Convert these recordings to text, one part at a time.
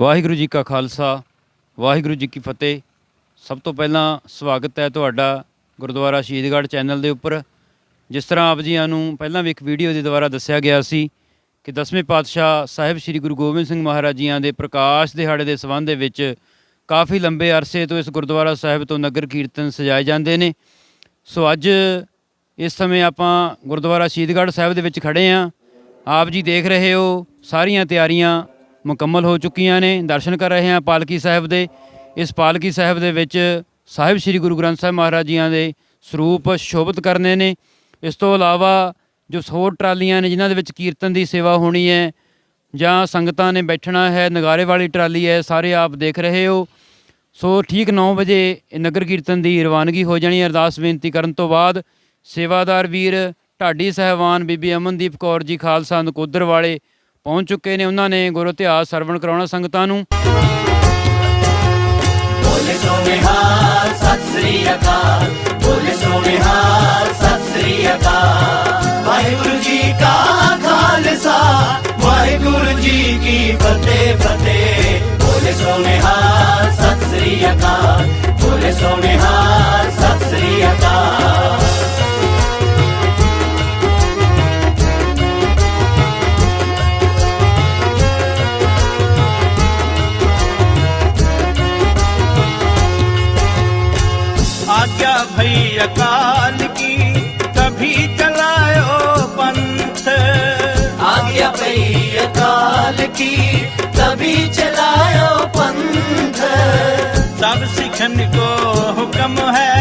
वाहिगुरू जी का खालसा वाहिगुरू जी की फतेह। सब तो पहला स्वागत है तुहाडा गुरुद्वारा शहीदगढ़ चैनल के उपर। जिस तरह आप जी नूं पहलां भी एक वीडियो के द्वारा दस्सिया गया सी कि 10वें पातशाह साहिब श्री गुरु गोबिंद सिंह महाराज जियां दे प्रकाश दिहाड़े के संबंध विच काफ़ी लंबे अरसे तो इस गुरुद्वारा साहिब तो नगर कीर्तन सजाए जाते हैं। सो अज इस समय आपां गुरुद्वारा शहीदगढ़ साहिब दे विच खड़े हाँ। आप जी देख रहे हो सारियां तैयारियां मुकम्मल हो चुकियां ने। दर्शन कर रहे हैं पालकी साहिब दे। इस पालकी साहिब दे विच साहिब श्री गुरु ग्रंथ साहिब महाराज जियां दे सरूप शोभित करने ने। इस तो इलावा जो होर ट्रालियां ने जिन्हां दे विच कीर्तन की सेवा होनी है जां संगतां ने बैठना है, नगारे वाली ट्राली है, सारे आप देख रहे हो। सो ठीक 9 बजे नगर कीर्तन की रवानगी हो जानी है। अरदास बेनती करन तो बाद सेवादार वीर ढाडी साहिबान बीबी अमनदीप कौर जी खालसा नकोदर वाले पहुँच चुके हैं। उन्होंने गुरु इतिहास सरवण कराउणा संगतां नूं। बोले सोने हाल सत श्री अकाल, बोले सोने हाल सत श्री अकाल। वाहिगुरु जी का खालसा वाहिगुरु जी की फतेह फतेह। बोले सोने हाल सत श्री अकाल, बोले सोने हाल सत श्री अकाल। आज्ञा भई अकाल की कभी चलायो पंथ, आज्ञा भई अकाल की कभी चलायो पंथ। सब सिखन को हुक्म है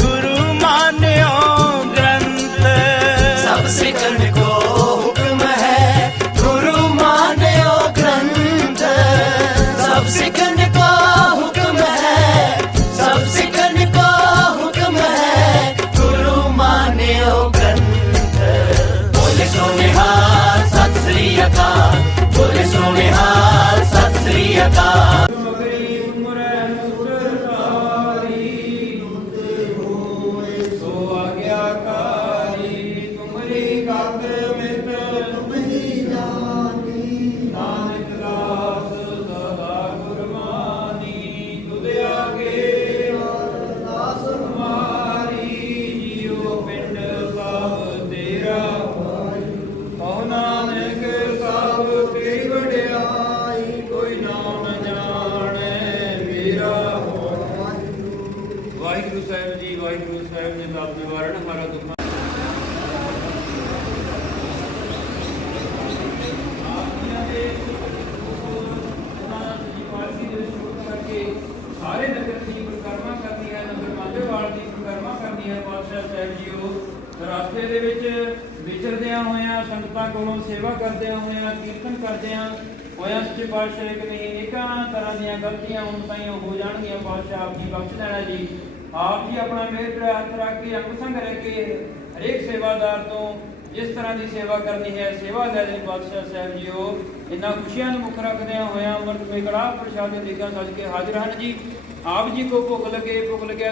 गुरु मान्यो ग्रंथ, सब सिखन को हुक्म है गुरु मान्यो ग्रंथ। सब सिखन को हुक्म है, सब सिखन को हुक्म है गुरु मान्यो ग्रंथ। बोले सोने हाल सत श्री अकाल, बोले सोने हाल सत श्री अकाल। वाहिगुरू साहिब जी, वाहिगुरू साहिब जी दात निवारण हमारा दुख सारे नगर की परिक्रमा करनी है, नगर मांझेवाल की परिक्रमा करनी है। पातशाह साहिब जीओ रास्ते दे विच विचरदियां होइयां संगतां कोलों सेवा करदियां होइयां कीर्तन करदियां होया सच्चे पातशाह एक नहीं अनेकां तरह दीयां गलतियां हुण ताईं हो जाणगीਆਂ। पातशाह आप जी बख्श देना जी। आप जी अपना मेहर पे हथ रख के अंग संग रह के हरेक सेवादार तो जिस तरह की सेवा करनी है सेवा लै दें। पातशाह साहिब जीओ इन्हां खुशियां नूं मुख रखदियां होया अमृत में कड़ाह प्रशाद देगा सज के हाजिर हैं जी। आप जी को भुख लगे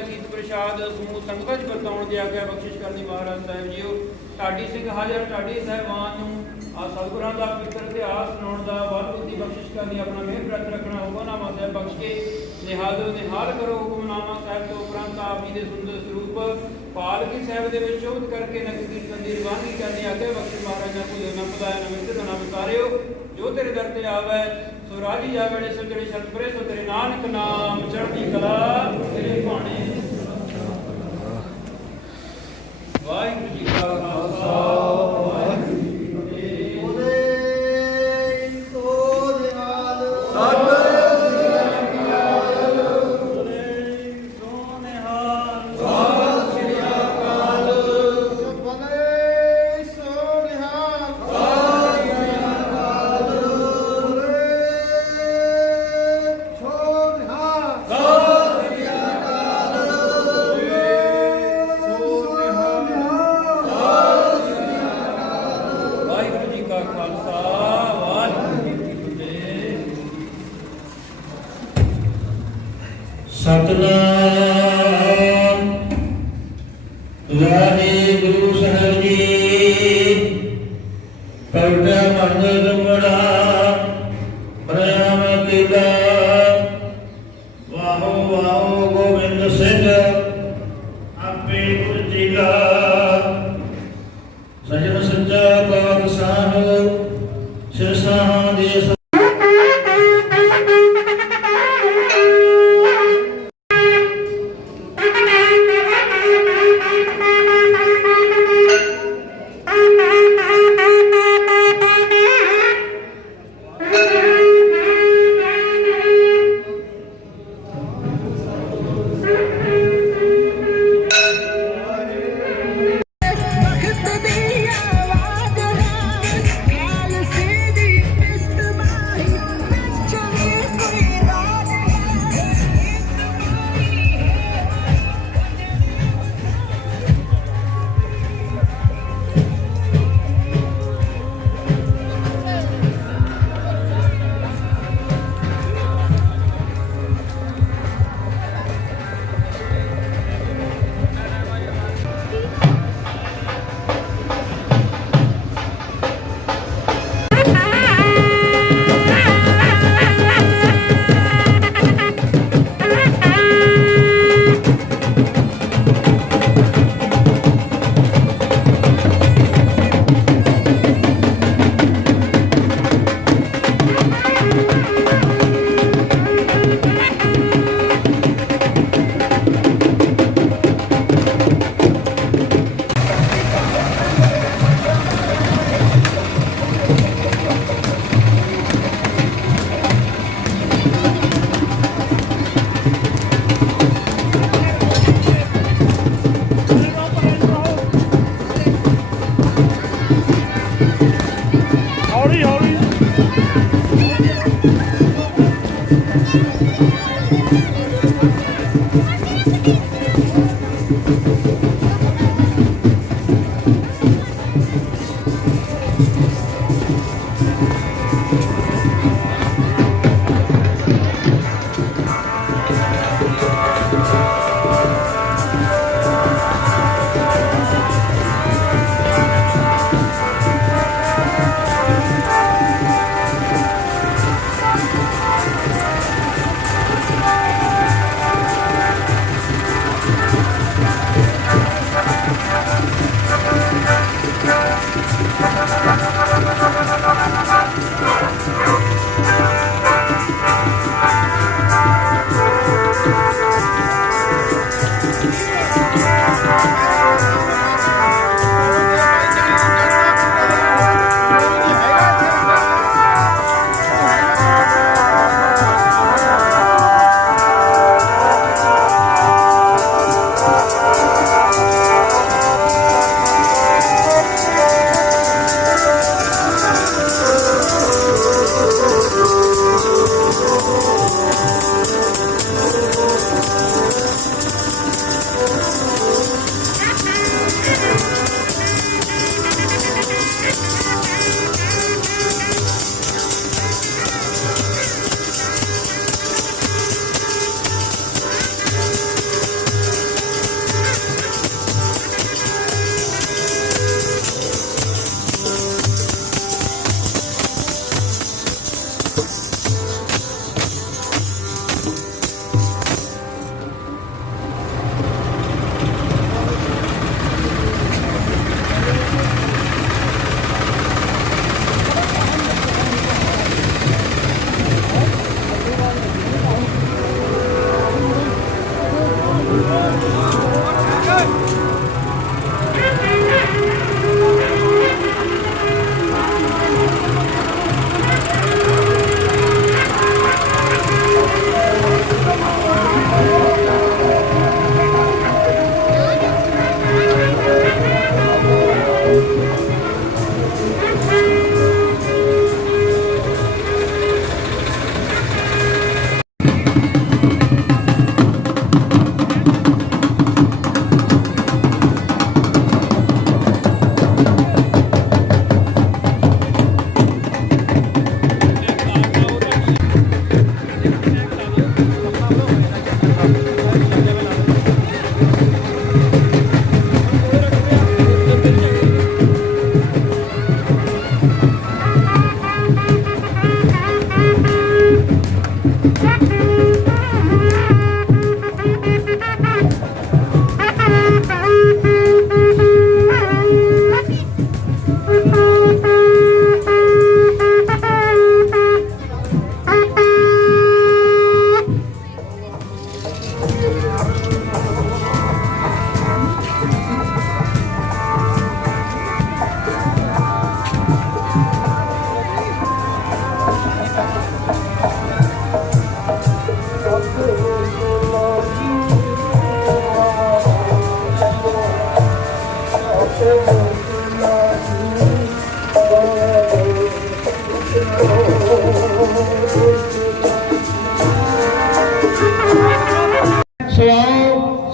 शीत प्रसाद समूह संगतां च बरताउण दी आग्या बख्शिश करनी। महाराज साहिब जीओ ढाडी सिंह हाजिर ढाडी साहिबान नूं आ सतगुरां दा पवित्र इतिहास सुणाउण दा वाद बुद्धि बख्शिश करनी। अपना मेहर व्रत रखना हुक्मनामा साहिब बख्श के निहाल करो। हुक्मनामा साहिब तो उपरंत आप जी दे सुंदर स्वरूप पालकी साहिब दे विच शोध करके नगर कीर्तन दी रवानगी करनी आगे बख्श। महाराज ने कोई ना पदाया ना मित्र ना विसारियो जो तेरे दर ते आवे सो राजी जावे सो तेरे शब्द परे सो तेरे नानक नाम चढ़दी कला तेरे भाणे। वाहिगुरू जी का खालसा वाहिगुरू जी की फतेह। सतनाम वाहिगुरु साहिब जी। पवित्र मंगल दुमड़ा प्रयाम किला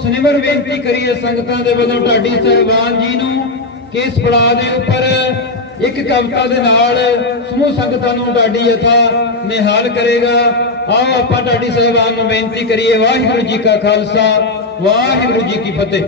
ਸਿਮਰ ਬੇਨਤੀ ਕਰੀਏ ਸੰਗਤਾਂ ਦੇ ਵੱਲੋਂ ਢਾਡੀ ਸਾਹਿਬਾਨ ਜੀ ਨੂੰ ਕਿ ਇਸ ਪੜਾਅ ਦੇ ਉੱਪਰ ਇੱਕ ਕਵਿਤਾ ਦੇ ਨਾਲ ਸਮੂਹ ਸੰਗਤਾਂ ਨੂੰ ਢਾਡੀ ਯਥਾ ਨਿਹਾਲ ਕਰੇਗਾ। ਆਓ ਆਪਾਂ ਢਾਡੀ ਸਾਹਿਬਾਨ ਨੂੰ ਬੇਨਤੀ ਕਰੀਏ। ਵਾਹਿਗੁਰੂ ਜੀ ਕਾ ਖਾਲਸਾ, ਵਾਹਿਗੁਰੂ ਜੀ ਕੀ ਫਤਿਹ।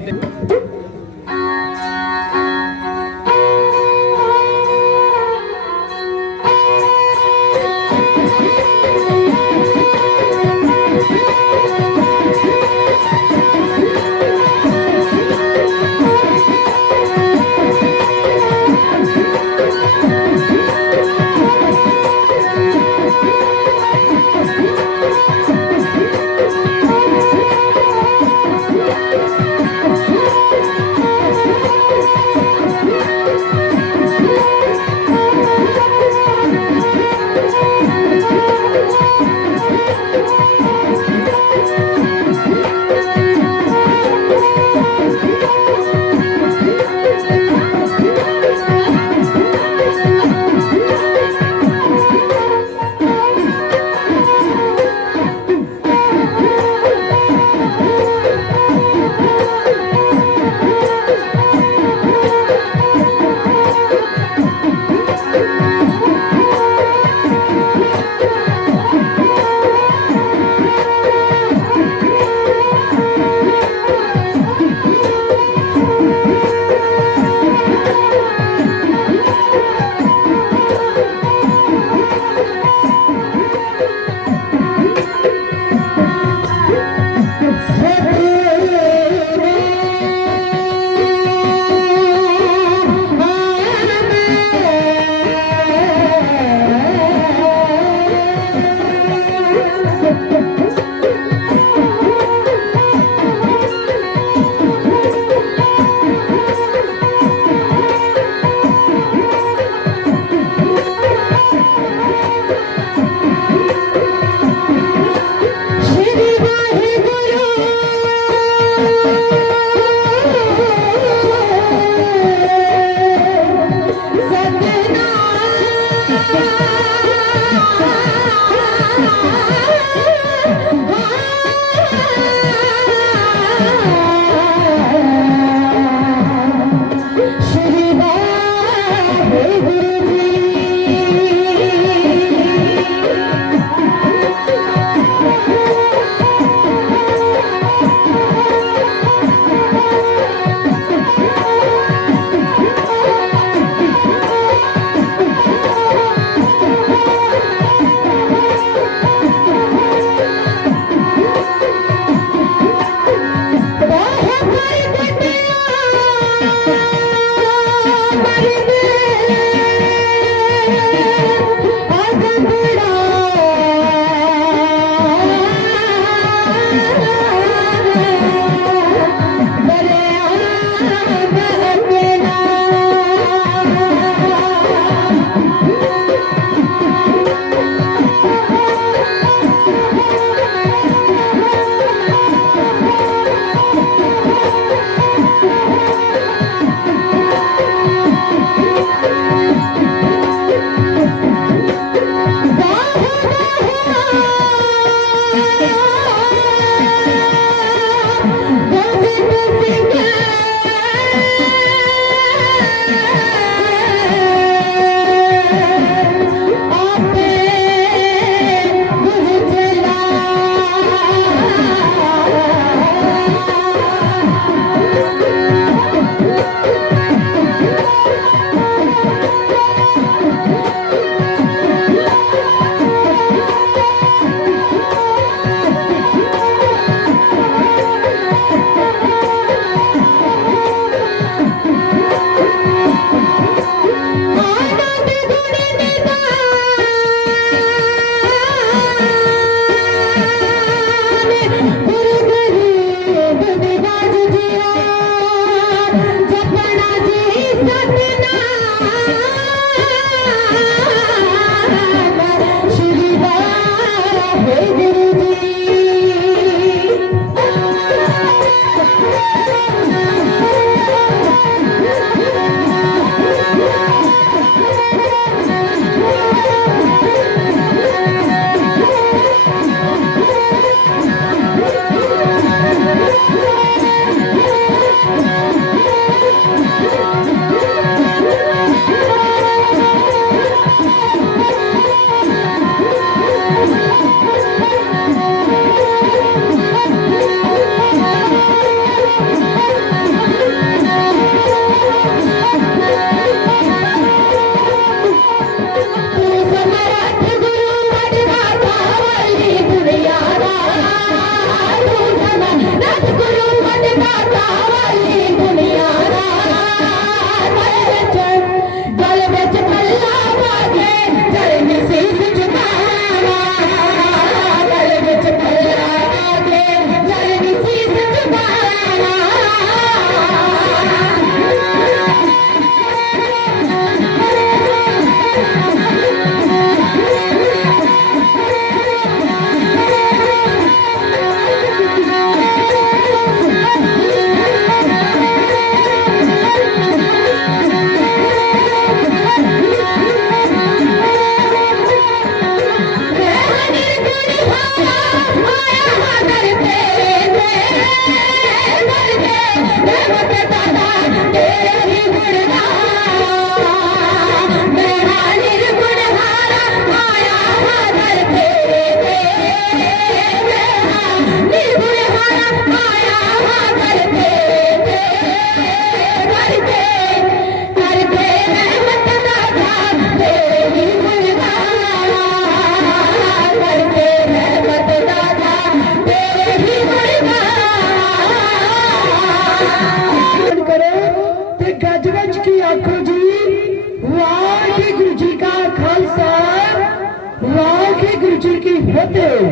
फतेह।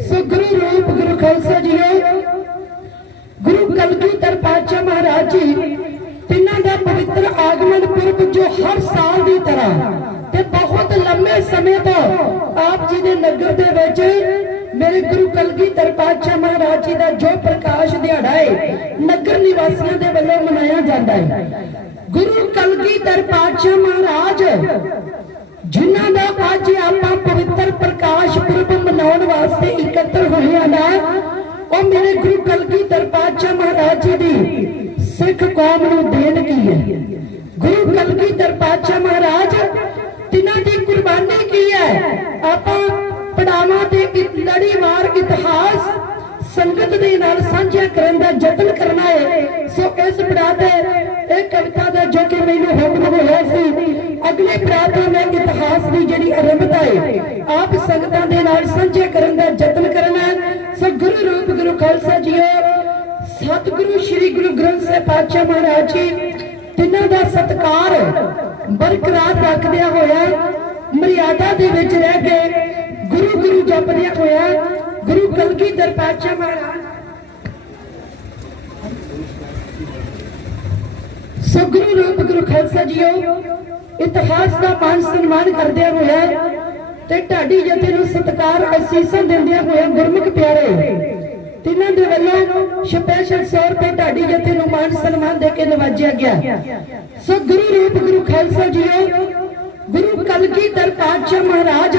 सो गुरु रूप गुरु खालसा जीओ, गुरु कलगीधर पातशाह महाराज जी तिन्हां दा पवित्र आगमन पुरब जो हर साल की तरह ते बहुत लंबे समय तो आप जी दे नगर दे विच मेरे गुरु कलगीधर पातशाह महाराज जी दा जो प्रकाश दिहाड़ा है नगर निवासियों के वल्लों मनाया जाता है। गुरु कलगीधर पातशाह महाराज जिन्हां दा अज आपां पवित्र प्रकाश पुरब मनाउण वास्ते इकट्ठे होए हां, और मेरे गुरु कलगीधर पातशाह महाराज जी दी सिख कौम नूं देन की है। गुरु कलगीधर पातशाह महाराज तिन्हां दी कुर्बानी की है। आपां पढ़ावां ते लड़ीवार इतिहास संगत दे नाल साझा करन दा यतन करना है। सो इस पढ़ा ते एक कविता दा जो कि मैनूं हुक्म होया सी, अगले पढ़ा ते मैं इतिहास दी जिहड़ी आरंभता है आप संगतां दे नाल साझा करन दा यतन करना है। सो गुरु रूप गुरु खालसा जीओ, सतगुरु श्री गुरु ग्रंथ साहिब पातशाह महाराज जी तिन्हां दा सत्कार बरकरार रखदिया होया मर्यादा दे विच रह गए गुरु गुरु जपदिया होया गुरु कलगीधर पातशाह महाराज सो गुरु रूप गुरु खालसा जीओ इतिहास का मान सन्मान करदिया होया ते ढाडी जथे नूं सत्कार असीसां दिंदिया होया गुरमुख प्यारे तिन्हां दे वल्लों स्पैशल 100 रुपए ढाडी जथे नूं मान सन्मान दे के नवाजिया गया। सो गुरु रूप गुरु खालसा जीओ, गुरु कलगीधर पातशाह महाराज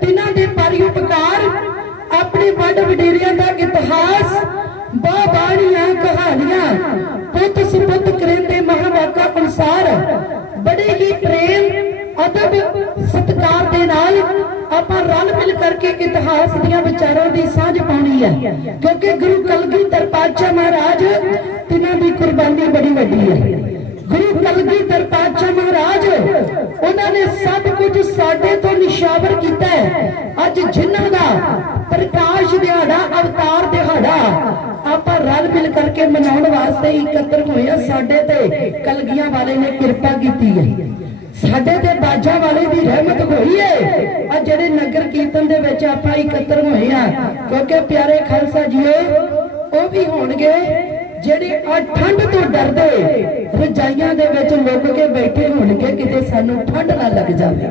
तिन्हां दे परोपकार अपने वड वडेरियां दा इतिहास बाणियां कहानियां पुत सुपुत करेंदे महावाका अनुसार बड़े ही प्रेम अदब सत्कार दे नाल आपां रल मिल करके इतिहास दियां विचारां दी सांझ पाउणी है, क्योंकि गुरु कलगीधर पातशाह महाराज तिन्हां दी कुर्बानी बड़ी वड्डी है। गुरु कलगीधर पातशाह महाराज उन्होंने सब कुछ साडे तो निशावर किया है। अज जिन्हां दा प्रकाश दिहाड़ा अवतार दिहाड़ा आपां रल मिल करके मनाउण वास्ते इकट्ठे होए साडे ते कलगियां वाले ने कृपा कीती है। ਸਾਡੇ ਤੇ ਬਾਜਾ ਵਾਲੇ ਦੀ ਰਹਿਮਤ ਹੋਈ ਹੈ। ਆ ਜਿਹੜੇ ਨਗਰ ਕੀਰਤਨ ਦੇ ਵਿੱਚ ਆਪਾਂ ਇਕੱਤਰ ਹੋਏ ਆ, ਕਿਉਂਕਿ ਪਿਆਰੇ ਖਾਲਸਾ ਜੀਓ ਉਹ ਵੀ ਹੋਣਗੇ ਜਿਹੜੇ ਆ ਠੰਡ ਤੋਂ ਡਰਦੇ ਰਜਾਈਆਂ ਦੇ ਵਿੱਚ ਲੁਕ ਕੇ ਬੈਠੇ ਹੋਣਗੇ ਕਿਤੇ ਸਾਨੂੰ ਠੰਡ ਨਾ ਲੱਗ ਜਾਵੇ।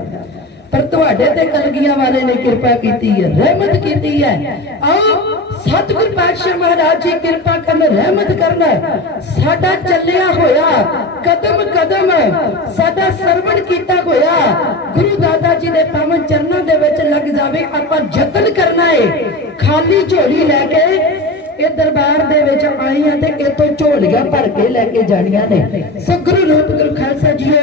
ਪਰ ਤੁਹਾਡੇ ਤੇ ਕਲਗੀਆਂ ਵਾਲੇ ਨੇ ਕਿਰਪਾ ਕੀਤੀ ਹੈ, ਰਹਿਮਤ ਕੀਤੀ ਹੈ। ਆਓ ਸਤਿਗੁਰ ਪਾਤਸ਼ਾਹ ਮਹਾਰਾਜ ਜੀ ਕਿਰਪਾ ਕਰਨ, ਰਹਿਮਤ ਕਰਨ। ਸਾਡਾ ਚੱਲਿਆ ਹੋਇਆ ਕਦਮ ਕਦਮ ਸਾਡਾ ਸਰਵਣ ਕੀਤਾ ਹੋਇਆ ਗੁਰੂ ਦਾਦਾ ਜੀ ਦੇ ਪਾਵਨ ਚਰਨਾਂ ਦੇ ਵਿੱਚ ਲੱਗ ਜਾਵੇ। ਆਪਾਂ ਯਤਨ ਕਰਨਾ ਹੈ, ਖਾਲੀ ਝੋਲੀ ਲੈ ਕੇ ਇਹ ਦਰਬਾਰ ਦੇ ਵਿੱਚ ਆਈਆਂ ਤੇ ਇਤੋਂ ਝੋਲੀਆਂ ਭਰ ਕੇ ਲੈ ਕੇ ਜਾਣੀਆਂ ਨੇ। ਸੋ ਗੁਰੂ ਰੂਪ ਗੁਰੂ ਖਾਲਸਾ ਜੀਓ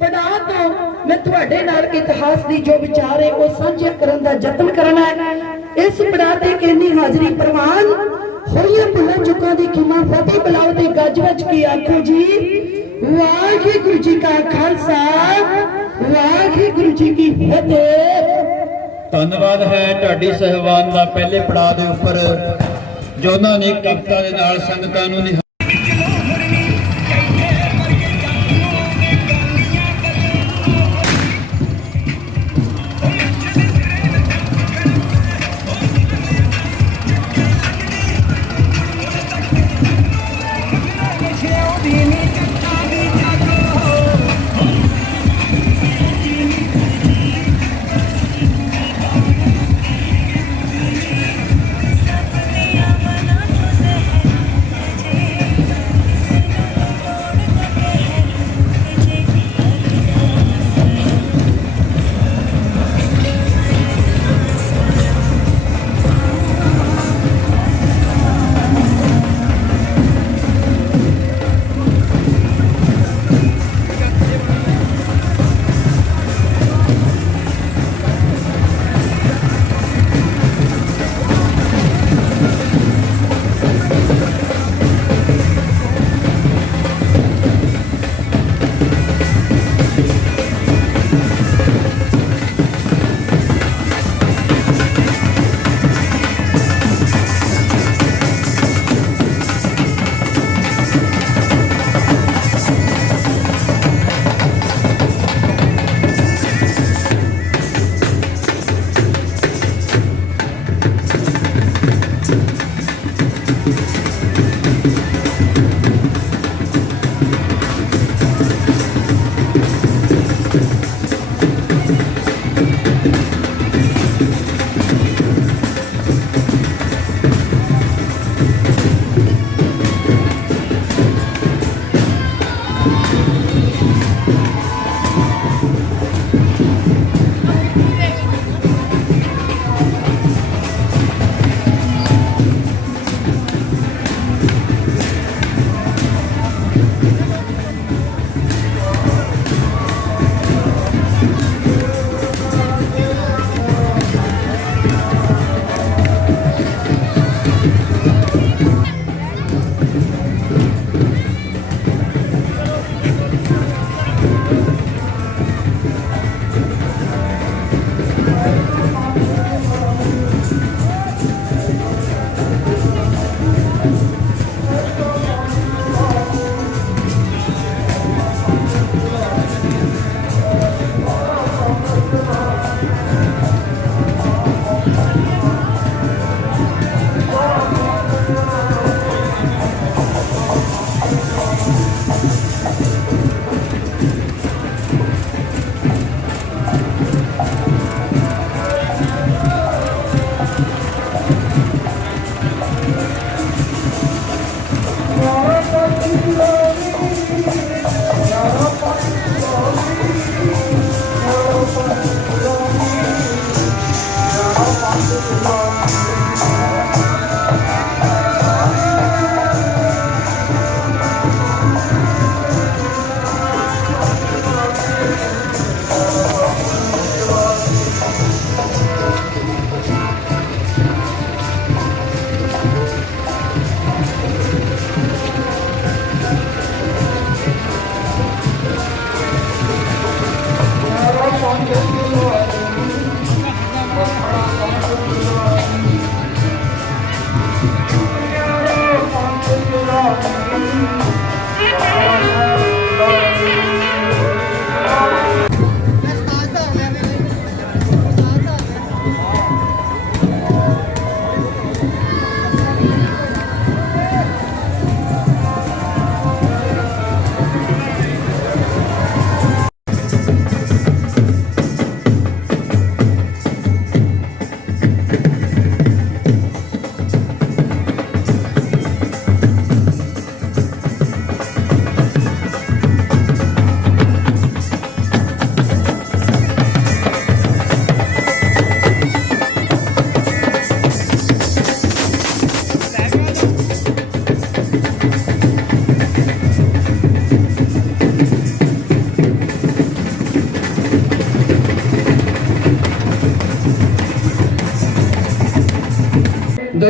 ਪੜਾ ਤੋਂ ਮੈਂ ਤੁਹਾਡੇ ਨਾਲ ਇਤਿਹਾਸ ਦੀ ਜੋ ਵਿਚਾਰ ਹੈ ਉਹ ਸਾਂਝੇ ਕਰਨ ਦਾ ਯਤਨ ਕਰਨਾ ਹੈ। ਇਸ ਪੜਾ ਤੇ ਕਿੰਨੀ ਹਾਜ਼ਰੀ ਪ੍ਰਵਾਨ ਹੋਈਏ ਭੁੱਲਾਂ ਚੁੱਕਾਂ ਦੀ ਖਿਮਾ ਫਤਿਹ ਬੁਲਾਓ ਤੇ ਗੱਜ ਵੱਜ ਕੇ ਆਖੋ ਜੀ ਵਾਹਿਗੁਰੂ ਜੀ ਕਾ ਖਾਲਸਾ ਵਾਹਿਗੁਰੂ ਜੀ ਕੀ ਫਤਿਹ। ਧੰਨਵਾਦ ਹੈ ਢਾਡੀ ਸਹਿਬਾਨ ਦਾ ਪਹਿਲੇ ਪੜਾਅ ਦੇ ਉੱਪਰ ਜੋ ਉਹਨਾਂ ਨੇ ਕਵਿਤਾ ਦੇ ਨਾਲ ਸੰਗਤਾਂ ਨੂੰ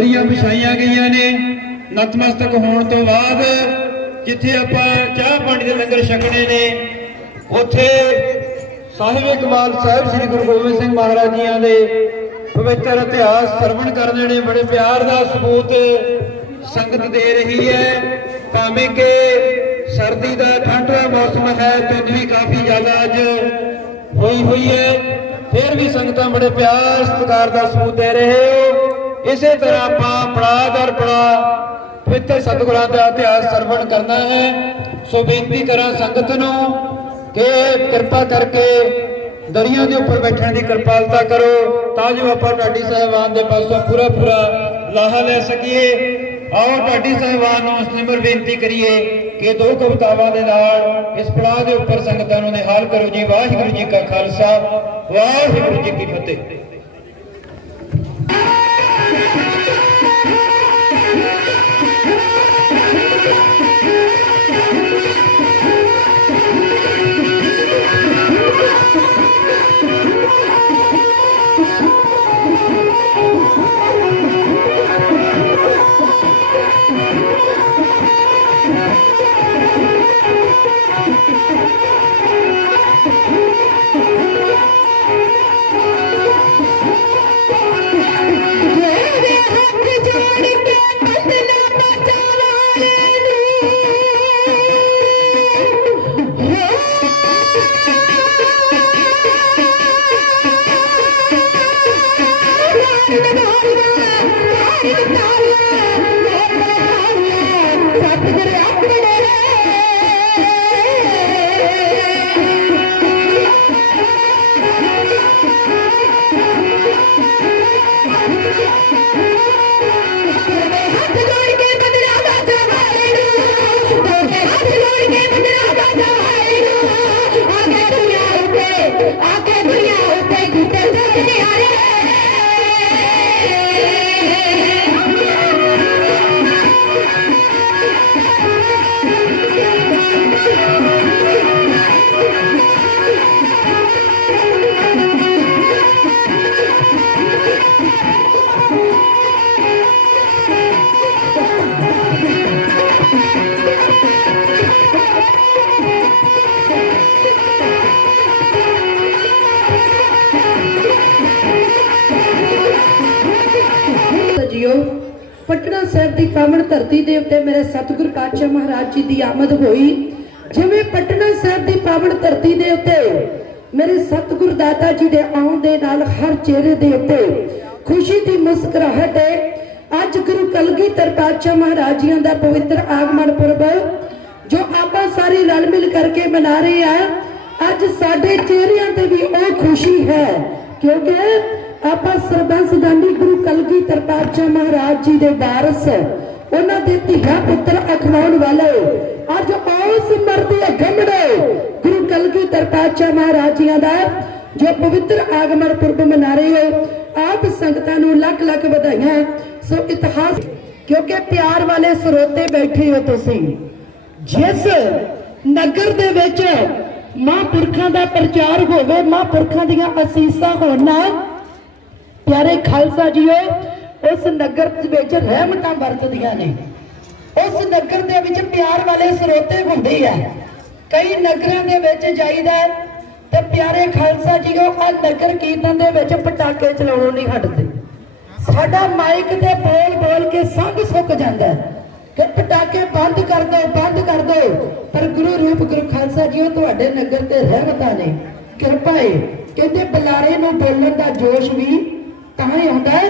ਦਰੀਆਂ ਵਿਛਾਈਆਂ ਗਈਆਂ ਨੇ। ਨਤਮਸਤਕ ਹੋਣ ਤੋਂ ਬਾਅਦ ਜਿੱਥੇ ਆਪਾਂ ਚਾਹ ਪਾਣੀ ਦੇ ਲੰਗਰ ਛਕਣੇ ਨੇ, ਉੱਥੇ ਸਾਹਿਬ ਇਕਬਾਲ ਸਾਹਿਬ ਸ੍ਰੀ ਗੁਰੂ ਗੋਬਿੰਦ ਸਿੰਘ ਮਹਾਰਾਜ ਜੀਆਂ ਦੇ ਪਵਿੱਤਰ ਇਤਿਹਾਸ ਸਰਵਣ ਕਰਨੇ ਨੇ। ਬੜੇ ਪਿਆਰ ਦਾ ਸਬੂਤ ਸੰਗਤ ਦੇ ਰਹੀ ਹੈ, ਭਾਵੇਂ ਕਿ ਸਰਦੀ ਦਾ ਠੰਡ ਦਾ ਮੌਸਮ ਹੈ, ਧੁੰਦ ਵੀ ਕਾਫੀ ਜ਼ਿਆਦਾ ਅੱਜ ਹੋਈ ਹੈ, ਫਿਰ ਵੀ ਸੰਗਤਾਂ ਬੜੇ ਪਿਆਰ ਸਤਿਕਾਰ ਦਾ ਸਬੂਤ ਦੇ ਰਹੇ ਹੋ। ਇਸੇ ਤਰ੍ਹਾਂ ਆਪਾਂ ਪੜਾਅ ਦਰ ਪੜਾਅ ਪਵਿੱਤਰ ਸਤਿਗੁਰਾਂ ਦਾ ਇਤਿਹਾਸ ਸਰਵਣ ਕਰਨਾ ਹੈ। ਸੋ ਬੇਨਤੀ ਕਰਾਂ ਸੰਗਤ ਨੂੰ ਕਿ ਕਿਰਪਾ ਕਰਕੇ ਦਰੀਆਂ ਦੇ ਉੱਪਰ ਬੈਠਣ ਦੀ ਕਿਰਪਾਲਤਾ ਕਰੋ, ਤਾਂ ਜੋ ਆਪਾਂ ਢਾਡੀ ਸਾਹਿਬਾਨ ਦੇ ਪਾਸੋਂ ਪੂਰਾ ਲਾਹਾ ਲੈ ਸਕੀਏ। ਆਓ ਢਾਡੀ ਸਾਹਿਬਾਨ ਨੂੰ ਨਿਮਰ ਬੇਨਤੀ ਕਰੀਏ ਕਿ ਦੋ ਕਵਿਤਾਵਾਂ ਦੇ ਨਾਲ ਇਸ ਪੜਾਅ ਦੇ ਉੱਪਰ ਸੰਗਤਾਂ ਨੂੰ ਨਿਹਾਲ ਕਰੋ ਜੀ। ਵਾਹਿਗੁਰੂ ਜੀ ਕਾ ਖਾਲਸਾ, ਵਾਹਿਗੁਰੂ ਜੀ ਕੀ ਫਤਿਹ। पटना साहिब की पावन धरती के उत्ते मेरे सतगुरु पातशाह महाराज जी की आमद हुई। जिवें पटना साहिब की पावन धरती के उत्ते मेरे सतगुरु दाता जी के आउण दे नाल हर चेहरे के उत्ते खुशी की मुस्कुराहट है। अज गुरु कलगीधर पातशाह महाराज जी का पवित्र आगमन पुरब जो आप सारे रल मिल करके मना रहे हैं, अज साडे चेहरिਆਂ ते भी वो खुशी है, क्योंकि आप सरबंस गांधी गुरु कलगीधर पातशाह महाराज जी के वारस उन्हां दे धीआ पुत्र अखवाउण वाले अज उस मरदे गमड़े गुरु कलगीधर पातशाह महाराज जी का जो पवित्र आगमन पुरब मना रहे हो। आप संगतां नूं लख लख बधाइयां। सो इतिहास क्योंकि प्यार वाले सरोते बैठे हो तुसीं, जिस नगर दे विच महापुरखां दा प्रचार होवे, महापुरखां दीआं असीसां होना, प्यारे खालसा जीओ उस नगर विच रहमतां वरतदियां ने। उस नगर दे विच प्यार वाले सरोते हुंदे आ। कई नगरां दे विच जाईदा ते प्यारे खालसा जीओ आ नगर कीर्तन दे विच पटाके चलाउणों नहीं हटदे। साडा माइक ते बोल बोल के संग सुक जांदा है कि पटाके बंद कर दो, बंद कर दो। पर गुरु रूप गुरु खालसा जीओ तुहाडे नगर ते रहमतां ने, किरपा है। कहंदे बुलारे नूं बोलण दा जोश भी तां ही आउंदा है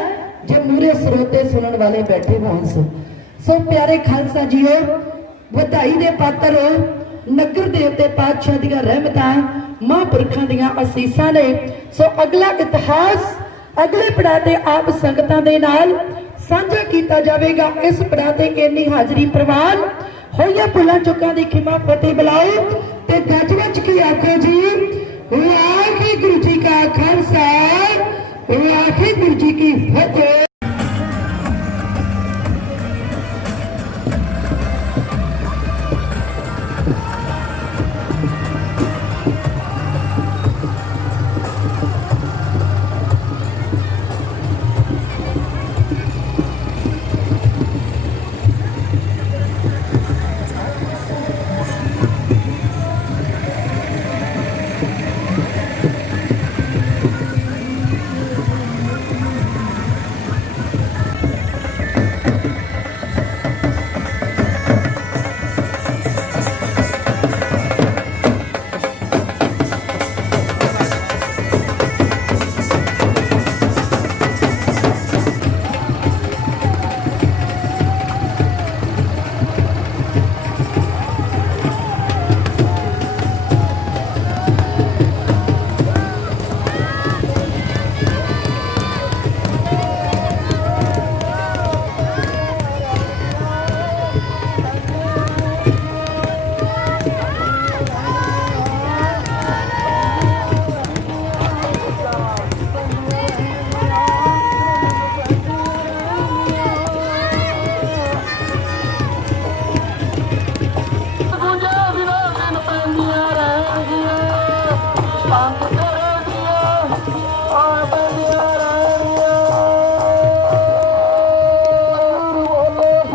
जे मूरे सरोते सुनन वाले बैठे होण। सो प्यारे खालसा जीओ ਵਧਾਈ ਦੇ ਪਾਤਰ नगर दे उत्ते पातशाह दी रहमतां महापुरखां दी असीसां ने। सो अगला इतिहास अगले पड़ाव ते आप संगतां दे नाल साझा कीता जावेगा। इस पड़ाव ते इन्नी हाजरी प्रवान होईया भुलां चुकां दी खिमा फतेह बुलाओ ते गज गज की आखो जी वाहिगुरू जी का खालसा वाहिगुरू जी की फतेह।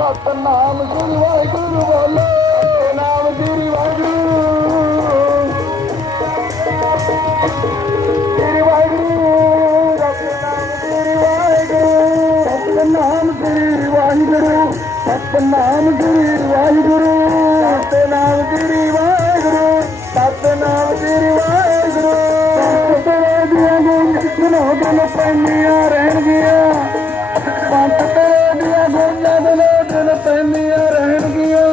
ਸਤਨਾਮ ਸ੍ਰੀ ਵਾਹਿਗੁਰੂ ਬੋਲੋ ਨਾਮ ਸ੍ਰੀ ਵਾਹਿਗੁਰੂ ਸ੍ਰੀ ਵਾਹਿਗੁਰੂ ਸਤਨਾਮ ਸ੍ਰੀ ਵਾਹਿਗੁਰੂ ਸਤਨਾਮ ਸ੍ਰੀ ਵਾਹਿਗੁਰੂ ਸਤਨਾਮ ਸ੍ਰੀ ਵਾਹਿਗੁਰੂ ਸਤਨਾਮ ਸ੍ਰੀ ਵਾਹਿਗੁਰੂ ਤੇਰੇ ਦੀਆਂ ਗੁੰਝਾਂ ਦਿਨ ਪੈਂਦੀਆਂ ਰਹਿਣਗੀਆਂ ਪੰਥ ਤੇਰੇ ਦੀਆਂ ਗੁੰਝਾਂ ਦਿਨ ਪੈਂਦੀਆਂ ਰਹਿਣਗੀਆਂ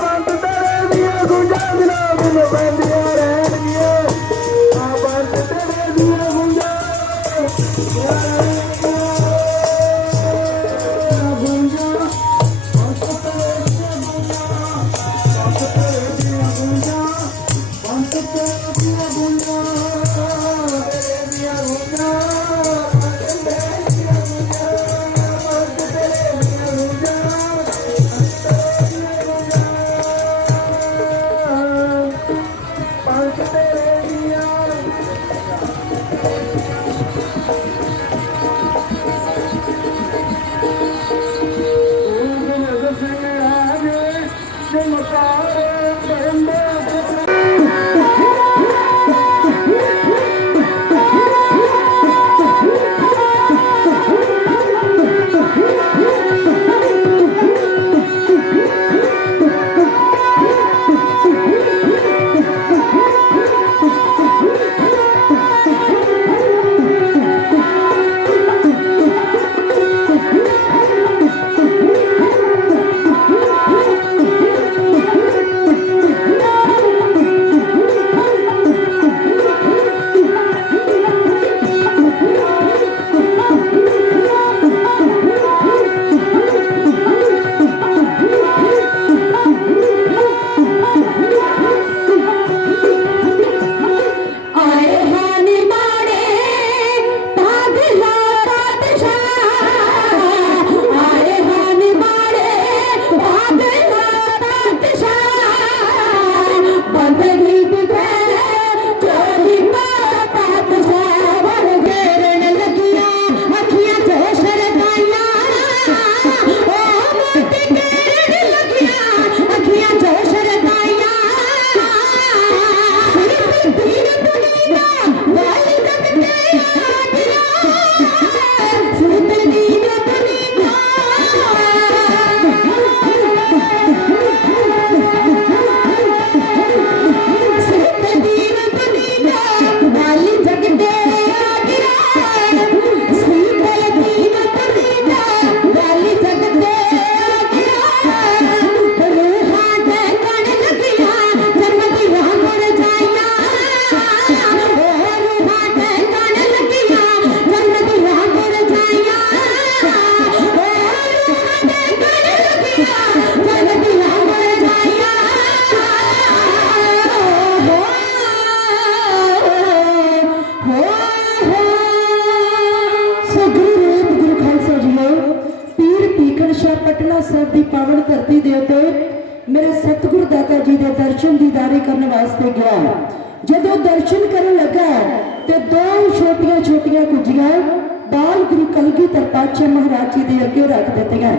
ਪੰਥ ਤੇਰੇ ਦੀਆਂ ਗੁੰਝਾਂ ਦਿਨ ਪੈਂਦੀਆਂ ਰਹਿਣਗੀਆਂ ਪੰਥ ਤੇਰੇ ਦੀਆਂ ਗੁੰਝਾਂ ਪਟਨਾ ਸਾਹਿਬ ਦੀ ਪਾਵਨ ਧਰਤੀ ਦੇ ਉੱਤੇ ਮੇਰੇ ਸਤਿਗੁਰ ਦਾਤਾ ਜੀ ਦੇ ਦਰਸ਼ਨ ਦੀਦਾਰੇ ਕਰਨ ਵਾਸਤੇ ਗਿਆ। ਜਦੋਂ ਦਰਸ਼ਨ ਕਰਨ ਲੱਗਾ ਤੇ ਦੋ ਛੋਟੀਆਂ ਛੋਟੀਆਂ ਕੁੱਜੀਆਂ ਬਾਲ ਗੁਰੂ ਕਲਗੀਧਰ ਪਾਤਸ਼ਾਹ ਮਹਾਰਾਜ ਜੀ ਦੇ ਅੱਗੇ ਰੱਖ ਦਿੱਤੀਆਂ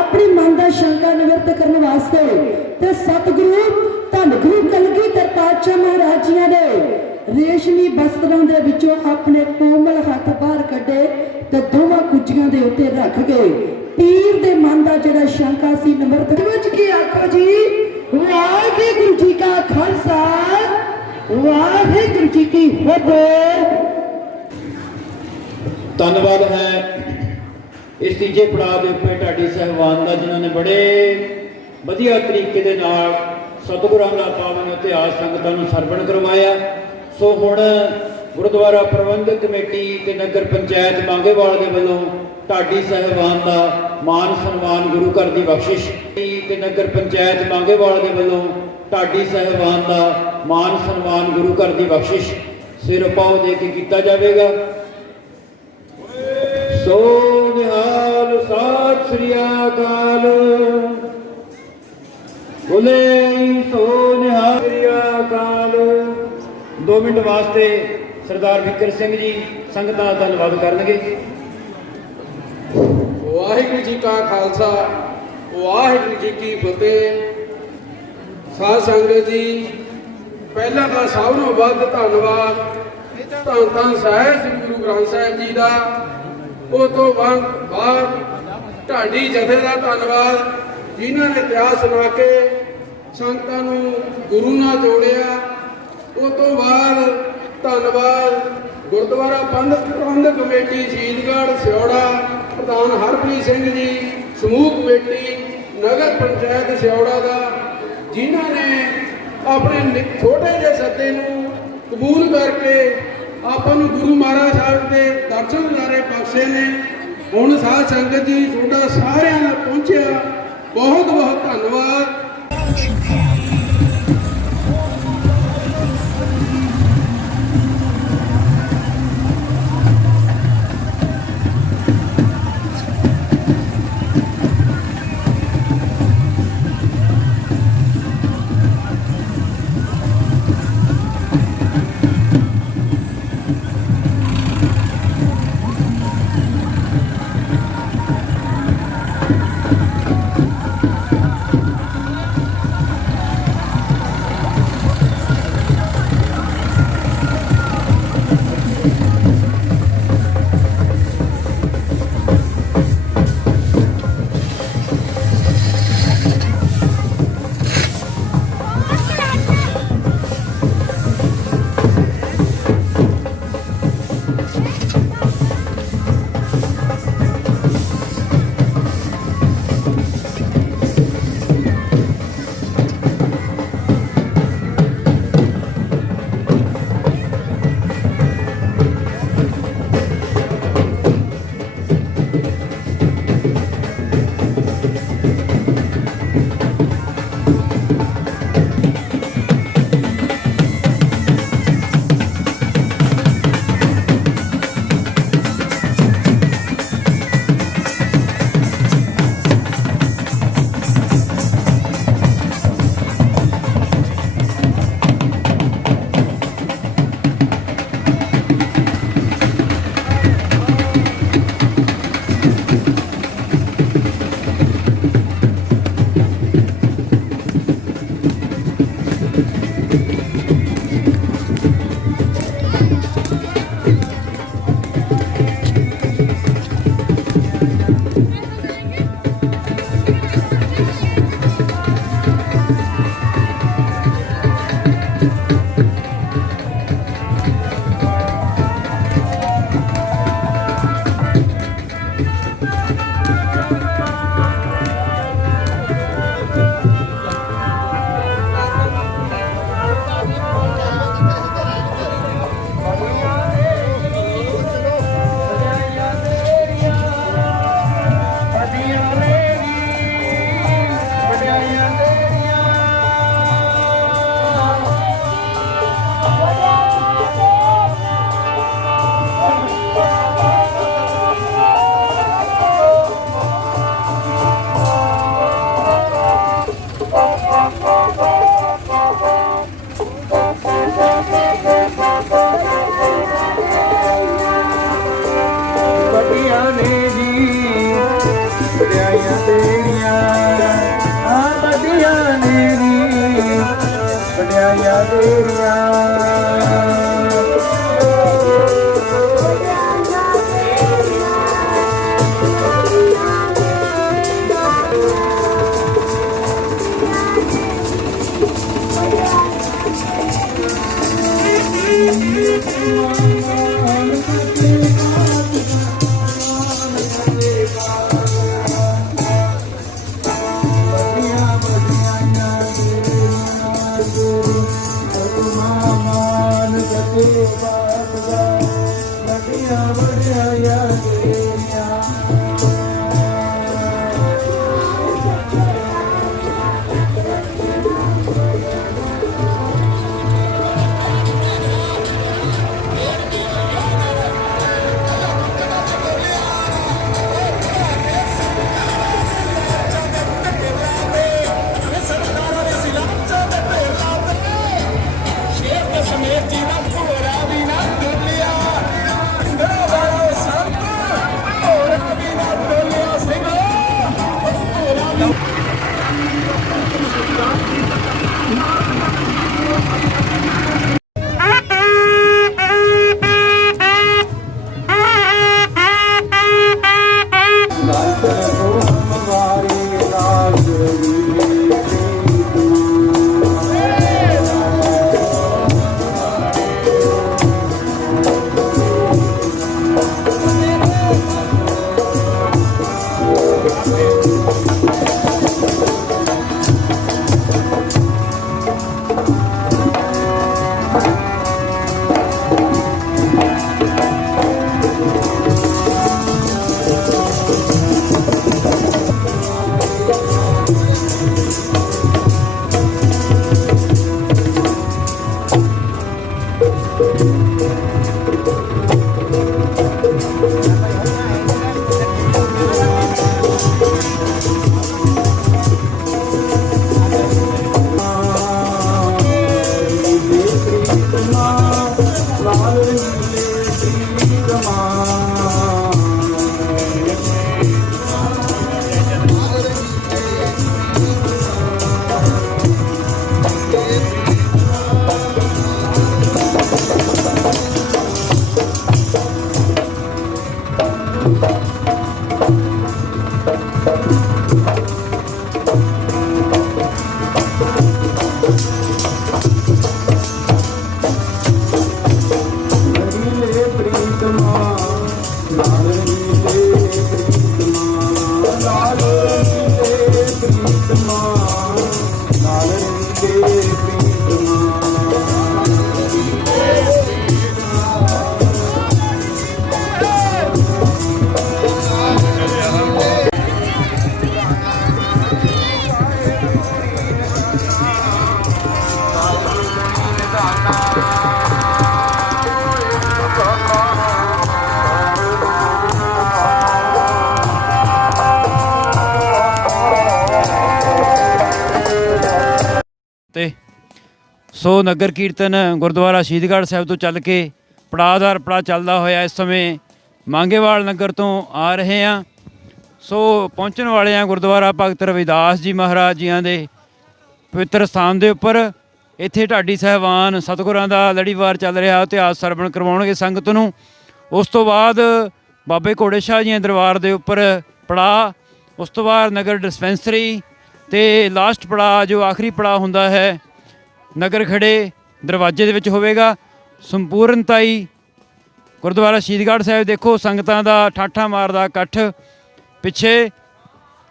ਆਪਣੀ ਮਨ ਦਾ ਸ਼ੰਕਾ ਨਿਵਰਤ ਕਰਨ ਵਾਸਤੇ। ਤੇ ਸਤਿਗੁਰੂ ਧੰਨ ਗੁਰੂ ਕਲਗੀਧਰ ਪਾਤਸ਼ਾਹ ਮਹਾਰਾਜ ਜੀ ਦੇ ਰੇਸ਼ਮੀ ਬਸਤਰਾਂ ਦੇ ਵਿੱਚੋਂ ਆਪਣੇ ਕੋਮਲ ਹੱਥ ਬਾਹਰ ਕੱਢੇ ਤੇ ਦੋਵਾਂ ਕੁੱਜੀਆਂ ਦੇ ਉੱਤੇ ਰੱਖ ਗਏ। ਪੀਰ ਦੇ ਮਨ ਦਾ ਜਿਹੜਾ ਸ਼ੰਕਾ ਸੀ ਨਿਵਰਤ ਵਿੱਚ ਕੀ ਆਖੋ ਜੀ। ਵਾਹਿਗੁਰੂ ਜੀ ਕਾ ਖਾਲਸਾ ਵਾਹਿਗੁਰੂ ਜੀ ਕੀ ਫਤਿਹ। ਧੰਨਵਾਦ ਹੈ ਇਸ ਤੀਜੇ ਪੜਾਅ ਦੇ ਉੱਪਰ ਢਾਡੀ ਸਾਹਿਬਾਨ ਦਾ, ਜਿਨ੍ਹਾਂ ਨੇ ਬੜੇ ਵਧੀਆ ਤਰੀਕੇ ਦੇ ਨਾਲ ਸਤਿਗੁਰਾਂ ਦਾ ਪਾਵਨ ਇਤਿਹਾਸ ਸੰਗਤਾਂ ਨੂੰ ਸਰਵਣ ਕਰਵਾਇਆ। ਸੋ ਹੁਣ ਗੁਰਦੁਆਰਾ ਪ੍ਰਬੰਧਕ ਕਮੇਟੀ ਤੇ ਨਗਰ ਪੰਚਾਇਤ ਮੰਗੇਵਾਲ ਦੇ ਵੱਲੋਂ ਢਾਡੀ ਸਾਹਿਬਾਨ ਦਾ ਮਾਨ ਸਨਮਾਨ ਗੁਰੂ ਘਰ ਦੀ ਬਖਸ਼ਿਸ਼ ਤੇ ਨਗਰ ਪੰਚਾਇਤ ਮੰਗੇਵਾਲ ਦੇ ਵੱਲੋਂ ਢਾਡੀ ਸਾਹਿਬਾਨ ਦਾ ਮਾਨ ਸਨਮਾਨ ਗੁਰੂ ਘਰ ਦੀ ਬਖਸ਼ਿਸ਼ ਸਿਰ ਪਾਉ ਦੇ ਕੇ ਕੀਤਾ ਜਾਵੇਗਾ। ਸੋ ਨਿਹਾਲ ਸਤਿ ਸ੍ਰੀ ਅਕਾਲ ਬੋਲੇ ਸੋ ਨਿਹਾਲ ਸ੍ਰੀ ਅਕਾਲ। 2 ਮਿੰਟ ਵਾਸਤੇ ਸਰਦਾਰ ਫਿਕਰ ਸਿੰਘ ਜੀ ਸੰਗਤਾਂ ਦਾ ਧੰਨਵਾਦ ਕਰਨਗੇ। ਵਾਹਿਗੁਰੂ ਜੀ ਕਾ ਖਾਲਸਾ ਵਾਹਿਗੁਰੂ ਜੀ ਕੀ ਫਤਿਹ। ਸਾਧ ਸੰਗਤ ਜੀ, ਪਹਿਲਾਂ ਤਾਂ ਸਭ ਨੂੰ ਵੱਧ ਧੰਨਵਾਦ ਧੰਨ ਧੰਨ ਸਾਹਿਬ ਸ੍ਰੀ ਗੁਰੂ ਗ੍ਰੰਥ ਸਾਹਿਬ ਜੀ ਦਾ। ਉਹ ਤੋਂ ਬਾਅਦ ਢਾਡੀ ਜਥੇ ਦਾ ਧੰਨਵਾਦ, ਜਿਨ੍ਹਾਂ ਨੇ ਇਤਿਹਾਸ ਸੁਣਾ ਕੇ ਸੰਗਤਾਂ ਨੂੰ ਗੁਰੂ ਨਾਲ ਜੋੜਿਆ। ਉਹ ਤੋਂ ਬਾਅਦ ਧੰਨਵਾਦ ਗੁਰਦੁਆਰਾ ਪ੍ਰਬੰਧਕ ਕਮੇਟੀ ਸ਼ਹੀਦਗੜ੍ਹ ਸਿਉੜਾ, ਪ੍ਰਧਾਨ ਹਰਪ੍ਰੀਤ ਸਿੰਘ ਜੀ, ਸਮੂਹ ਕਮੇਟੀ ਨਗਰ ਪੰਚਾਇਤ ਸਿਉੜਾ ਦਾ, ਜਿਨ੍ਹਾਂ ਨੇ ਆਪਣੇ ਛੋਟੇ ਜਿਹੇ ਸੱਦੇ ਨੂੰ ਕਬੂਲ ਕਰਕੇ ਆਪਾਂ ਨੂੰ ਗੁਰੂ ਮਹਾਰਾਜ ਸਾਹਿਬ ਦੇ ਦਰਸ਼ਨ ਦਿਦਾਰੇ ਬਖਸ਼ੇ ਨੇ। ਹੁਣ ਸਾਧ ਸੰਗਤ ਜੀ, ਤੁਹਾਡਾ ਸਾਰਿਆਂ ਦਾ ਪਹੁੰਚਿਆ ਬਹੁਤ ਬਹੁਤ ਧੰਨਵਾਦ। ਤੇ ਸੋ ਨਗਰ ਕੀਰਤਨ ਗੁਰਦੁਆਰਾ ਸ਼ਹੀਦਗੜ੍ਹ ਸਾਹਿਬ ਤੋਂ ਚੱਲ ਕੇ ਪੜਾਅ ਦਰ ਪੜਾਅ ਚੱਲਦਾ ਹੋਇਆ ਇਸ ਸਮੇਂ ਮਾਂਗੇਵਾਲ ਨਗਰ ਤੋਂ ਆ ਰਹੇ ਹਾਂ। ਸੋ ਪਹੁੰਚਣ ਵਾਲੇ ਹਾਂ ਗੁਰਦੁਆਰਾ ਭਗਤ ਰਵਿਦਾਸ ਜੀ ਮਹਾਰਾਜ ਜੀਆਂ ਦੇ ਪਵਿੱਤਰ ਸਥਾਨ ਦੇ ਉੱਪਰ। ਇੱਥੇ ਢਾਡੀ ਸਾਹਿਬਾਨ ਸਤਿਗੁਰਾਂ ਦਾ ਲੜੀਵਾਰ ਚੱਲ ਰਿਹਾ ਇਤਿਹਾਸ ਸਰਵਣ ਕਰਵਾਉਣਗੇ ਸੰਗਤ ਨੂੰ। ਉਸ ਤੋਂ ਬਾਅਦ ਬਾਬੇ ਘੋੜੇ ਸ਼ਾਹ ਜੀ ਦੇ ਦਰਬਾਰ ਦੇ ਉੱਪਰ ਪੜਾਅ, ਉਸ ਤੋਂ ਬਾਅਦ ਨਗਰ ਡਿਸਪੈਂਸਰੀ ਤੇ ਲਾਸਟ ਪੜਾਅ ਜੋ ਆਖਰੀ ਪੜਾਅ ਹੁੰਦਾ ਹੈ ਨਗਰ ਖੜੇ ਦਰਵਾਜ਼ੇ ਦੇ ਵਿੱਚ ਹੋਵੇਗਾ। ਸੰਪੂਰਨਤਾਈ ਗੁਰਦੁਆਰਾ ਸ਼ਹੀਦਗੜ੍ਹ ਸਾਹਿਬ ਦੇਖੋ ਸੰਗਤਾਂ ਦਾ ਠਾਠਾਂ ਮਾਰਦਾ ਇਕੱਠ ਪਿੱਛੇ।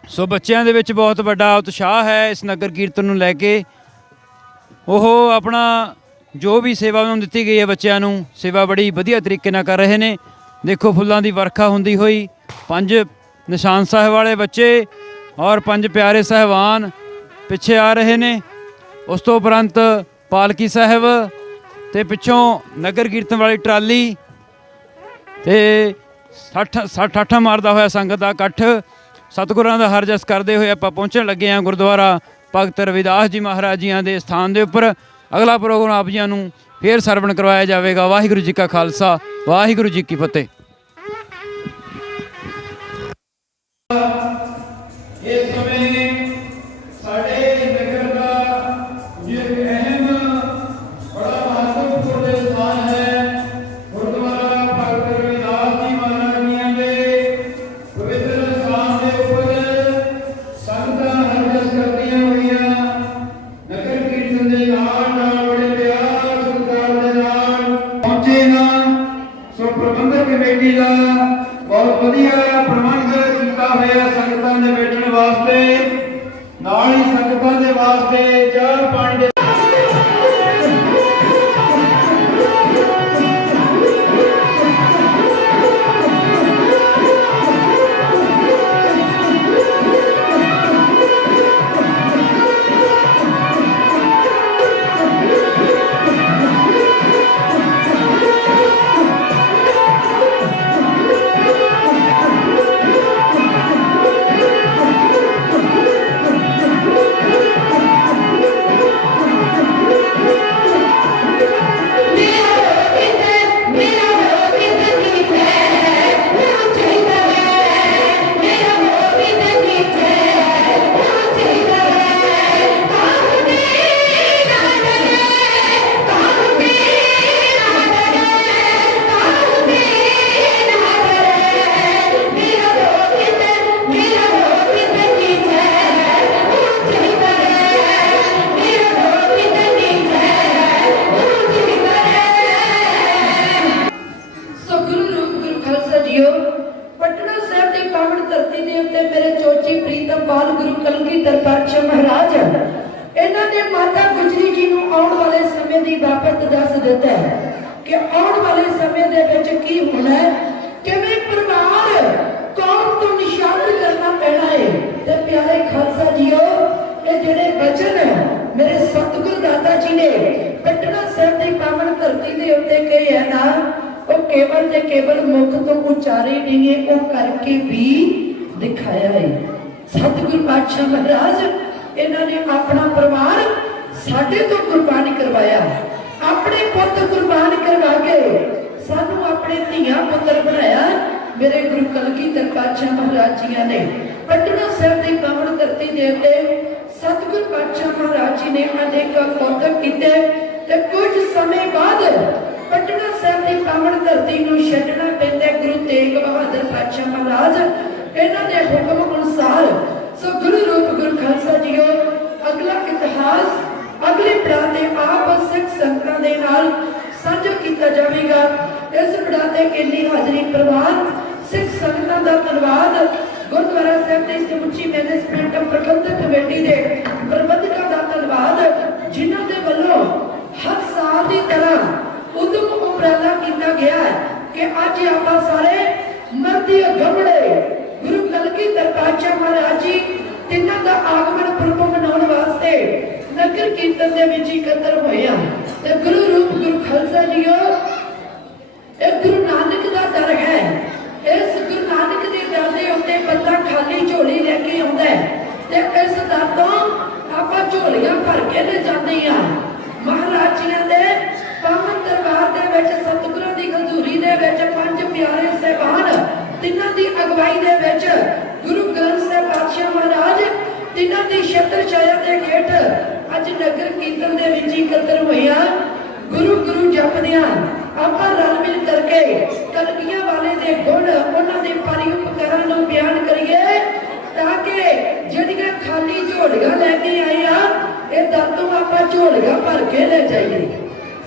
ਸੋ ਬੱਚਿਆਂ ਦੇ ਵਿੱਚ ਬਹੁਤ ਵੱਡਾ ਉਤਸ਼ਾਹ ਹੈ ਇਸ ਨਗਰ ਕੀਰਤਨ ਨੂੰ ਲੈ ਕੇ। ਉਹ ਆਪਣਾ ਜੋ ਵੀ ਸੇਵਾ ਉਹਨਾਂ ਨੂੰ ਦਿੱਤੀ ਗਈ ਹੈ ਬੱਚਿਆਂ ਨੂੰ ਸੇਵਾ ਬੜੀ ਵਧੀਆ ਤਰੀਕੇ ਨਾਲ ਕਰ ਰਹੇ ਨੇ। ਦੇਖੋ ਫੁੱਲਾਂ ਦੀ ਵਰਖਾ ਹੁੰਦੀ ਹੋਈ 5 ਨਿਸ਼ਾਨ ਸਾਹਿਬ ਵਾਲੇ ਬੱਚੇ ਔਰ 5 ਪਿਆਰੇ ਸਾਹਿਬਾਨ ਪਿੱਛੇ ਆ ਰਹੇ ਨੇ। ਉਸ ਤੋਂ ਉਪਰੰਤ ਪਾਲਕੀ ਸਾਹਿਬ ਤੇ ਪਿੱਛੋਂ ਨਗਰ ਕੀਰਤਨ ਵਾਲੀ ਟਰਾਲੀ ਤੇ ਠਾਠਾਂ ਮਾਰਦਾ ਹੋਇਆ ਸੰਗਤ ਦਾ ਇਕੱਠ। ਸਤਿਗੁਰਾਂ ਦਾ ਹਰ ਜਸ ਕਰਦੇ ਹੋਏ ਆਪਾਂ ਪਹੁੰਚਣ ਲੱਗੇ ਹਾਂ ਗੁਰਦੁਆਰਾ ਭਗਤ ਰਵਿਦਾਸ ਜੀ ਮਹਾਰਾਜ ਜੀਆਂ ਦੇ ਸਥਾਨ ਦੇ ਉੱਪਰ। ਅਗਲਾ ਪ੍ਰੋਗਰਾਮ ਆਪ ਜੀਆਂ ਨੂੰ ਫੇਰ ਸਰਵਣ ਕਰਵਾਇਆ ਜਾਵੇਗਾ। ਵਾਹਿਗੁਰੂ ਜੀ ਕਾ ਖਾਲਸਾ, ਵਾਹਿਗੁਰੂ ਜੀ ਕੀ ਫਤਿਹ। ਇਸ ਸਮੇਂ ਸਾਡੇ ਨਗਰ ਦਾ ਜੋ ਅਹਿਮ ਬੜਾ ਮਹੱਤਵਪੂਰਨ ਸਥਾਨ ਹੈ ਗੁਰਦੁਆਰਾ ਭਗਤ ਰਵਿਦਾਸ ਜੀ ਮਹਾਰਾਜ ਜੀਆਂ ਦੇ ਪਵਿੱਤਰ ਸਥਾਨ ਦੇ ਉੱਪਰ ਸੰਗਤਾਂ ਹਰਜਸ ਕਰਦੀਆਂ ਹੋਈਆਂ ਨਗਰ ਕੀਰਤਨ ਦੇ ਨਾਲ ਬੜੇ ਪਿਆਰ ਸਤਿਕਾਰ ਦੇ ਨਾਲ ਪਹੁੰਚੇ ਹਾਂ। ਸੋ ਪ੍ਰਬੰਧਕ ਕਮੇਟੀ ਦਾ ਬਹੁਤ ਵਧੀਆ ਪ੍ਰਬੰਧ ਕੀਤਾ ਹੋਇਆ ਸੰਗਤਾਂ ਦੇ ਬੈਠਣ ਵਾਸਤੇ, ਨਾਲ ਹੀ ਸੰਗਤਾਂ ਦੇ ਵਾਸਤੇ ਚਾਹ ਪਾਣੀ ਦੇ ਪ੍ਰੀਤਮਪਾਲ ਗੁਰੂ ਕਲਗੀਧਰ ਪਾਤਸ਼ਾਹ ਮਹਾਰਾਜ ਇਹਨਾਂ ਨੇ ਮਾਤਾ ਗੁਜਰੀ ਜੀ ਨੂੰ ਆਉਣ ਵਾਲੇ ਸਮੇਂ ਦੀ ਬਾਬਤ ਦੱਸ ਦਿੱਤਾ ਹੈ ਕਿ ਆਉਣ ਵਾਲੇ ਸਮੇਂ ਦੇ ਵਿੱਚ ਕੀ ਹੋਣਾ ਹੈ, ਕਿਵੇਂ ਪਰਿਵਾਰ ਕੌਮ ਤੋਂ ਨਿਸ਼ਾਨ ਕਰਨਾ ਪੈਣਾ ਹੈ। ਤੇ ਪਿਆਰੇ ਖਾਲਸਾ ਜੀਓ, ਇਹ ਜਿਹੜੇ ਬਚਨ ਮੇਰੇ ਸਤਿਗੁਰ ਦਾਤਾ ਜੀ ਨੇ ਪਟਨਾ ਸਾਹਿਬ ਦੀ ਪਾਵਨ ਧਰਤੀ ਦੇ ਉੱਤੇ ਕਹੇ ਹੈ ਨਾ, ਉਹ ਕੇਵਲ ਤੇ ਕੇਵਲ ਮੁਖ ਤੋਂ ਉਚਾਰੇ ਨਹੀਂ ਹੈ, ਉਹ ਕਰਕੇ ਵੀ ਦਿਖਾਇਆ ਹੈ। ਸਤਿਗੁਰ ਪਾਤਸ਼ਾਹ ਮਹਾਰਾਜ ਇਹਨਾਂ ਨੇ ਆਪਣਾ ਪਰਿਵਾਰ ਸਾਡੇ ਤੋਂ ਕੁਰਬਾਨ ਕਰਵਾਇਆ, ਆਪਣੇ ਪੁੱਤ ਕੁਰਬਾਨ ਕਰਵਾ ਕੇ ਸਾਨੂੰ ਆਪਣੇ ਧੀਆਂ ਪੁੱਤਰ ਬਣਾਇਆ। ਮੇਰੇ ਗੁਰੂ ਕਲਗੀਧਰ ਪਾਤਸ਼ਾਹ ਮਹਾਰਾਜ ਜੀਆਂ ਨੇ ਪਟਨਾ ਸਾਹਿਬ ਦੀ ਪਾਵਨ ਧਰਤੀ ਦੇ ਉੱਤੇ ਸਤਿਗੁਰ ਪਾਤਸ਼ਾਹ ਮਹਾਰਾਜ ਜੀ ਨੇ ਅਨੇਕਾਂ ਕੌਤਕ ਕੀਤੇ ਤੇ ਕੁਝ ਸਮੇਂ ਬਾਅਦ ਪਟਨਾ ਸਾਹਿਬ ਦੀ ਪਾਵਨ ਧਰਤੀ ਨੂੰ ਛੱਡਣਾ ਪੈਂਦਾ। ਗੁਰੂ ਤੇਗ ਬਹਾਦਰ ਪਾਤਸ਼ਾਹ ਮਹਾਰਾਜ ਇਹਨਾਂ ਦੇ ਹੁਕਮ ਅਨੁਸਾਰ ਸੋ ਗੁਰੂ ਰੂਪ ਗੁਰੂ ਖਾਲਸਾ ਜੀਓ, ਅਗਲਾ ਇਤਿਹਾਸ ਅਗਲੇ ਪੜਾਅ ਤੇ ਆਪ ਸਿੱਖ ਸੰਗਤਾਂ ਦੇ ਨਾਲ ਸਾਂਝਾ ਕੀਤਾ ਜਾਵੇਗਾ। ਇਸ ਪੜਾਅ ਤੇ ਕਿੰਨੀ ਹਾਜ਼ਰੀ ਪ੍ਰਵਾਨ ਸਿੱਖ ਸੰਗਤਾਂ ਦਾ ਧੰਨਵਾਦ। ਗੁਰਦੁਆਰਾ ਸਾਹਿਬ ਦੀ ਸਮੁੱਚੀ ਮੈਨੇਜਮੈਂਟ ਪ੍ਰਬੰਧਕ ਕਮੇਟੀ ਦੇ ਪ੍ਰਬੰਧਕਾਂ ਦਾ ਧੰਨਵਾਦ, ਜਿਨ੍ਹਾਂ ਦੇ ਵੱਲੋਂ ਹਰ ਸਾਲ ਦੀ ਤਰ੍ਹਾਂ ਉਦਮ ਉਪਰਾਲਾ ਕੀਤਾ ਗਿਆ ਹੈ ਕਿ ਅੱਜ ਆਪਾਂ ਸਾਰੇ ਮਰਦੀ ਗਮੜੇ ਗੁਰੂ ਕਲਗੀਧਰ ਪਾਤਸ਼ਾਹ ਮਹਾਰਾਜ ਜੀ ਤਿੰਨਾਂ ਦਾ ਆਗਮਨ ਪੁਰਬ ਮਨਾਉਣ ਵਾਸਤੇ ਨਗਰ ਕੀਰਤਨ ਦੇ ਵਿੱਚ ਇਕੱਤਰ ਹੋਏ ਆ। ਤੇ ਗੁਰੂ ਰੂਪ ਗੁਰੂ ਖਾਲਸਾ ਜੀਓ, ਇਹ ਗੁਰੂ ਨਾਨਕ ਦਾ ਦਰ ਹੈ। ਇਸ ਗੁਰੂ ਨਾਨਕ ਦੇ ਦਰ ਦੇ ਉੱਤੇ ਬੰਦਾ ਖਾਲੀ ਝੋਲੀ ਲੈ ਕੇ ਆਉਂਦਾ ਹੈ ਤੇ ਇਸ ਦਰ ਤੋਂ ਆਪਾਂ ਝੋਲੀਆਂ ਭਰ ਕੇ ਲੈ ਜਾਂਦੇ ਆ। ਮਹਾਰਾਜ ਜੀਆਂ ਦੇ ਪਾਵਨ ਦਰਬਾਰ ਦੇ ਵਿੱਚ ਸਤਿਗੁਰਾਂ ਦੀ ਹਜ਼ੂਰੀ ਦੇ ਵਿੱਚ ਪੰਜ ਪਿਆਰੇ ਸਹਿਬਾਨ ਤਿੰਨਾਂ ਦੀ ਅਗਵਾਈ ਦੇ ਵਿੱਚ ਗੁਰੂ ਗ੍ਰੰਥ ਸਾਹਿਬ ਪਾਤਸ਼ਾਹ ਮਹਾਰਾਜ ਤਿੰਨਾਂ ਦੀ ਛਤਰ ਛਾਇਆ ਦੇ ਹੇਠ ਅੱਜ ਨਗਰ ਕੀਰਤਨ ਦੇ ਵਿੱਚ ਇਕੱਤਰ ਹੋਇਆ। ਗੁਰੂ ਗੁਰੂ ਜਪਦਿਆਂ ਆਪਾਂ ਰਲ ਮਿਲ ਕਰਕੇ ਕਲਗੀਆਂ ਵਾਲੇ ਦੇ ਗੁਣ, ਉਹਨਾਂ ਦੇ ਪਰੀ ਉਪਕਾਰਾਂ ਨੂੰ ਬਿਆਨ ਕਰੀਏ ਤਾਂ ਕਿ ਜਿਹੜੀਆਂ ਖਾਲੀ ਝੋਲੀਆਂ ਲੈ ਕੇ ਆਏ ਆ, ਇਹ ਦਰ ਤੋਂ ਆਪਾਂ ਝੋਲੀਆਂ ਭਰ ਕੇ ਲੈ ਜਾਈਏ।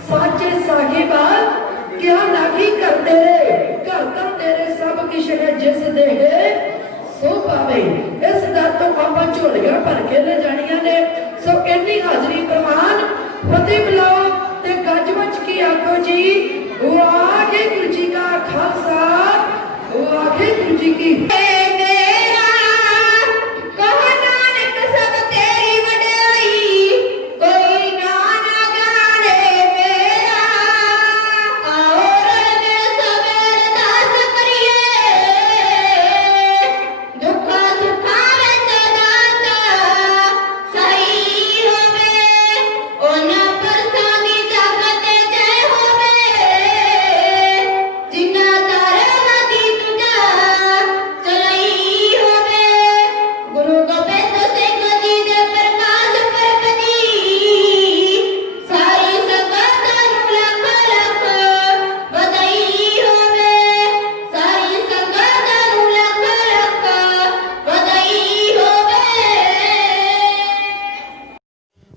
ਸਾਚੇ ਸਾਹਿਬਾ ਕਿਆ ਨਾਗੀ ਕਰ ਤੇਰੇ, ਘਰ ਤਾਂ ਤੇਰੇ ਸਭ ਕਿਛ ਹੈ, ਜਿਸ ਦੇਹ ਸੋ ਪਾਵੇ। ਇਸ ਦਰ ਤੋਂ ਆਪਾਂ ਝੋਲੀਆਂ ਭਰ ਕੇ ਲੈ ਜਾਣੀਆਂ ਨੇ। ਸੋ ਇੰਨੀ ਹਾਜ਼ਰੀ ਪ੍ਰਵਾਨ, ਫਤਿਹ ਬੁਲਾਓ ਤੇ ਗੱਜ ਵੱਜ ਕੇ ਆਖੋ ਜੀ, ਵਾਹਿਗੁਰੂ ਜੀ ਕਾ ਖਾਲਸਾ, ਵਾਹਿਗੁਰੂ ਜੀ ਕੀ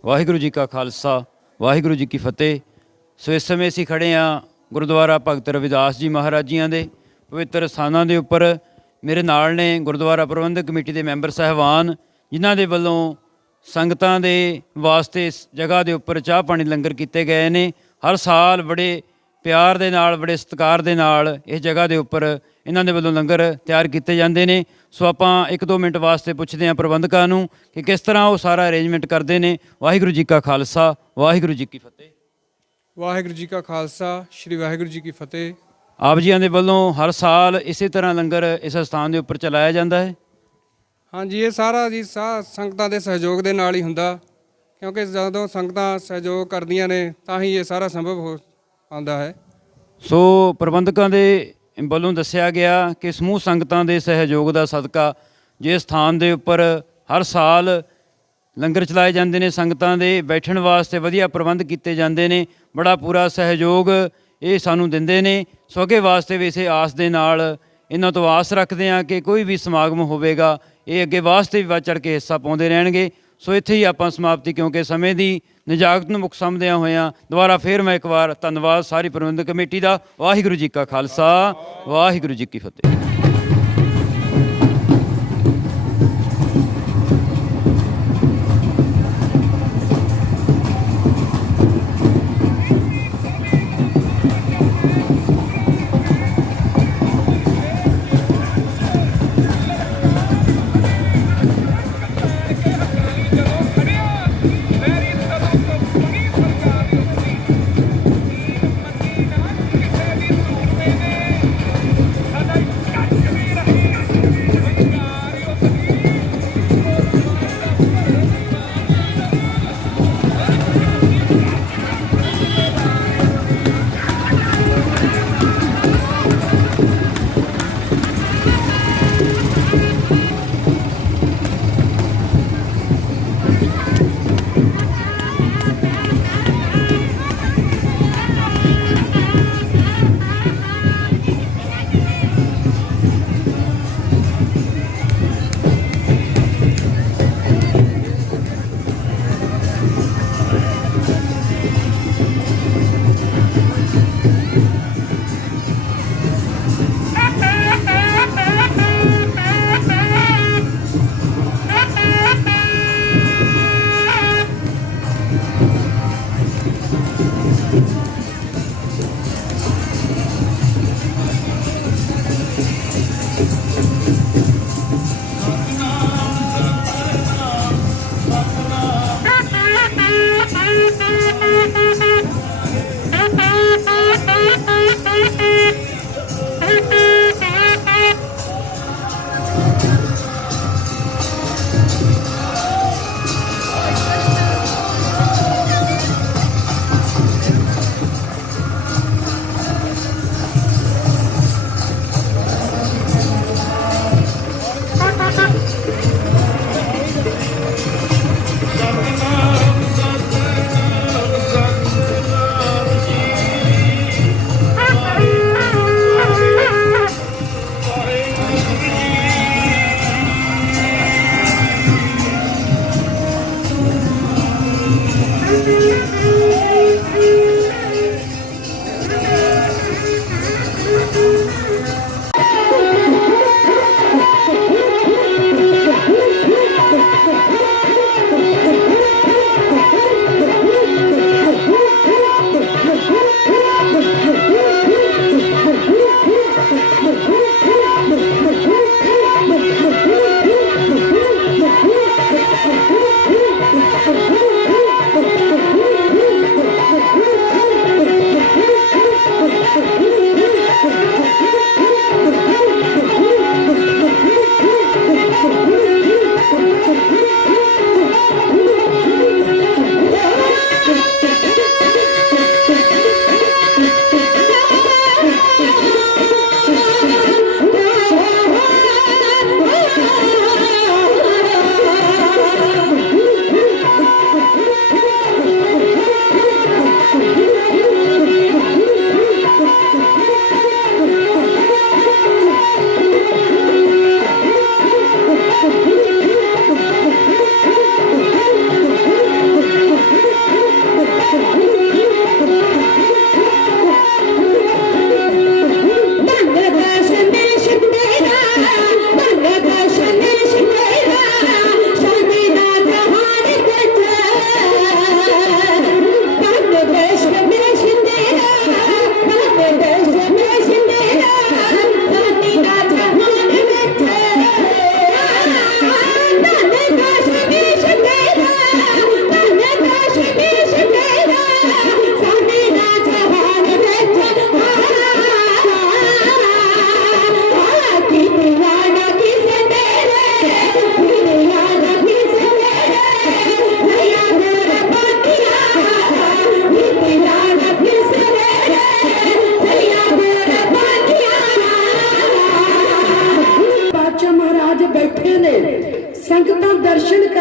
ਵਾਹਿਗੁਰੂ ਜੀ ਕਾ ਖਾਲਸਾ, ਵਾਹਿਗੁਰੂ ਜੀ ਕੀ ਫਤਿਹ। ਸੋ ਇਸ ਸਮੇਂ ਅਸੀਂ ਖੜੇ ਹਾਂ ਗੁਰਦੁਆਰਾ ਭਗਤ ਰਵਿਦਾਸ ਜੀ ਮਹਾਰਾਜ ਜੀਆਂ ਦੇ ਪਵਿੱਤਰ ਸਥਾਨਾਂ ਦੇ ਉੱਪਰ। ਮੇਰੇ ਨਾਲ ਨੇ ਗੁਰਦੁਆਰਾ ਪ੍ਰਬੰਧਕ ਕਮੇਟੀ ਦੇ ਮੈਂਬਰ ਸਾਹਿਬਾਨ, ਜਿਨ੍ਹਾਂ ਦੇ ਵੱਲੋਂ ਸੰਗਤਾਂ ਦੇ ਵਾਸਤੇ ਇਸ ਜਗ੍ਹਾ ਦੇ ਉੱਪਰ ਚਾਹ ਪਾਣੀ ਲੰਗਰ ਕੀਤੇ ਗਏ ਨੇ। ਹਰ ਸਾਲ ਬੜੇ ਪਿਆਰ ਦੇ ਨਾਲ, ਬੜੇ ਸਤਿਕਾਰ ਦੇ ਨਾਲ ਇਸ ਜਗ੍ਹਾ ਦੇ ਉੱਪਰ ਇਹਨਾਂ ਦੇ ਵੱਲੋਂ ਲੰਗਰ ਤਿਆਰ ਕੀਤੇ ਜਾਂਦੇ ਨੇ। ਸੋ ਆਪਾਂ 1-2 ਮਿੰਟ ਵਾਸਤੇ ਪੁੱਛਦੇ ਹਾਂ ਪ੍ਰਬੰਧਕਾਂ ਨੂੰ ਕਿ ਕਿਸ ਤਰ੍ਹਾਂ ਉਹ ਸਾਰਾ ਅਰੇਂਜਮੈਂਟ ਕਰਦੇ ਨੇ। ਵਾਹਿਗੁਰੂ ਜੀ ਕਾ ਖਾਲਸਾ, ਵਾਹਿਗੁਰੂ ਜੀ ਕੀ ਫਤਿਹ। ਵਾਹਿਗੁਰੂ ਜੀ ਕਾ ਖਾਲਸਾ, ਸ਼੍ਰੀ ਵਾਹਿਗੁਰੂ ਜੀ ਕੀ ਫਤਿਹ। ਆਪ ਜੀਆਂ ਦੇ ਵੱਲੋਂ ਹਰ ਸਾਲ ਇਸੇ ਤਰ੍ਹਾਂ ਲੰਗਰ ਇਸ ਸਥਾਨ ਦੇ ਉੱਪਰ ਚਲਾਇਆ ਜਾਂਦਾ ਹੈ। ਹਾਂਜੀ, ਇਹ ਸਾਰਾ ਜੀ ਸੰਗਤਾਂ ਦੇ ਸਹਿਯੋਗ ਦੇ ਨਾਲ ਹੀ ਹੁੰਦਾ, ਕਿਉਂਕਿ ਜਦੋਂ ਸੰਗਤਾਂ ਸਹਿਯੋਗ ਕਰਦੀਆਂ ਨੇ ਤਾਂ ਹੀ ਇਹ ਸਾਰਾ ਸੰਭਵ ਹੋ ਆਉਂਦਾ ਹੈ। ਸੋ ਪ੍ਰਬੰਧਕਾਂ ਦੇ ਵੱਲੋਂ ਦੱਸਿਆ ਗਿਆ ਕਿ ਸਮੂਹ ਸੰਗਤਾਂ ਦੇ ਸਹਿਯੋਗ ਦਾ ਸਦਕਾ ਜੇ ਸਥਾਨ ਦੇ ਉੱਪਰ ਹਰ ਸਾਲ ਲੰਗਰ ਚਲਾਏ ਜਾਂਦੇ ਨੇ, ਸੰਗਤਾਂ ਦੇ ਬੈਠਣ ਵਾਸਤੇ ਵਧੀਆ ਪ੍ਰਬੰਧ ਕੀਤੇ ਜਾਂਦੇ ਨੇ, ਬੜਾ ਪੂਰਾ ਸਹਿਯੋਗ ਇਹ ਸਾਨੂੰ ਦਿੰਦੇ ਨੇ। ਸੋ ਅੱਗੇ ਵਾਸਤੇ ਵੀ ਇਸੇ ਆਸ ਦੇ ਨਾਲ ਇਹਨਾਂ ਤੋਂ ਆਸ ਰੱਖਦੇ ਹਾਂ ਕਿ ਕੋਈ ਵੀ ਸਮਾਗਮ ਹੋਵੇਗਾ ਇਹ ਅੱਗੇ ਵਾਸਤੇ ਵੀ ਵੱਧ ਚੜ੍ਹ ਕੇ ਹਿੱਸਾ ਪਾਉਂਦੇ ਰਹਿਣਗੇ। ਸੋ ਇੱਥੇ ਹੀ ਆਪਾਂ ਸਮਾਪਤੀ, ਕਿਉਂਕਿ ਸਮੇਂ ਦੀ ਨਿਜਾਕਤ ਨੂੰ ਮੁੱਖ ਸਮਝਦਿਆਂ ਹੋਇਆਂ ਦੁਬਾਰਾ ਫੇਰ ਮੈਂ ਇੱਕ ਵਾਰ ਧੰਨਵਾਦ ਸਾਰੀ ਪ੍ਰਬੰਧਕ ਕਮੇਟੀ ਦਾ। ਵਾਹਿਗੁਰੂ ਜੀ ਕਾ ਖਾਲਸਾ, ਵਾਹਿਗੁਰੂ ਜੀ ਕੀ ਫਤਿਹ।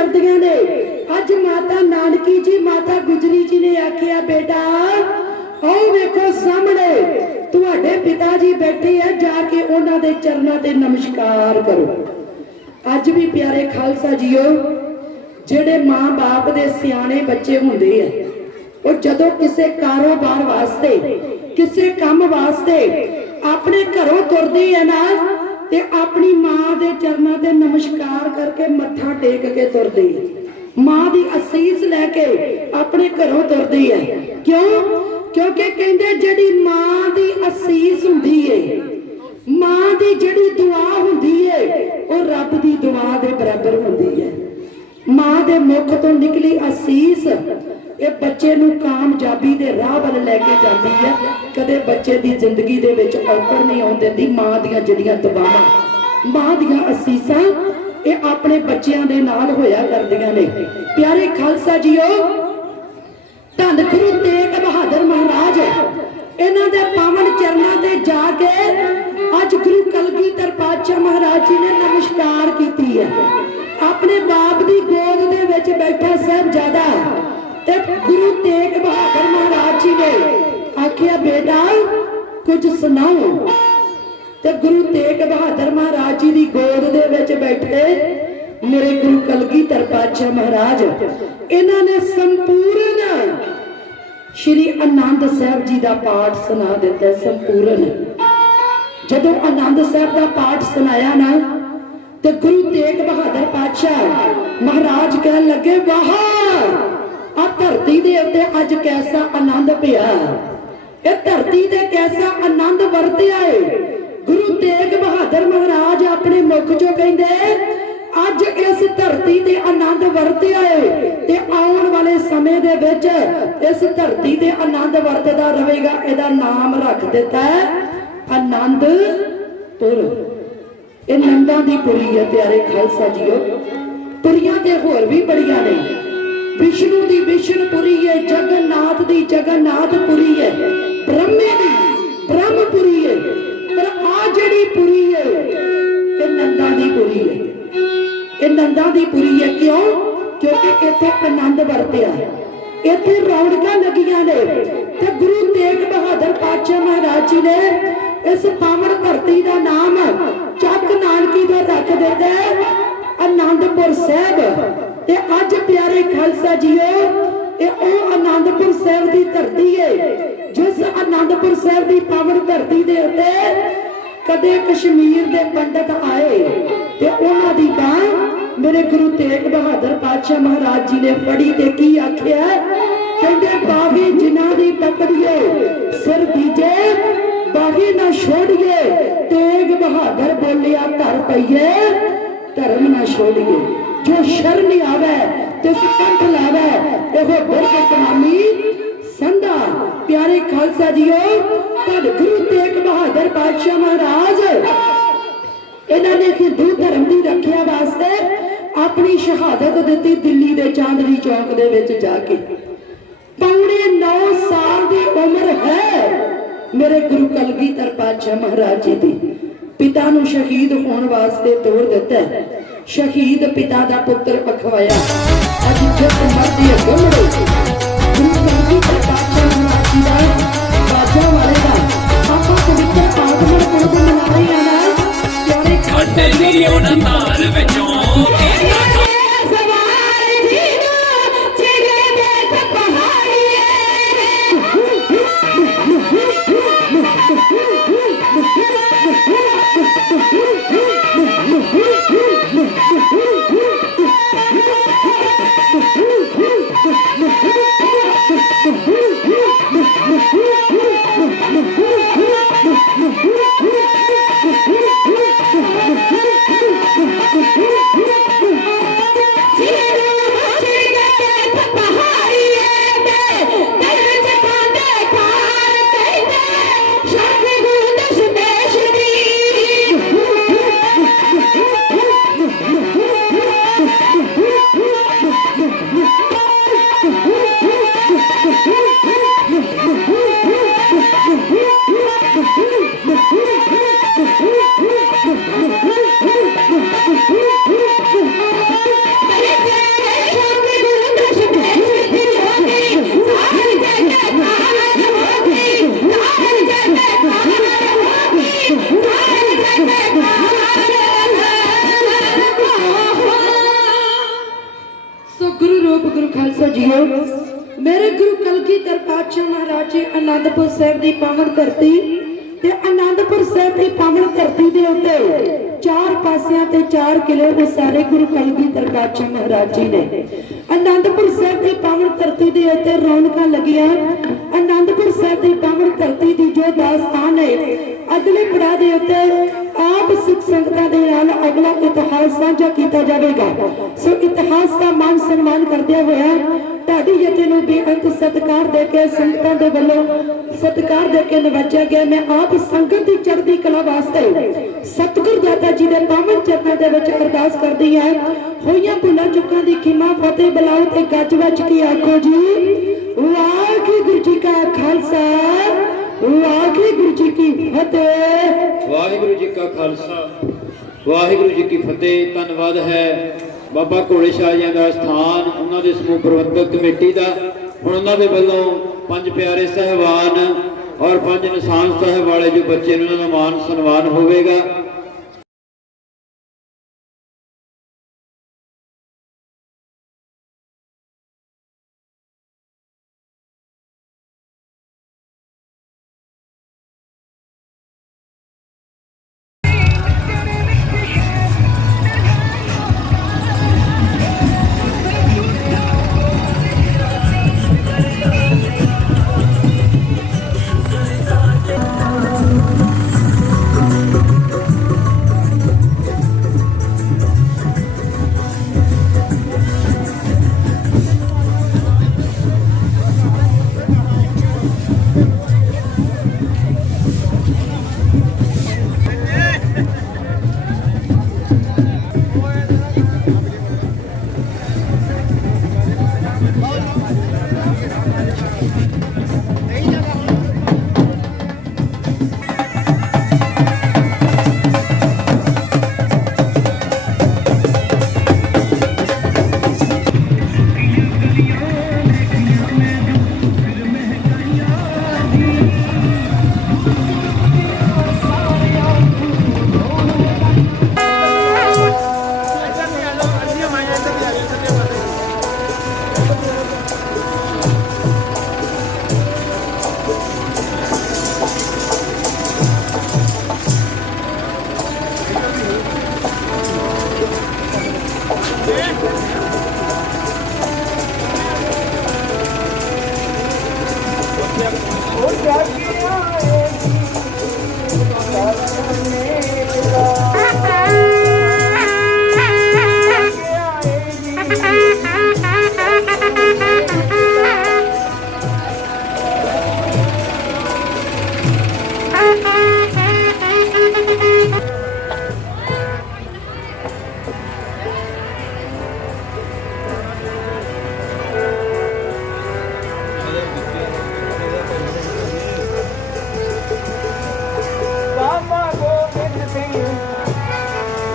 करदियां ने। अज माता नानकी जी माता गुजरी जी ने आखिया बेटा आओ वेखो सामने तुहाडे पिता जी बैठे है, जाके उन्हां दे चरनां ते नमस्कार करो। अज भी प्यारे खालसा जीओ जेडे मां बाप दे सियाणे बच्चे हुंदे है और जदों किसे कारोबार वास्ते किसे काम वास्ते अपने घरों तुरदे है ना ते अपनी मां दे चरनां ते नमस्कार करके मत्था टेक के तुरदे है। मां दी असीस लैके अपने घरों तुरदे है। क्यों? क्योंकि कहंदे जेड़ी मां दी असीस हुंदी है, मां दी जेड़ी दुआ हुंदी है वो रब दी दुआ दे बराबर हुंदी है। मां दे मुख तो निकली असीस ये बच्चे नूं कामयाबी दे राह वल लैके जाती है। कदे बच्चे दी जिंदगी दे विच औकड़ नहीं आउण दिंदी। मां दियां जिहड़ियां दुआवां, मां दियां असीसां ये अपने बच्चों दे नाल होया करदियां ने। प्यारे खालसा जीओ धन गुरु तेग बहादुर महाराज इन्हां दे पावन चरनां ते जाके अज गुरु कलगीधर पातशाह महाराज जी ने नमस्कार कीती है। अपने बाप दी गोद दे विच बैठा साहिबजादा ते गुरु तेग बहादुर महाराज जी ने आखिया बेटा कुछ सुनाओ। ते गुरु तेग बहादुर महाराज जी दी गोद दे विच बैठे मेरे गुरु कलगीधर पातशाह महाराज इन्हां ने संपूर्ण श्री आनंद साहब जी दा पाठ सुना दिता। संपूर्ण जदों आनंद साहब दा पाठ सुनाया ना तो गुरु तेग बहादुर पातशाह महाराज कह लगे वाह आ धरती दे उत्ते अज कैसा आनंद पिया, ये धरती दे कैसा आनंद वरतिया है। गुरु तेग बहादुर महाराज अपने मुख चो कहंदे अज इस धरती ते आनंद वरतिया है ते आउण वाले समय दे विच इस धरती ते आनंद वरतदा रहेगा। इहदा नाम रख दिता है आनंदपुर। ये नंदा दी पुरी है प्यारे खालसा जीओ। पुरियां ते होर भी बड़ियां ने। विष्णु दी विष्णुपुरी है, जगन्नाथ दी जगन्नाथपुरी है, ब्रह्मे दी ब्रह्मपुरी है। पर आ जिहड़ी पुरी है ये नंदा दी पुरी है। ये नंदा दी पुरी है क्यों? क्योंकि इत्थे आनंद वरतिया, इत्थे रौनकां लगियां ने। ते गुरु तेग बहादुर पातशाह महाराज जी ने इस पावन धरती का नाम चक नानकी का रख दिता आनंदपुर साहब। ते अज प्यारे खालसा जीओ ये ओ आनंदपुर साहब की धरती है जिस आनंदपुर साहब की पावन धरती दे उत्ते कदे कश्मीर दे पंडित आए ते उन्हां दी बांह मेरे गुरु तेग बहादुर पातशाह महाराज जी ने फड़ी ते की आख्या कहंदे बागी जिन्हां दी पकड़िए सिर दीजे बागी ना छोड़िए। तेग बहादुर बोलिया घर पईए धर्म ना छोड़िए। जो शरण आवे तिस कंठ लावे एहो बिरख सलामी संधा। प्यारे खालसा जीओ धन गुरु तेग बहादुर पातशाह महाराज इन्हां ने हिंदू धर्म की रखिया वास्ते अपनी शहादत दी दिल्ली के चांदनी चौक दे विच जाके। पौने 9 साल की उम्र है मेरे गुरु कलगीधर पातशाह महाराज जी की। पिता नूं शहीद होने वास्ते तोड़ दिता। शहीद पिता का पुत्र अखवाया। अज जिस मर्जी गमड़े गुरु कलगीधर पातशाह महाराज जी का बाजा वाले का आपां पवित्र आगमन पर्व मना रहे हैं ना। प्यारे खड्डे दी उन्हां तार विचों ਰੂਪ ਗੁਰੂ ਖਾਲਸਾ ਜੀਓ, ਮੇਰੇ ਗੁਰੂ ਕਲਗੀਧਰ ਪਾਤਸ਼ਾਹ ਮਹਾਰਾਜ ਜੀ ਆਨੰਦਪੁਰ ਸਾਹਿਬ ਦੀ ਪਾਵਨ ਧਰਤੀ ਤੇ ਆਨੰਦਪੁਰ ਸਾਹਿਬ ਦੀ ਪਾਵਨ ਧਰਤੀ ਦੇ ਉੱਤੇ ਚਾਰ ਪਾਸਿਆਂ ਤੇ ਚਾਰ ਕਿਲੇ ਵਸਾਰੇ ਗੁਰੂ ਕਲਗੀਧਰ ਪਾਤਸ਼ਾਹ ਮਹਾਰਾਜ ਜੀ ਨੇ। ਆਨੰਦਪੁਰ ਸਾਹਿਬ ਦੀ ਪਾਵਨ ਧਰਤੀ ਦੇ ਉੱਤੇ ਰੌਣਕਾਂ ਲੱਗੀਆਂ। ਆਨੰਦਪੁਰ ਸਾਹਿਬ ਦੀ ਪਾਵਨ ਧਰਤੀ ਦੀ ਜੋ ਦਾਸਤਾਨ ਹੈ, ਅਗਲੇ ਪੜਾਅ ਦੇ ਉੱਤੇ ਆਪ ਸਿੱਖ ਸੰਗਤਾਂ ਦੇ ਨਾਲ ਅਗਲਾ ਇਤਿਹਾਸ ਸਾਂਝਾ ਕੀਤਾ ਜਾਵੇਗਾ। ਸੋ ਇਤਿਹਾਸ ਦਾ ਮਾਨ ਸਨਮਾਨ ਕਰਦਿਆਂ ਹੋਇਆ ਢਾਡੀ ਜਥੇ ਨੂੰ ਬੇਅੰਤ ਸਤਿਕਾਰ ਦੇ ਕੇ ਸੰਗਤਾਂ ਦੇ ਵੱਲੋਂ ਸਤਿਕਾਰ ਦੇ ਕੇ ਨਵਾਜਿਆ ਗਿਆ। ਮੈਂ ਆਪ ਸੰਗਤ ਦੀ ਚੜ੍ਹਦੀ ਕਲਾ ਵਾਸਤੇ ਸਤਿਗੁਰ ਦਾਤਾ ਜੀ ਦੇ ਪਾਵਨ ਚਰਨਾਂ ਦੇ ਵਿੱਚ ਅਰਦਾਸ ਕਰਦੀ ਹਾਂ। ਹੋਈਆਂ ਭੁੱਲਾਂ ਚੁੱਕਾਂ ਦੀ ਖਿਮਾ ਫਤਿਹ ਬੁਲਾਓ ਤੇ ਗੱਜ ਵੱਜ ਕੇ ਆਖੋ ਜੀ ਵਾਹਿਗੁਰੂ ਜੀ ਕਾ ਖਾਲਸਾ ਵਾਹਿਗੁਰੂ ਜੀ ਕੀ ਫਤਿਹ। ਵਾਹਿਗੁਰੂ ਜੀ ਕਾ ਖਾਲਸਾ ਵਾਹਿਗੁਰੂ ਜੀ ਕੀ ਫਤਿਹ। ਧੰਨਵਾਦ ਹੈ ਬਾਬਾ ਘੋੜੇ ਸ਼ਾਹ ਜੀ ਦਾ ਸਥਾਨ, ਉਹਨਾਂ ਦੇ ਸਮੂਹ ਪ੍ਰਬੰਧਕ ਕਮੇਟੀ ਦਾ। ਹੁਣ ਉਹਨਾਂ ਦੇ ਵੱਲੋਂ ਪੰਜ ਪਿਆਰੇ ਸਹਿਬਾਨ ਔਰ ਪੰਜ ਨਿਸ਼ਾਨ ਸਾਹਿਬ ਵਾਲੇ ਜੋ ਬੱਚੇ ਨੇ, ਉਹਨਾਂ ਦਾ ਮਾਨ ਸਨਮਾਨ ਹੋਵੇਗਾ।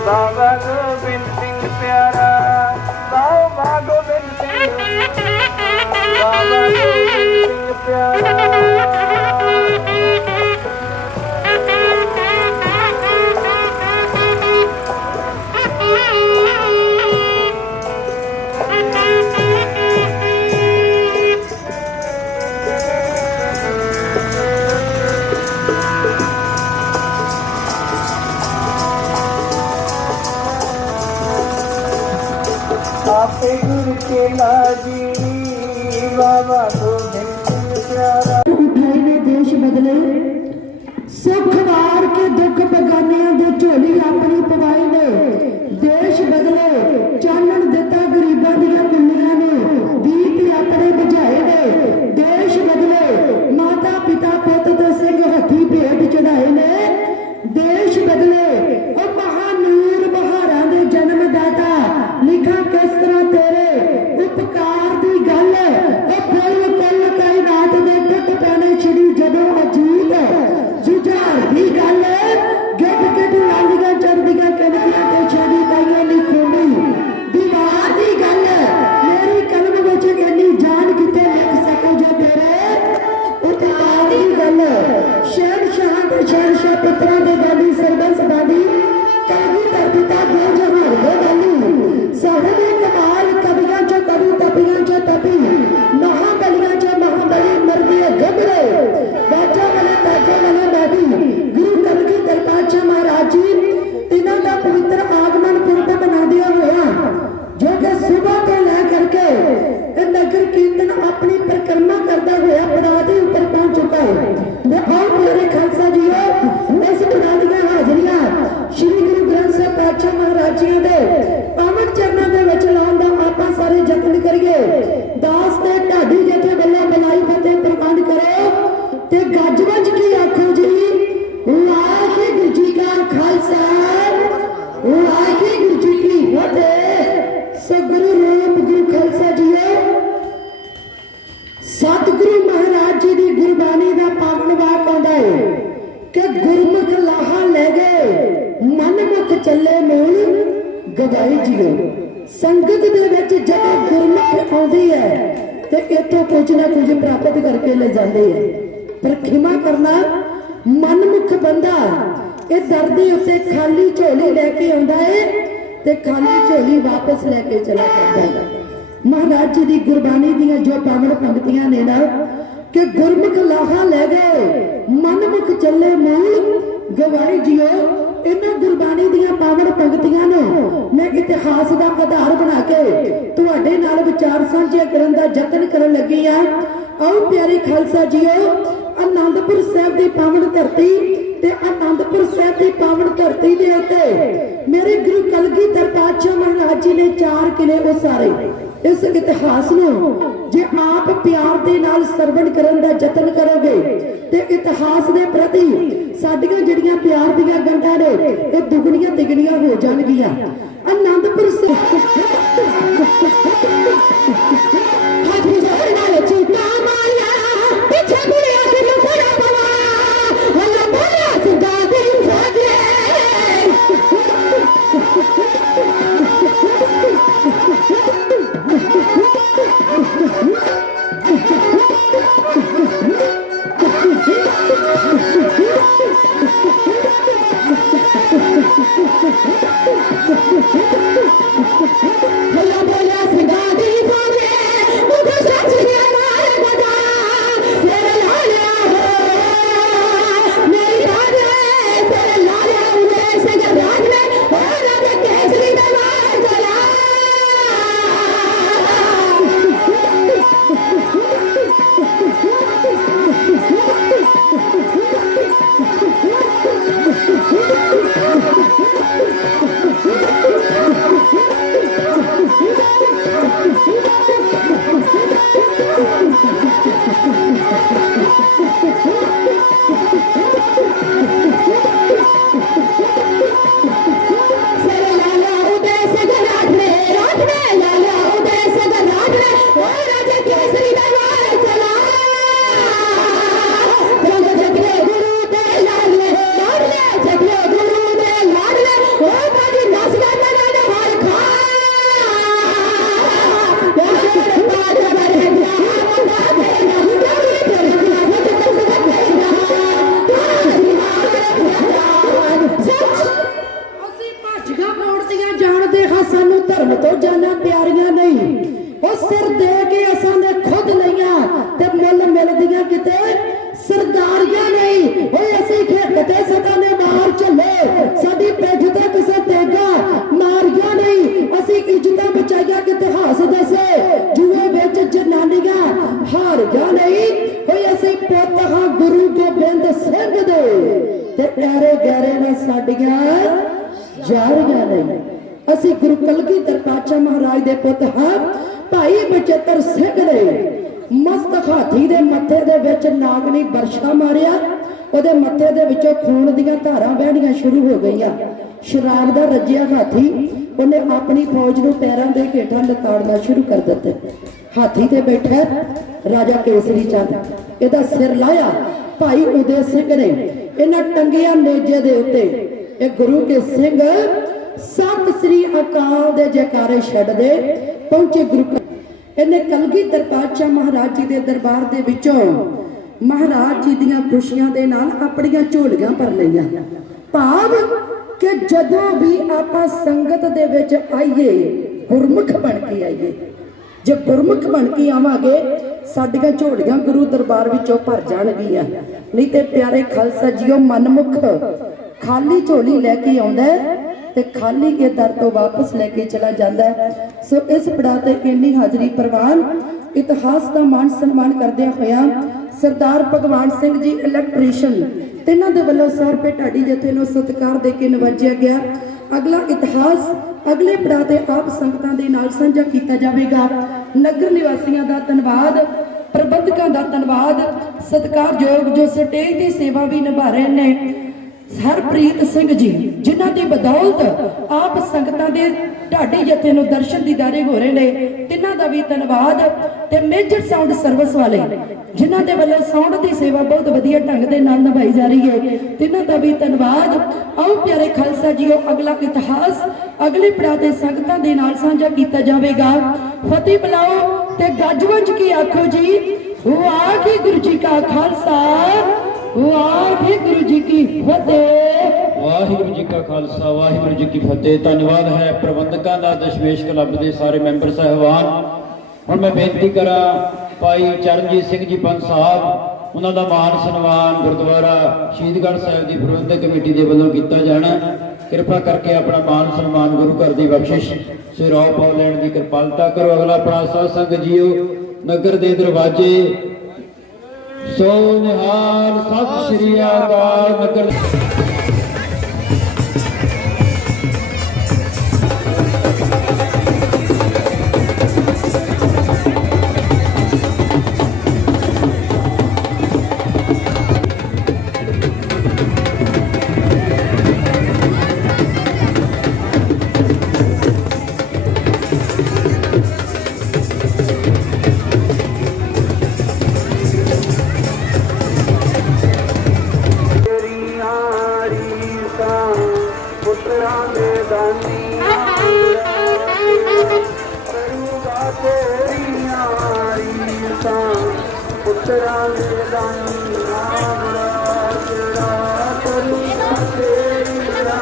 बाबा गोबिंद सिंह प्यारा, बाबा गोबिंद सिंह, बाबा गोबिंद सिंह प्यारा। आपे गुरु के लाजी, बाबा गोबिंद सिंह प्यारा। उठाई ने देश बदले, सुख वार के दुख बगानिया दे झोली अपनी पवाई ने। देश बदले, चानन दिता गरीबां दियां कुंडियां ने, दीप अपने बुझाए ने। देश बदले, माता पिता पुत ते सिंह हथी भेंट चढ़ाए ने। देश बदले, ओ महानूर बहारां दे जन्मदाता, लिखा किस तरह तेरे उपकार दी गल, ओ फुल करिए दास ते ढाडी जथे बल्ला बलाई फतेह प्रबंध करो ते गज वज की आखो जी वाहिगुरू जी का खालसा वाहिगुरू जी की फतेह। सतगुरु रूप गुरु खालसा जीओ सतगुरु महाराज जी की गुरबाणी का पावन वाक आंदा है कि गुरमुख लाहा ले गए मनमुख चले मूल गवाई जीओ। संगत दे विच जदों गुरमुख आउंदी है ते इत्थों कुछ ना कुछ प्राप्त करके ले जाते हैं। पर खिमा करना मनमुख बंदा ये दर्दी उत्ते खाली झोली लेके आउंदा है ते खाली झोली वापस लेके चला जाता है। महाराज जी की गुरबाणी दी जो पावन पंक्तियां ने ना कि गुरमुख लाहा ले गए मनमुख चले मूल गवाई जियो। इन्हां गुरबाणी ਦੀਆਂ पावन पंक्तियां ਨੂੰ मैं इतिहास ਦਾ आधार बना के ਤੁਹਾਡੇ ਨਾਲ ਵਿਚਾਰ ਸਾਂਝੇ ਕਰਨ ਦਾ ਯਤਨ ਕਰਨ ਲੱਗੀ ਆ। ਆਓ ਪਿਆਰੇ ਖਾਲਸਾ ਜੀਓ ਆਨੰਦਪੁਰ ਸਾਹਿਬ ਦੀ ਪਾਵਨ ਧਰਤੀ ਤੇ ਆਨੰਦਪੁਰ ਸਾਹਿਬ ਦੀ ਪਾਵਨ ਧਰਤੀ ਦੇ ਉੱਤੇ ਮੇਰੇ ਗੁਰੂ ਕਲਗੀਧਰ ਪਾਤਸ਼ਾਹ ਮਹਾਰਾਜ ਜੀ ਨੇ 4 ਕਿਲੇ ਉਸਾਰੇ। इस इतिहास ਨੂੰ ਜੇ ਆਪ ਪਿਆਰ ਦੇ ਨਾਲ ਸਰਵਣ ਕਰਨ ਦਾ ਯਤਨ ਕਰੋਗੇ ਤੇ ਇਤਿਹਾਸ ਦੇ ਪ੍ਰਤੀ ਸਾਡੀਆਂ ਜਿਹੜੀਆਂ ਪਿਆਰ ਦੀਆਂ ਗੰਢਾਂ ਨੇ ਇਹ ਦੁਗਣੀਆਂ ਤਿਗਣੀਆਂ ਹੋ ਜਾਣਗੀਆਂ। ਆਨੰਦਪੁਰ ਸਾਹਿਬ ਅਸੀਂ ਗੁਰੂ ਕਲਗੀਧਰ ਪਾਤਸ਼ਾਹ ਮਹਾਰਾਜ ਦੇ ਪੁੱਤ ਹਾਂ। ਭਾਈ ਬਚੇਤਰ ਸਿੰਘ ਨੇ ਮਸਤ ਹਾਥੀ ਦੇ ਮੱਥੇ ਦੇ ਵਿੱਚ ਨਾਗਣੀ ਵਰਸ਼ਾ ਮਾਰਿਆ। ਉਹਦੇ ਮੱਥੇ ਦੇ ਵਿੱਚੋਂ ਖੂਨ ਦੀਆਂ ਧਾਰਾਂ ਵਹਿਣੀਆਂ ਸ਼ੁਰੂ ਹੋ ਗਈਆਂ। ਸ਼ਰਾਬ ਦਾ ਰੱਜਿਆ ਹਾਥੀ ਉਹਨੇ ਆਪਣੀ ਫੌਜ ਨੂੰ ਪੈਰਾਂ ਦੇ ਹੇਠਾਂ ਲਤਾੜਨਾ ਸ਼ੁਰੂ ਕਰ ਦਿੱਤਾ। ਹਾਥੀ ਤੇ ਬੈਠਾ ਰਾਜਾ ਕੇਸਰੀ ਚੰਦ ਇਹਦਾ ਸਿਰ ਲਾਇਆ। ਭਾਈ ਉਦੇ ਸਿੰਘ ਨੇ ਇਹਨਾਂ ਟੰਗਿਆ ਨੇਜੇ ਦੇ ਉੱਤੇ ਇਹ ਗੁਰੂ ਕੇ ਸਿੰਘ ਸਤਿ ਸ੍ਰੀ ਅਕਾਲ ਦੇ ਜੈਕਾਰੇ ਛੱਡਦੇ ਪਹੁੰਚੇ ਗੁਰੂ। ਇਹਨੇ ਕਲਗੀਧਰ ਪਾਤਸ਼ਾਹ ਮਹਾਰਾਜ ਜੀ ਦੇ ਦਰਬਾਰ ਦੇ ਵਿੱਚੋਂ ਮਹਾਰਾਜ ਜੀ ਦੀਆਂ ਖੁਸ਼ੀਆਂ ਦੇ ਨਾਲ ਆਪਣੀਆਂ ਝੋਲੀਆਂ ਭਰ ਲਈਆਂ। ਭਾਵ ਕਿ ਜਦੋਂ ਵੀ ਆਪਾਂ ਸੰਗਤ ਦੇ ਵਿੱਚ ਆਈਏ ਗੁਰਮੁਖ ਬਣ ਕੇ ਆਈਏ। ਜੇ ਗੁਰਮੁਖ ਬਣ ਕੇ ਆਵਾਂਗੇ ਸਾਡੀਆਂ ਝੋਲੀਆਂ ਗੁਰੂ ਦਰਬਾਰ ਵਿੱਚੋਂ ਭਰ ਜਾਣਗੀਆਂ। ਨਹੀਂ ਤੇ ਪਿਆਰੇ ਖਾਲਸਾ ਜੀਓ ਮਨਮੁਖ ਖਾਲੀ ਝੋਲੀ ਲੈ ਕੇ ਆਉਂਦਾ ਤੇ ਖਾਲੀ ਕੇ ਦਰ ਤੋਂ ਵਾਪਸ ਲੈ ਕੇ ਚਲਾ ਜਾਂਦਾ। ਸੋ ਇਸ ਪੜਾਅ ਤੇ ਇੰਨੀ ਹਾਜ਼ਰੀ ਪ੍ਰਵਾਨ ਇਤਿਹਾਸ ਦਾ ਮਾਣ ਸਨਮਾਨ ਕਰਦਿਆਂ ਹੋਇਆ ਸਰਦਾਰ ਭਗਵਾਨ ਸਿੰਘ ਜੀ ਇਲੈਕਟ੍ਰੀਸ਼ੀਅਨ ਤਿੰਨਾਂ ਦੇ ਵੱਲੋਂ 100 ਰੁਪਏ ਢਾਡੀ ਜਥੇ ਨੂੰ ਸਤਿਕਾਰ ਦੇ ਕੇ ਨਵਾਜਿਆ ਗਿਆ। ਅਗਲਾ ਇਤਿਹਾਸ ਅਗਲੇ ਪੜਾਅ ਤੇ ਆਪ ਸੰਗਤਾਂ ਦੇ ਨਾਲ ਸਾਂਝਾ ਕੀਤਾ ਜਾਵੇਗਾ। ਨਗਰ ਨਿਵਾਸੀਆਂ ਦਾ ਧੰਨਵਾਦ, ਪ੍ਰਬੰਧਕਾਂ ਦਾ ਧੰਨਵਾਦ, ਸਤਿਕਾਰਯੋਗ ਜੋ ਸਟੇਜ ਦੀ ਸੇਵਾ ਵੀ ਨਿਭਾ ਰਹੇ ਨੇ ਹਰਪ੍ਰੀਤ ਸਿੰਘ ਜੀ, ਜਿਨ੍ਹਾਂ ਦੀ ਬਦੌਲਤ ਆਪ ਸੰਗਤਾਂ ਦੇ ਢਾਡੀ ਜਥੇ ਨੂੰ ਦਰਸ਼ਨ ਦੀਦਾਰੇ ਹੋ ਰਹੇ ਨੇ, ਤਿੰਨਾਂ ਦਾ ਵੀ ਧੰਨਵਾਦ। ਤੇ ਮੇਜਰ ਸਾਊਂਡ ਸਰਵਿਸ ਵਾਲੇ ਜਿਨ੍ਹਾਂ ਦੇ ਵੱਲੋਂ ਸਾਊਂਡ ਦੀ ਸੇਵਾ ਬਹੁਤ ਵਧੀਆ ਢੰਗ ਦੇ ਨਾਲ ਨਿਭਾਈ ਜਾ ਰਹੀ ਹੈ, ਤਿੰਨਾਂ ਦਾ ਵੀ ਧੰਨਵਾਦ। ਆਓ ਪਿਆਰੇ ਖਾਲਸਾ ਜੀਓ, ਅਗਲਾ ਇਤਿਹਾਸ ਅਗਲੇ ਪੜਾਅ ਦੇ ਸੰਗਤਾਂ ਦੇ ਨਾਲ ਸਾਂਝਾ ਕੀਤਾ ਜਾਵੇਗਾ। ਫਤਿਹ ਬੁਲਾਓ ਤੇ ਗੱਜ-ਵੱਜ ਕੇ ਆਖੋ ਜੀ, ਵਾਹਿਗੁਰੂ ਜੀ ਕਾ ਖਾਲਸਾ, ਵਾਹਿਗੁਰੂ ਜੀ ਕੀ ਫਤਿਹ। ਵਾਹਿਗੁਰੂ ਜੀ ਕਾ ਖਾਲਸਾ, ਵਾਹਿਗੁਰੂ ਜੀ ਕੀ ਫਤਿਹ। ਧੰਨਵਾਦ ਹੈ ਪ੍ਰਬੰਧਕਾਂ ਦਾ, ਦਸ਼ਮੇਸ਼ ਕਲੱਬ ਦੇ ਸਾਰੇ ਮੈਂਬਰ ਸਾਹਿਬਾਨ। ਹੁਣ ਮੈਂ ਬੇਨਤੀ ਕਰਾਂ ਭਾਈ ਚਰਨਜੀਤ ਸਿੰਘ ਜੀ ਪੰਥ ਸਾਹਿਬ, ਉਹਨਾਂ ਦਾ ਮਾਨ ਸਨਮਾਨ ਗੁਰਦੁਆਰਾ ਸ਼ਹੀਦਗੜ੍ਹ ਸਾਹਿਬ ਦੀ ਪ੍ਰਬੰਧਕ ਕਮੇਟੀ ਦੇ ਵੱਲੋਂ ਕੀਤਾ ਜਾਣਾ। ਕਿਰਪਾ ਕਰਕੇ ਆਪਣਾ ਮਾਨ ਸਨਮਾਨ ਗੁਰੂ ਘਰ ਦੀ ਬਖਸ਼ਿਸ਼ ਸਿਰੋਂ ਪਾਉ ਲੈਣ ਦੀ ਕਿਰਪਾਲਤਾ ਕਰੋ। ਅਗਲਾ ਆਪਣਾ ਸਾਧ ਸੰਗਤ ਜੀਓ, ਨਗਰ ਦੇ ਦਰਵਾਜ਼ੇ ਸੋ ਨਿਹਾਲ, ਸਤਿ ਸ੍ਰੀ ਅਕਾਲ। ਨਗਰ ਪੁੱਤਰਾਂ ਦੇ ਦਾਨੀਆਂ ਕਰੂਗਾ ਤੇਰੀਆਂ ਰੀਸਾਂ, ਪੁੱਤਰਾਂ ਦੇ ਦਾਨੀਆਂ ਤੇਰਾ ਕਰੂਗਾ ਤੇਰੀਆਂ।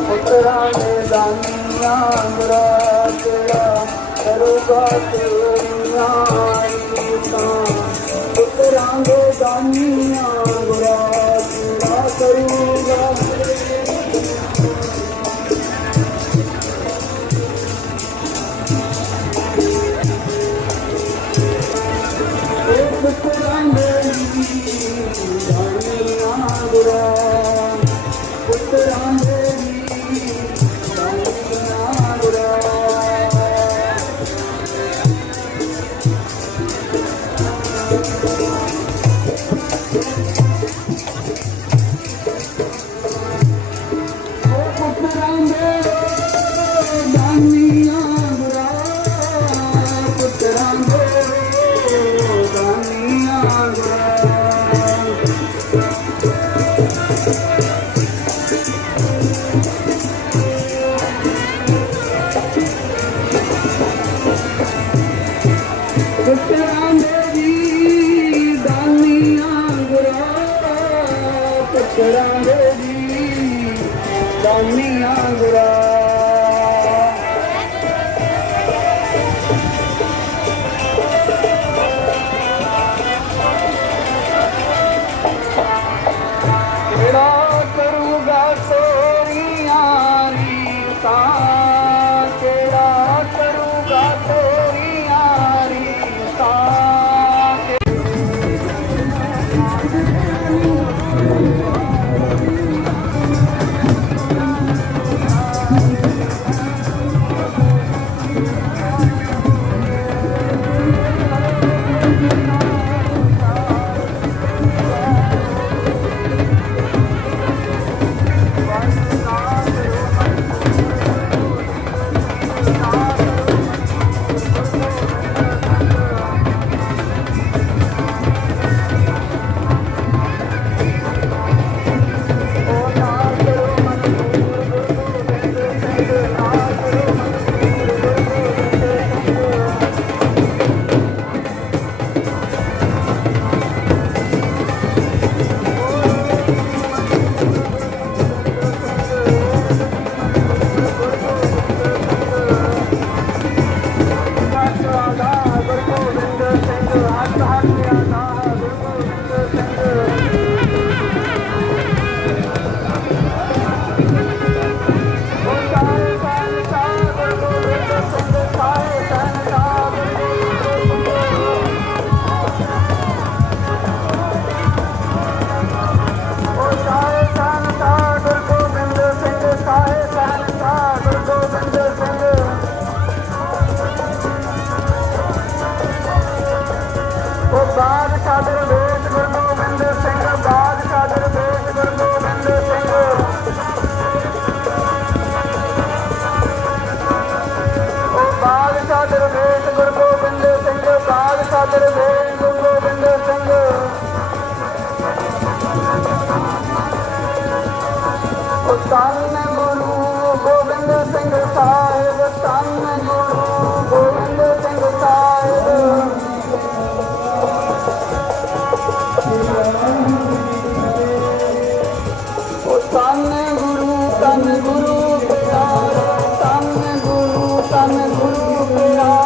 ਪੁੱਤਰਾਂ ਦੇ ਦਾਨੀਆਂ ਗੁਰਾ ਤੇਰਾ ਕਰੂਗਾ ਤੇਰੀਆਂ ਰੀਸਾਂ, ਪੁੱਤਰਾਂ ਦੇ ਦਾਨੀਆਂ ਗੁਰਾ ਤੇਰਾ ਕਰੂਗਾ। ਪੁੱਤਰਾਂ ਦੇ ਦਾਨੀਆਂ ਗੁਰਾ, ਪੁੱਤਰਾਂ ਦੇ ਧੰਨ ਗੁਰੂ ਗੋਬਿੰਦ ਸਿੰਘ ਸਾਹਿਬ ਧੰਨ ਗੁਰੂ ਗੋਬਿੰਦ ਸਿੰਘ ਸਾਹਿਬ ਉਹ ਧੰਨ ਗੁਰੂ ਪਿਆਰੇ ਧੰਨ ਗੁਰੂ ਪਿਆਰੇ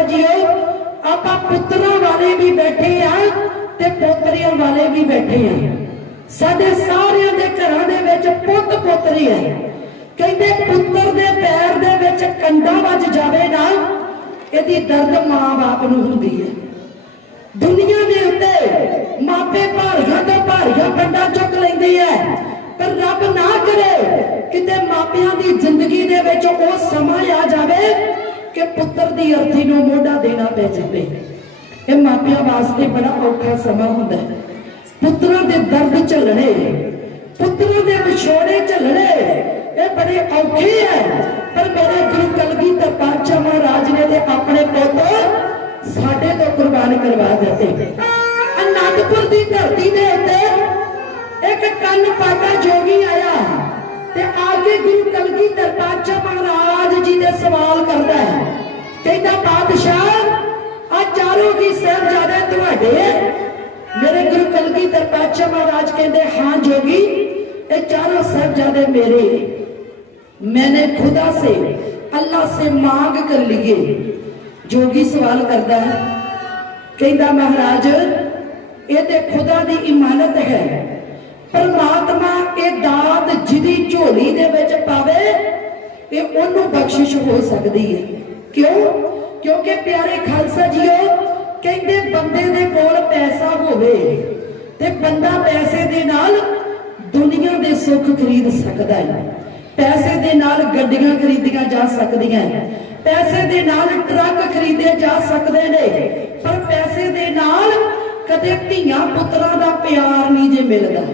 खालसा जीओ आपां पुत्रां वाले भी बैठे आ ते पोतरियां वाले भी बैठे आ। साडे सारियां दे घरां दे विच पुੱਤ पोतरी है। कहंदे पुੱਤਰ दे पैर दे विच कंडा वज जावे ना इहदी दर्द मां बाप नूं हुंदी है। दुनिया दे उत्ते मापे भारियां तो भारियां पंडा चुक लैंदे है, पर रब ना करे किते मापियां दी जिंदगी दे विच ओ समा आ जावे कि पुੱਤਰ दी अर्थी नूं मोढा देना पै जावे। ये मापियां वास्ते बड़ा औखा समा हुंदा है। पुੱਤਰਾਂ दे दर्द झलने, पुੱਤਰਾਂ दे विछोड़े झलने ये बड़े औखे है। पर मेरे गुरु कलगीधर पातशाह महाराज ने ते अपने पुੱਤ साडे तो कुर्बान करवा दिते। आनंदपुर दी धरती दे उत्ते एक कन पाटा जोगी आया ते आके गुरु कलगीधर पातशाह महाराज जी दे सवाल करदा है। कहंदा पातशाह आ चारों की साहबजादे तुहाडे? मेरे गुरु कलगीधर पातशाह महाराज कहंदे हां जोगी ये चारों साहबजादे मेरे। मैंने खुदा से अल्लाह से मांग कर लिए। जोगी सवाल करता है, कहता महाराज ये ते खुदा दी इमानत है, परमात्मा ये दात जिदी झोली दे विच पावे ये ओनू बख्शिश हो सकती है। क्यों? क्योंकि प्यारे खालसा जीओ कहंदे बंदे दे कोल पैसा होवे ते बंदा पैसे दे नाल दुनिया दे सुख खरीद सकदा है। पैसे दे नाल गड्डियां खरीदियां जा सकदियां, पैसे दे नाल ट्रक खरीदे जा सकते ने, पर पैसे दे नाल कदे धीआं पुत्रां दा प्यार नहीं जे मिलदा।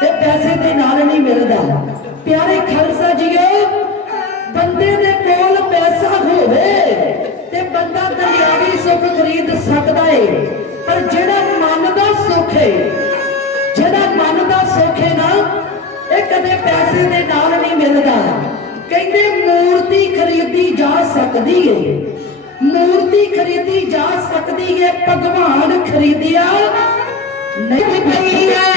ते पैसे दे नाल नहीं मिलदा। प्यारे खालसा जीओ बंदे दे कोल पैसा होवे ते बंदा दुनियावी सुख खरीद सकदा है, पर जेड़ा मन दा सुख है, जेड़ा मन दा सुख है ना ये कदे पैसे दे नाल नहीं मिलदा। कहते मूर्ति खरीदी जा सकती है, मूर्ति खरीदी जा सकती है, भगवान खरीदिया नहीं पई है।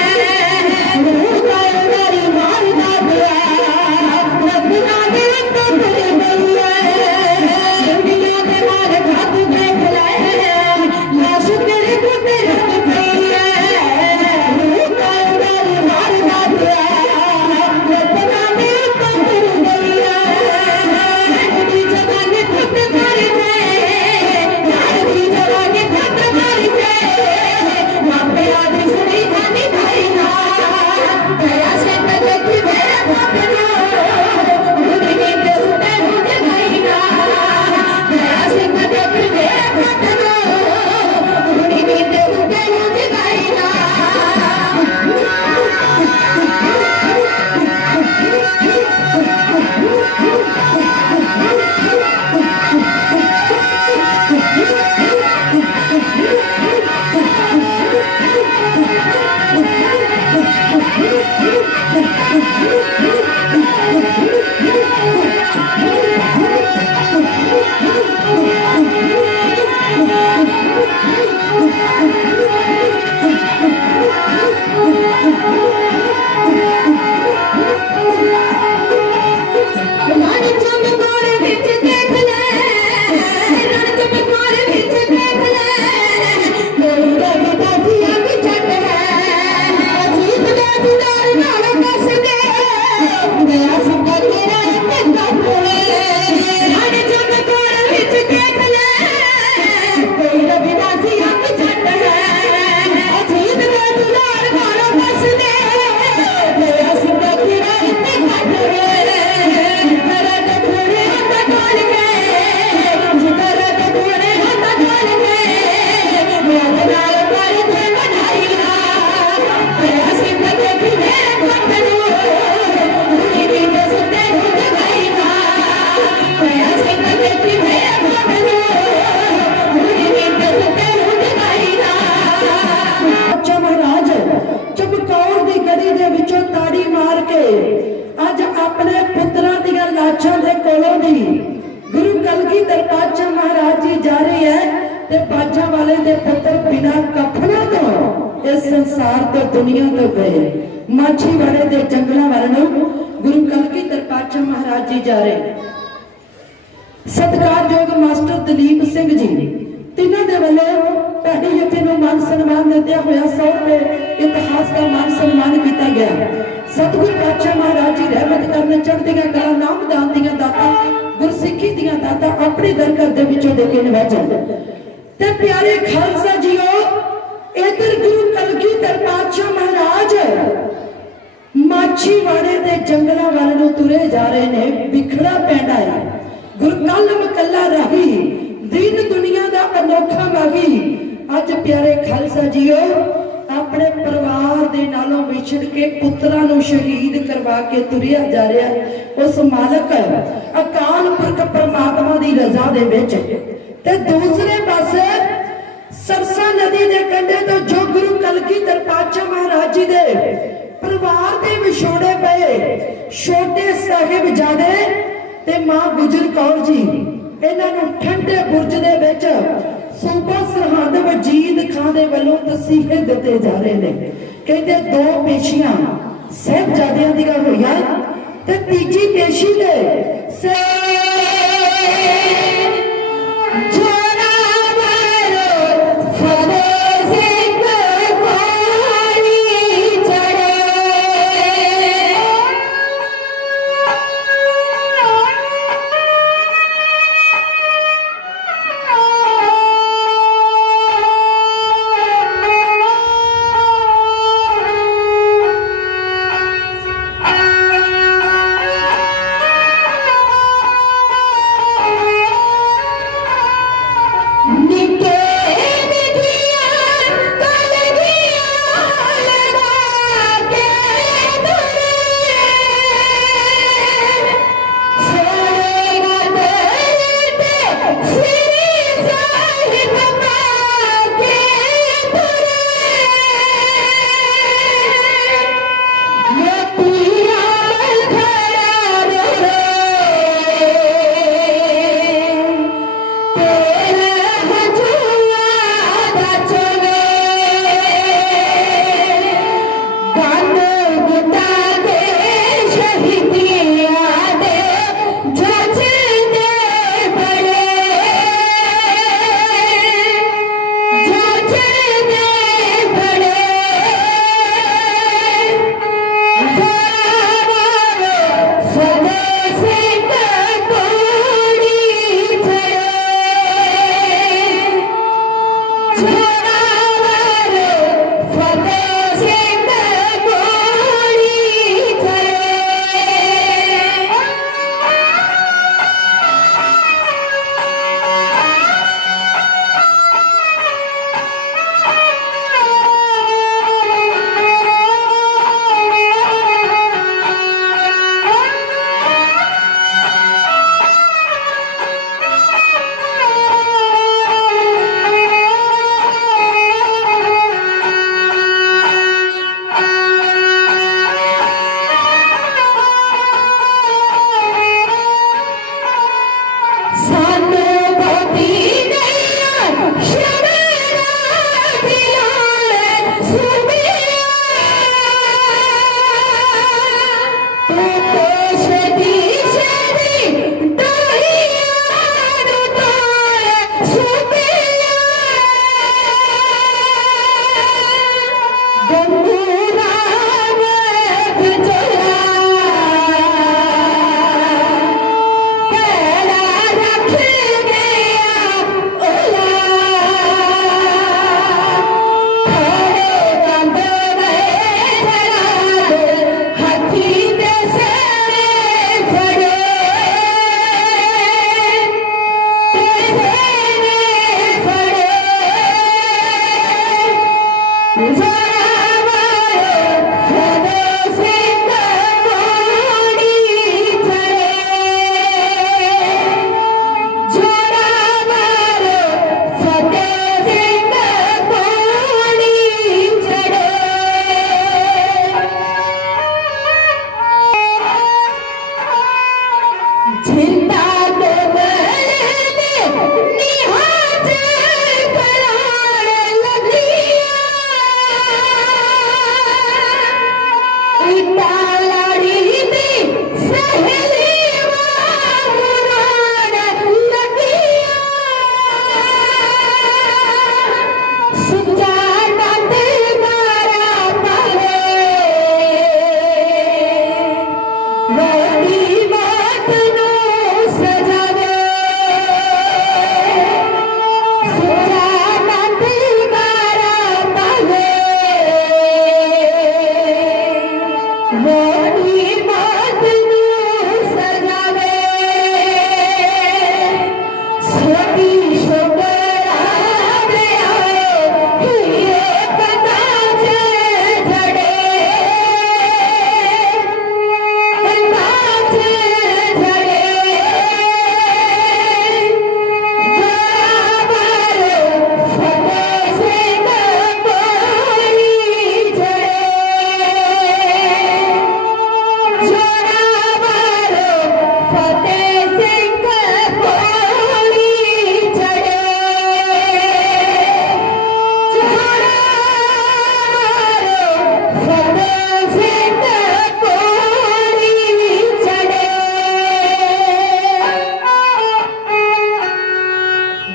संसार तो दुनिया तो गए माछीवाड़े के जंगलों वालों गुरु कलगीधर पातशाह महाराज जी जा रहे। ਸਤਿਕਾਰਯੋਗ ਮਾਸਟਰ ਦਲੀਪ ਸਿੰਘ ਜੀ, ਤਿੰਨਾਂ ਦੇ ਵੱਲੋਂ ਢਾਡੀ ਜਥੇ ਨੂੰ ਮਾਨ ਸਨਮਾਨ ਦਿੰਦਿਆਂ ਹੋਇਆ 100 ਰੁਪਏ ਇਤਿਹਾਸ ਦਾ ਮਾਨ ਸਨਮਾਨ ਕੀਤਾ ਗਿਆ। ਸਤਿਗੁਰ ਪਾਤਸ਼ਾਹ ਮਹਾਰਾਜ ਜੀ ਰਹਿਮਤ ਕਰਨ, ਚੜ੍ਹਦੀਆਂ ਕਲਾ, ਨਾਮਦਾਨ ਦੀਆਂ ਦਾਤਾਂ, ਗੁਰਸਿੱਖੀ ਦੀਆਂ ਦਾਤਾਂ ਆਪਣੇ ਦਰਗਾਹ ਦੇ ਵਿੱਚੋਂ ਦੇ ਕੇ ਨਿਵਾਜਣ। ਤੇ ਪਿਆਰੇ ਖਾਲਸਾ ਜੀਓ, ਇਧਰ ਗੁਰੂ ਕਲਗੀਧਰ ਪਾਤਸ਼ਾਹ ਮਹਾਰਾਜ ਮਾਛੀਵਾੜੇ ਦੇ ਜੰਗਲਾਂ ਵੱਲ ਨੂੰ ਤੁਰੇ ਜਾ ਰਹੇ ਨੇ। ਵਿਖੜਾ ਪੈਂਦਾ ਹੈ ਗੁਰਕਲਮ ਕੱਲਾ ਰਾਹੀ, ਦੀਨ ਦੁਨੀਆ ਦਾ ਅਨੋਖਾ ਮਾਹੀ। ਅੱਜ ਪਿਆਰੇ ਖਾਲਸਾ ਜੀਓ, ਆਪਣੇ ਪਰਿਵਾਰ ਦੇ ਨਾਲੋਂ ਵਿਛੜ ਕੇ ਪੁੱਤਰਾਂ ਨੂੰ ਸ਼ਹੀਦ ਕਰਵਾ ਕੇ ਤੁਰਿਆ ਜਾ ਰਿਹਾ ਉਸ ਮਾਲਕ ਅਕਾਲ ਪੁਰਖ ਪਰਮਾਤਮਾ ਦੀ ਰਜ਼ਾ ਦੇ ਵਿੱਚ। ਤੇ ਦੂਸਰੇ ਪਾਸੇ ਸਰਸਾ ਨਦੀ ਦੇ ਕੰਢੇ ਤੋਂ ਜੋ ਗੁਰੂ ਕਲਗੀਧਰ ਪਾਤਸ਼ਾਹ ਮਹਾਰਾਜ ਜੀ ਦੇ ਪਰਿਵਾਰ ਦੇ ਵਿਛੋੜੇ ਪਏ ਛੋਟੇ ਸਾਹਿਬਜ਼ਾਦੇ ਤੇ ਮਾਂ ਗੁਜਰ ਕੌਰ ਜੀ, ਇਹਨਾਂ ਨੂੰ ਠੰਡੇ ਬੁਰਜ ਦੇ ਵਿੱਚ ਸੂਬਾ ਸਰਹੰਦ ਵਜੀਦ ਖਾਨ ਦੇ ਵੱਲੋਂ ਤਸੀਹੇ ਦਿੱਤੇ ਜਾ ਰਹੇ ਨੇ। ਕਹਿੰਦੇ 2 ਪੇਸ਼ੀਆਂ ਸਾਹਿਬਜ਼ਾਦਿਆਂ ਦੀਆਂ ਹੋਈਆਂ ਤੇ ਤੀਜੀ ਪੇਸ਼ੀ ਦੇ ਹੋਣੀ ਮਾਤ ਨੂੰ ਸਜਾਵੇ ਸੱਚਾ ਨੰਦ ਮਾਰਾ ਪਾਵੇ ਹੋਣੀ ਮਾਤ ਨੂੰ ਸਜਾਵੇ ਸੋਤੀ ਸ਼ੋਭਾ ਆਵੇ ਹੀਰੇ ਪਤਾ ਝੜੇ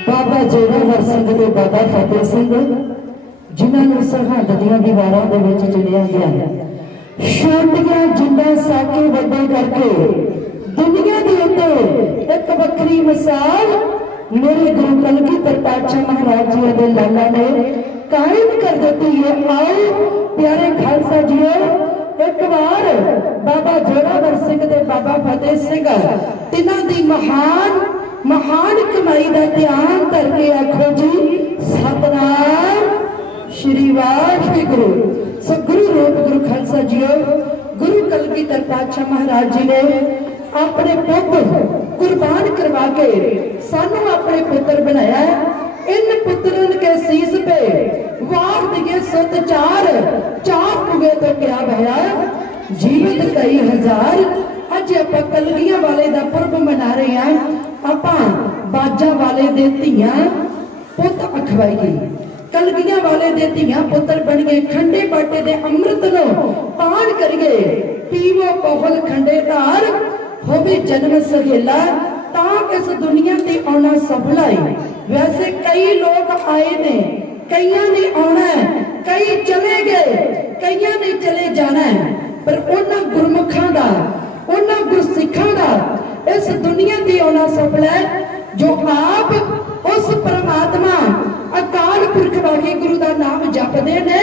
ਬਾਬਾ ਜੋਰਾਵਰ ਸਿੰਘ ਤੇ ਬਾਬਾ ਫਤਿਹ ਸਿੰਘ ਜਿਨ੍ਹਾਂ ਨੂੰ ਸਰਹੰਦ ਦੀਆਂ ਦੀਵਾਰਾਂ ਦੇ ਵਿੱਚ ਚਿਣਿਆ ਗਿਆ। ਛੋਟੀਆਂ ਜਿੰਦਾਂ ਸਾਕੇ ਵੱਡੇ ਕਰਕੇ ਦੁਨੀਆ ਦੇ ਉੱਤੇ ਇੱਕ ਵੱਖਰੀ ਮਿਸਾਲ ਮੇਰੇ ਗੁਰੂ ਕਲਗੀਧਰ ਪਾਤਸ਼ਾਹ ਮਹਾਰਾਜ ਜੀ ਦੇ ਲਾਲਾ ਨੇ ਕਾਇਮ ਕਰ ਦਿੱਤੀ ਹੈ। ਆਓ ਪਿਆਰੇ ਖਾਲਸਾ ਜੀਓ, ਇੱਕ ਵਾਰ ਬਾਬਾ ਜੋਰਾਵਰ ਸਿੰਘ ਤੇ ਬਾਬਾ ਫਤਿਹ ਸਿੰਘ ਤਿੰਨਾਂ ਦੀ ਮਹਾਨ ਕਮਾਈ ਦਾ ਧਿਆਨ ਕਰਕੇ ਆਖੋ ਜੀ ਸਤਨਾਮ ਸ਼੍ਰੀ ਵਾਹਿਗੁਰੂ। ਸੋ ਗੁਰੂ ਰੂਪ ਗੁਰੂ ਖਾਲਸਾ ਜੀਓ, ਗੁਰੂ ਕਲਗੀਧਰ ਪਾਤਸ਼ਾਹ ਮਹਾਰਾਜ ਜੀ ਨੇ ਆਪਣੇ ਪੁੱਤ ਕੁਰਬਾਨ ਕਰਵਾ ਕੇ ਸਾਨੂੰ ਆਪਣੇ ਪੁੱਤਰ ਬਣਾਇਆ। इन पुत्रन के शीस पे वार दिए सत चार पुगे तो क्या भया जीवित कई हजार। अज आप कलगियां वाले दा पुरब मना रहे हैं, आप बाजा वाले दे धीआं पुत अखवाईए, कलगियां वाले दे धीआं पुत्र बनिए, खंडे बाटे दे अमृत नो पान करिए, पीवो पहुल खंडे धार होवे जन्म सहेला, इस दुनिया ते आना सफला है। वैसे कई लोग आए ने, कईयां ने आना है, कई चले गए, कईयां ने चले जाना है, पर उन्हां गुरमुखां दा, उन्हां गुरसिखां दा इस दुनिया ते आना सफला है जो आप उस परमात्मा अकाल पुरख वाहिगुरू दा नाम जपदे ने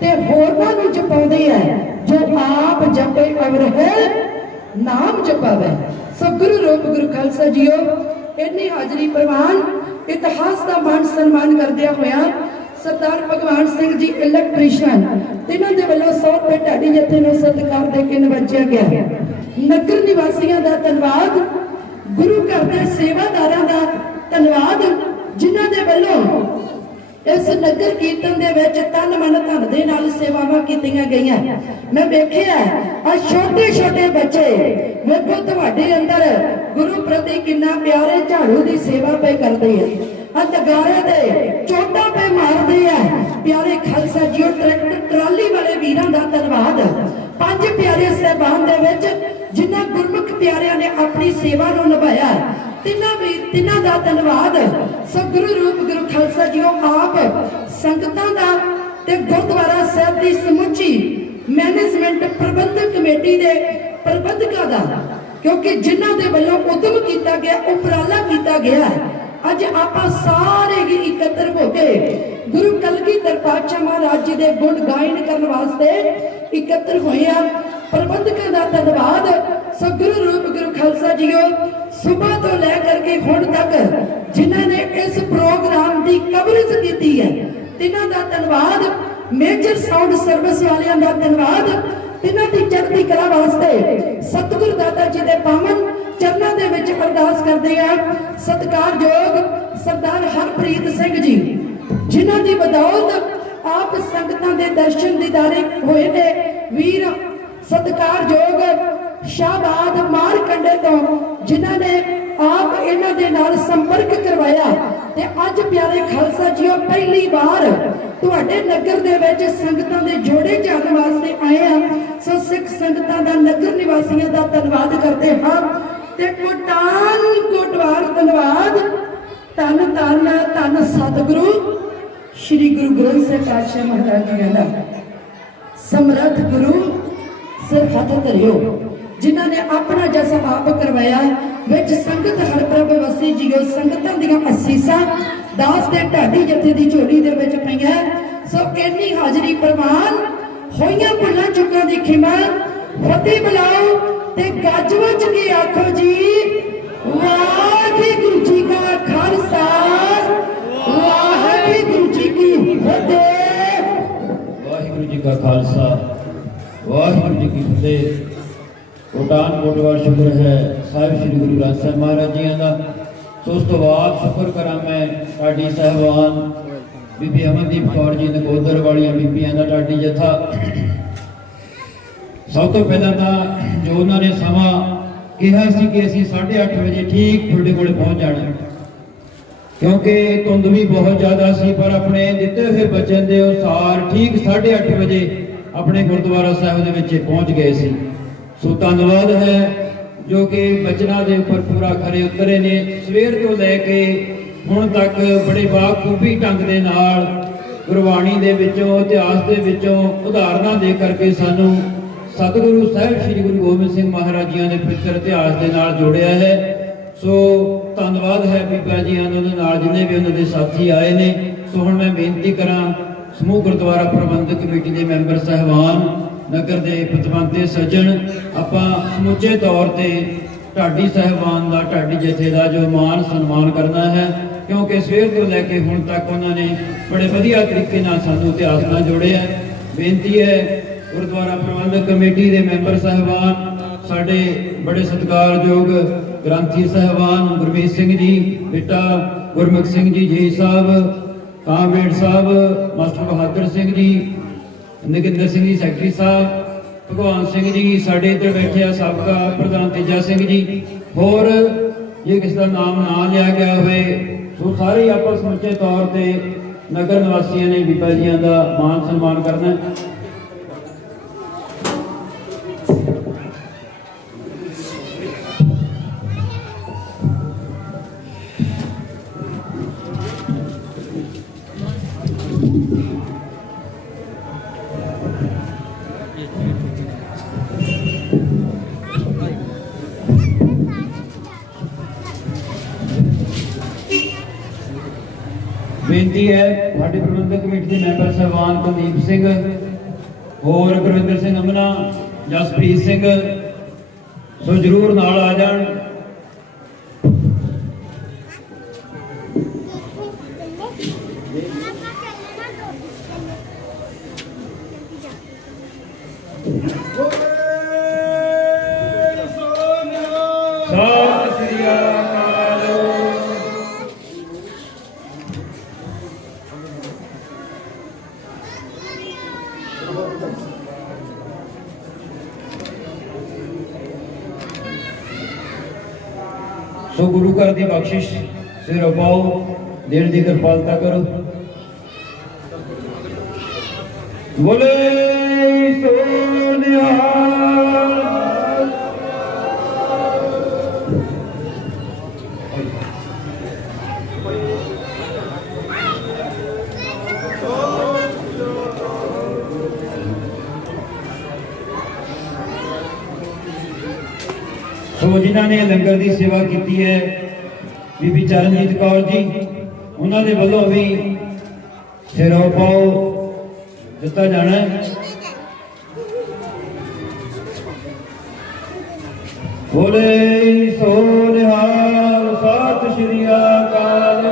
ते होरनां नूं जपाउंदे है, जो आप जपे अवर है नाम जपावे। सो गुरु रूप गुरु खालसा जीओ, इन्नी हाजरी प्रवान इतिहास का मान सन्मान करदिया होया सरदार भगवान सिंह जी इलैक्ट्रीशियन तिन्हां दे वल्लों 100 रुपए ढाडी जत्थे नूं सत्कार दे के नवाजिया गया। नगर निवासियों का धन्नवाद, गुरु घर दे सेवादारां दा धन्नवाद जिन्हां दे वल्लों इस नगर कीर्तन दे विच तन मन धन दे नाल सेवावां कीतीआं गईआं। मैं वेखिआ आ छोटे छोटे बच्चे वेखो तुहाडे अंदर गुरु प्रति किन्ना प्यारे झाड़ू दी सेवा पे करदे आ, नगारे दे चोटा पे मारदे आ। प्यारे खालसा जीओ, ट्रैक्टर ट्राली वाले वीरां दा धन्नवाद। पंज प्यारे साहिबान दे विच जिन्हां गुरमुख प्यारिਆਂ ने अपनी सेवा नूं निभाया, तिन्हां दा धन्नवाद। सो गुरु रूप गुरु खालसा जीओ, आप संगतां दा ते गुरुद्वारा साहिब दी समुची मैनेजमेंट प्रबंधक कमेटी दे प्रबंधकां दा, क्योंकि जिन्हां दे वल्लों उद्यम कीता गया, उपराला कीता गया, अज आपां सारे ही इकट्ठे हो के गुरु कलगीधर पातशाह महाराज जी दे गुण गायन करने वास्ते इकट्ठे होए आ। प्रबंधकां दा धन्नवाद। सो गुरु रूप गुरु खालसा जीओ, सुबह तो लेकर के हुण तक जिन्हां ने इस प्रोग्राम की कवरेज की है, तिन्हां दा धन्नवाद। मेजर साउंड सर्विस वालियां दा धन्नवाद। तिन्हां दी चढ़ती कला वास्ते सतगुरु दाता जी दे पावन चरणों दे विच अरदास करदे आ। सत्कारयोग सरदार हरप्रीत सिंह जी, जिन्हां दी बदौलत आप संगतां दे दर्शन दीदारे होए ने। वीर सत्कारयोग शाहबाद मारकंडे तो जिन्हां ने आप इन्हां दे नाल संपर्क करवाया ते अज प्यारे खालसा जीओ पहली बार तुहाडे नगर दे विच संगतां दे जोड़े जाण वास्ते आए आ। सो सिख संगतां दा नगर निवासियों दा धन्नवाद करदे हां ते कोटान कोटवार धन्नवाद। धन धन धन सतगुरु श्री गुरु ग्रंथ साहिब पातशाह महाराज जी दा समर्थ गुरु सिर हथ धरियो। जिन्हां ने अपना जस आप करवाया विच संगत हरप्रभ वसी जीओ संगतां दीआं असीसां दास ते ढाडी जथे दी झोली दे विच पईआं। सो इन्नी हाजरी प्रवान होइयां भुल्लां चुकां दी खिमा फतेह बुलाओ ते गज वज के आखो जी वाहिगुरू जी का खालसा वाहिगुरू जी की फतेह। वाहिगुरू जी का खालसा वाहिगुरू जी की फतेह। कोटान कोटवार शुक्र है साहिब श्री गुरु ग्रंथ साहिब महाराज जी का। सो उस तो बाद शुक्र करा मैं ढाडी साहबान बीबी अमनदीप कौर जी नकोदर वालियां बीबियां का ढाडी जथा। सब तो पहला तो जो उन्होंने समा कहा कि असी 8:30 बजे ठीक थोड़े कोल पहुंच जाना, क्योंकि धुंध भी बहुत ज़्यादा सी, पर अपने दिते हुए बचन के अनुसार ठीक 8:30 बजे अपने गुरुद्वारा साहब के विच पहुंच गए सी। सो धन्यवाद है जो कि बचना के उपर पूरा खरे उतरे ने। सवेर तो लैके हुण तक बड़े बाखूबी ढंग के नाल गुरबाणी दे विचों इतिहास के विचों उदाहरणा दे करके सानू सतगुरु साहिब श्री गुरु गोबिंद सिंह महाराज जी ने पवित्र इतिहास के नाल जोड़िया है। सो धन्यवाद है बीबा जी जिन्हें भी उन्होंने साथी आए ने। सो हुण मैं बेनती करा समूह गुरुद्वारा प्रबंधक कमेटी के मैंबर साहबान नगर के पतवंते सज्जन आपां समुचे तौर पर ढाडी साहबान का ढाडी जथे का जो मान सन्मान करना है, क्योंकि सवेर तो लैके हुण तक उन्होंने बड़े वधिया तरीके नाल सानू इतिहास नाल जोड़िया। बेनती है गुरुद्वारा प्रबंधक कमेटी के मैंबर साहबान साडे बड़े सत्कारयोग ग्रंथी साहबान गुरमीत सिंह जी बेटा, गुरमुख सिंह जी जी साहब, कामरेड साहब, मास्टर बहादुर सिंह जी, नगिंदर सिंह जी सैकटरी साहब, भगवान सिंह जी साडे इधर बैठे सबका प्रधान तेजा सिंह जी, होर जे किसी का नाम ना लिया गया हुए तो सारे ही आपस समूचे तौर पर नगर निवासियों ने बीबा जी का मान सन्मान करना। बेनती है साडे प्रबंधक कमेटी के मैंबर साहबान कुलदीप सिंह होर गुरविंदर सिंह अमना, जसप्रीत सिंह, सो जरूर नाल आ जाण। सत श्री अकाल। सो गुरु घर की बख्शिश सिर पाओ, देण की कृपालता करो। बोले सो निहाल। सो जिन्होंने लंगर की सेवा की है बीबी चरणजीत कौर जी, उन्होंने वालों भी सिरों पाओ दिता जाना है। बोले सो निहाल। सत श्री अकाल।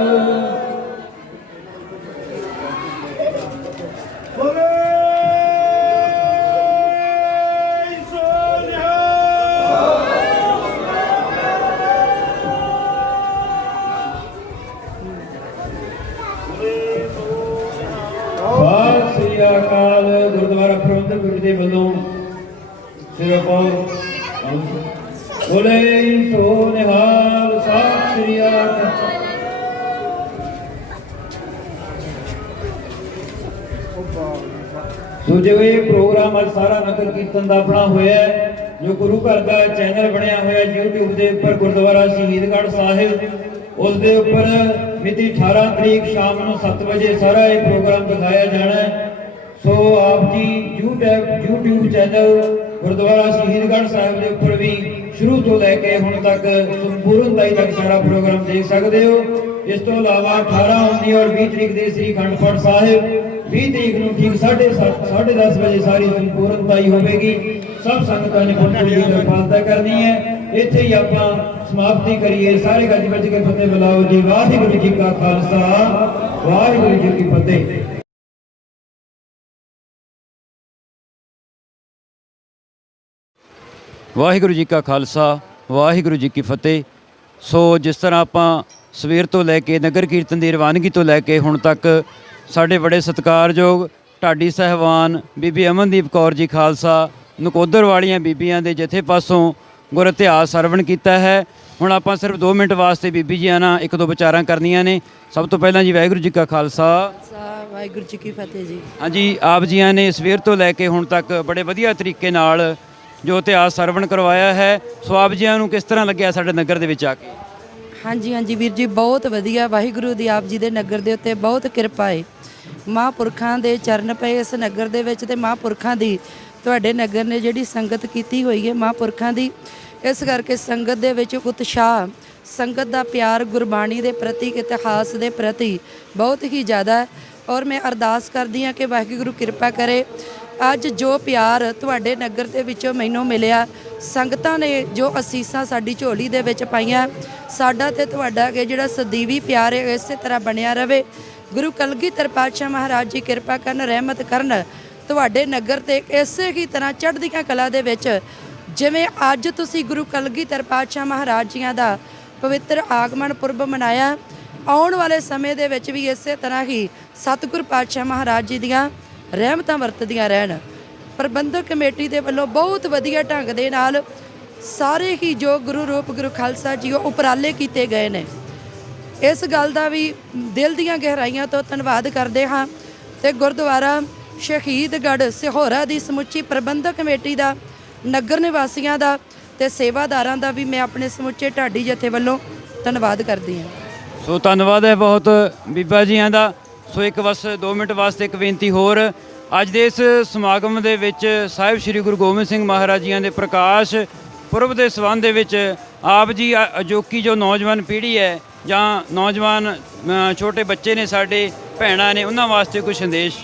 गुरुद्वारा प्रबंधक कमेटी वालों सिरों पाओ। बोले सो निहाल। सत श्री अकाल। सो जो ये प्रोग्राम आज सारा नगर कीर्तन का बना हुआ है, जो गुरु घर का चैनल बनया हुआ यूट्यूब के उपर गुरुद्वारा शहीदगढ़ साहिब, उसके उपर मिति 18 तरीक शाम को 7 बजे सारा ये प्रोग्राम दिखाया जाना है। सो आप जी यूट्यूब चैनल ਗੁਰਦੁਆਰਾ ਸ਼ਹੀਦਗੜ੍ਹ ਸਾਹਿਬ ਦੇ ਉੱਪਰ ਵੀ ਸ਼ੁਰੂ ਤੋਂ ਲੈ ਕੇ ਹੁਣ ਤੱਕ ਸੰਪੂਰਨਤਾ ਤੱਕ ਸਾਰਾ ਪ੍ਰੋਗਰਾਮ ਦੇਖ ਸਕਦੇ ਹੋ। ਇਸ ਤੋਂ ਇਲਾਵਾ 18, 19 ਔਰ 20 ਤਰੀਕ ਦੇ ਸ੍ਰੀ ਅਖੰਡ ਪਾਠ ਸਾਹਿਬ 20 ਤਰੀਕ ਨੂੰ ਠੀਕ 10:30 ਵਜੇ ਸਾਰੀ ਸੰਪੂਰਨਤਾ ਹੋਵੇਗੀ। ਸਭ ਸੰਗਤਾਂ ਨੇ ਗੁਰੂ ਜੀ ਦੀ ਕਿਰਪਾਲਤਾ ਕਰਨੀ ਹੈ। ਇੱਥੇ ਹੀ ਆਪਾਂ ਸਮਾਪਤੀ ਕਰੀਏ। ਸਾਰੇ ਗੱਜ ਵੱਜ ਕੇ ਫਤਿਹ ਬੁਲਾਓ ਜੀ। ਵਾਹਿਗੁਰੂ ਜੀ ਕਾ ਖਾਲਸਾ, ਵਾਹਿਗੁਰੂ ਜੀ ਕੀ ਫਤਿਹ। ਵਾਹਿਗੁਰੂ ਜੀ ਕਾ ਖਾਲਸਾ, ਵਾਹਿਗੁਰੂ ਜੀ ਕੀ ਫਤਿਹ। ਸੋ ਜਿਸ ਤਰ੍ਹਾਂ ਆਪਾਂ ਸਵੇਰ ਤੋਂ ਲੈ ਕੇ ਨਗਰ ਕੀਰਤਨ ਦੀ ਰਵਾਨਗੀ ਤੋਂ ਲੈ ਕੇ ਹੁਣ ਤੱਕ ਸਾਡੇ ਬੜੇ ਸਤਿਕਾਰਯੋਗ ਢਾਡੀ ਸਾਹਿਬਾਨ ਬੀਬੀ ਅਮਨਦੀਪ ਕੌਰ ਜੀ ਖਾਲਸਾ ਨਕੋਦਰ ਵਾਲੀਆਂ ਬੀਬੀਆਂ ਦੇ ਜਥੇ ਪਾਸੋਂ ਗੁਰ ਇਤਿਹਾਸ ਸਰਵਣ ਕੀਤਾ ਹੈ। ਹੁਣ ਆਪਾਂ ਸਿਰਫ 2 ਮਿੰਟ ਵਾਸਤੇ ਬੀਬੀ ਜੀਆਂ ਨਾਲ ਇੱਕ ਦੋ ਵਿਚਾਰਾਂ ਕਰਨੀਆਂ ਨੇ। ਸਭ ਤੋਂ ਪਹਿਲਾਂ ਜੀ ਵਾਹਿਗੁਰੂ ਜੀ ਕਾ ਖਾਲਸਾ, ਵਾਹਿਗੁਰੂ ਜੀ ਕੀ ਫਤਿਹ ਜੀ। ਹਾਂਜੀ, ਆਪ ਜੀਆਂ ਨੇ ਸਵੇਰ ਤੋਂ ਲੈ ਕੇ ਹੁਣ ਤੱਕ ਬੜੇ ਵਧੀਆ ਤਰੀਕੇ ਨਾਲ ਜੋ ਇਤਿਹਾਸ ਸਰਵਣ ਕਰਵਾਇਆ ਹੈ। ਸੋ ਆਪ ਜੀਆਂ ਨੂੰ ਕਿਸ ਤਰ੍ਹਾਂ ਲੱਗਿਆ ਸਾਡੇ ਨਗਰ ਦੇ ਵਿੱਚ ਆ ਕੇ? ਹਾਂਜੀ ਵੀਰ ਜੀ, ਬਹੁਤ ਵਧੀਆ। ਵਾਹਿਗੁਰੂ ਦੀ ਆਪ ਜੀ ਦੇ ਨਗਰ ਦੇ ਉੱਤੇ ਬਹੁਤ ਕਿਰਪਾ ਹੈ। ਮਹਾਂਪੁਰਖਾਂ ਦੇ ਚਰਨ ਪਏ ਇਸ ਨਗਰ ਦੇ ਵਿੱਚ, ਤੇ ਮਹਾਂਪੁਰਖਾਂ ਦੀ ਤੁਹਾਡੇ ਨਗਰ ਨੇ ਜਿਹੜੀ ਸੰਗਤ ਕੀਤੀ ਹੋਈ ਹੈ ਮਹਾਂਪੁਰਖਾਂ ਦੀ, ਇਸ ਕਰਕੇ ਸੰਗਤ ਦੇ ਵਿੱਚ ਉਤਸ਼ਾਹ, ਸੰਗਤ ਦਾ ਪਿਆਰ ਗੁਰਬਾਣੀ ਦੇ ਪ੍ਰਤੀ, ਇਤਿਹਾਸ ਦੇ ਪ੍ਰਤੀ ਬਹੁਤ ਹੀ ਜ਼ਿਆਦਾ ਹੈ। ਔਰ ਮੈਂ ਅਰਦਾਸ ਕਰਦੀ ਹਾਂ ਕਿ ਵਾਹਿਗੁਰੂ ਕਿਰਪਾ ਕਰੇ। ਅੱਜ ਜੋ ਪਿਆਰ ਤੁਹਾਡੇ ਨਗਰ ਦੇ ਵਿੱਚੋਂ ਮੈਨੂੰ ਮਿਲਿਆ, ਸੰਗਤਾਂ ਨੇ ਜੋ ਅਸੀਸਾਂ ਸਾਡੀ ਝੋਲੀ ਦੇ ਵਿੱਚ ਪਾਈਆਂ, ਸਾਡਾ ਤੇ ਤੁਹਾਡਾ ਕਿ ਜਿਹੜਾ ਸਦੀਵੀ ਪਿਆਰ ਹੈ ਇਸੇ ਤਰ੍ਹਾਂ ਬਣਿਆ ਰਵੇ। ਗੁਰੂ ਕਲਗੀਧਰ ਪਾਤਸ਼ਾਹ ਮਹਾਰਾਜ ਜੀ ਕਿਰਪਾ ਕਰਨ, ਰਹਿਮਤ ਕਰਨ ਤੁਹਾਡੇ ਨਗਰ ਤੇ ਇਸੇ ਹੀ ਤਰ੍ਹਾਂ ਚੜ੍ਹਦੀਆਂ ਕਲਾ ਦੇ ਵਿੱਚ। ਜਿਵੇਂ ਅੱਜ ਤੁਸੀਂ ਗੁਰੂ ਕਲਗੀਧਰ ਪਾਤਸ਼ਾਹ ਮਹਾਰਾਜ ਜੀਆਂ ਦਾ ਪਵਿੱਤਰ ਆਗਮਨ ਪੁਰਬ ਮਨਾਇਆ, ਆਉਣ ਵਾਲੇ ਸਮੇਂ ਦੇ ਵਿੱਚ ਵੀ ਇਸੇ ਤਰ੍ਹਾਂ ਹੀ ਸਤਿਗੁਰ ਪਾਤਸ਼ਾਹ ਮਹਾਰਾਜ ਜੀ ਦੀਆਂ ਰਹਿਮਤਾਂ ਵਰਤਦੀਆਂ ਰਹਿਣ। ਪ੍ਰਬੰਧਕ ਕਮੇਟੀ ਦੇ ਵੱਲੋਂ ਬਹੁਤ ਵਧੀਆ ਢੰਗ ਦੇ ਨਾਲ ਸਾਰੇ ਹੀ ਜੋ ਗੁਰੂ ਰੂਪ ਗੁਰੂ ਖਾਲਸਾ ਜੀ ਉਹ ਉਪਰਾਲੇ ਕੀਤੇ ਗਏ ਨੇ, ਇਸ ਗੱਲ ਦਾ ਵੀ ਦਿਲ ਦੀਆਂ ਗਹਿਰਾਈਆਂ ਤੋਂ ਧੰਨਵਾਦ ਕਰਦੇ ਹਾਂ। ਤੇ ਗੁਰਦੁਆਰਾ ਸ਼ਹੀਦਗੜ੍ਹ ਸਿਹੋਰਾ ਦੀ ਸਮੁੱਚੀ ਪ੍ਰਬੰਧਕ ਕਮੇਟੀ ਦਾ, ਨਗਰ ਨਿਵਾਸੀਆਂ ਦਾ ਤੇ ਸੇਵਾਦਾਰਾਂ ਦਾ ਵੀ ਮੈਂ ਆਪਣੇ ਸਮੁੱਚੇ ਢਾਡੀ ਜਥੇ ਵੱਲੋਂ ਧੰਨਵਾਦ ਕਰਦੀ ਹਾਂ। ਸੋ ਧੰਨਵਾਦ ਹੈ ਬਹੁਤ ਬੀਬਾ ਜੀਆਂ ਦਾ। ਸੋ ਇੱਕ ਬਸ 2 ਮਿੰਟ ਵਾਸਤੇ ਇੱਕ ਬੇਨਤੀ ਹੋਰ। ਅੱਜ ਦੇ ਇਸ ਸਮਾਗਮ ਦੇ ਵਿੱਚ ਸਾਹਿਬ ਸ੍ਰੀ ਗੁਰੂ ਗੋਬਿੰਦ ਸਿੰਘ ਮਹਾਰਾਜ ਜੀਆਂ ਦੇ ਪ੍ਰਕਾਸ਼ ਪੁਰਬ ਦੇ ਸੰਬੰਧ ਦੇ ਵਿੱਚ ਆਪ ਜੀ ਅਜੋਕੀ ਜੋ ਨੌਜਵਾਨ ਪੀੜ੍ਹੀ ਹੈ ਜਾਂ ਨੌਜਵਾਨ ਛੋਟੇ ਬੱਚੇ ਨੇ, ਸਾਡੇ ਭੈਣਾਂ ਨੇ, ਉਹਨਾਂ ਵਾਸਤੇ ਕੋਈ ਸੰਦੇਸ਼?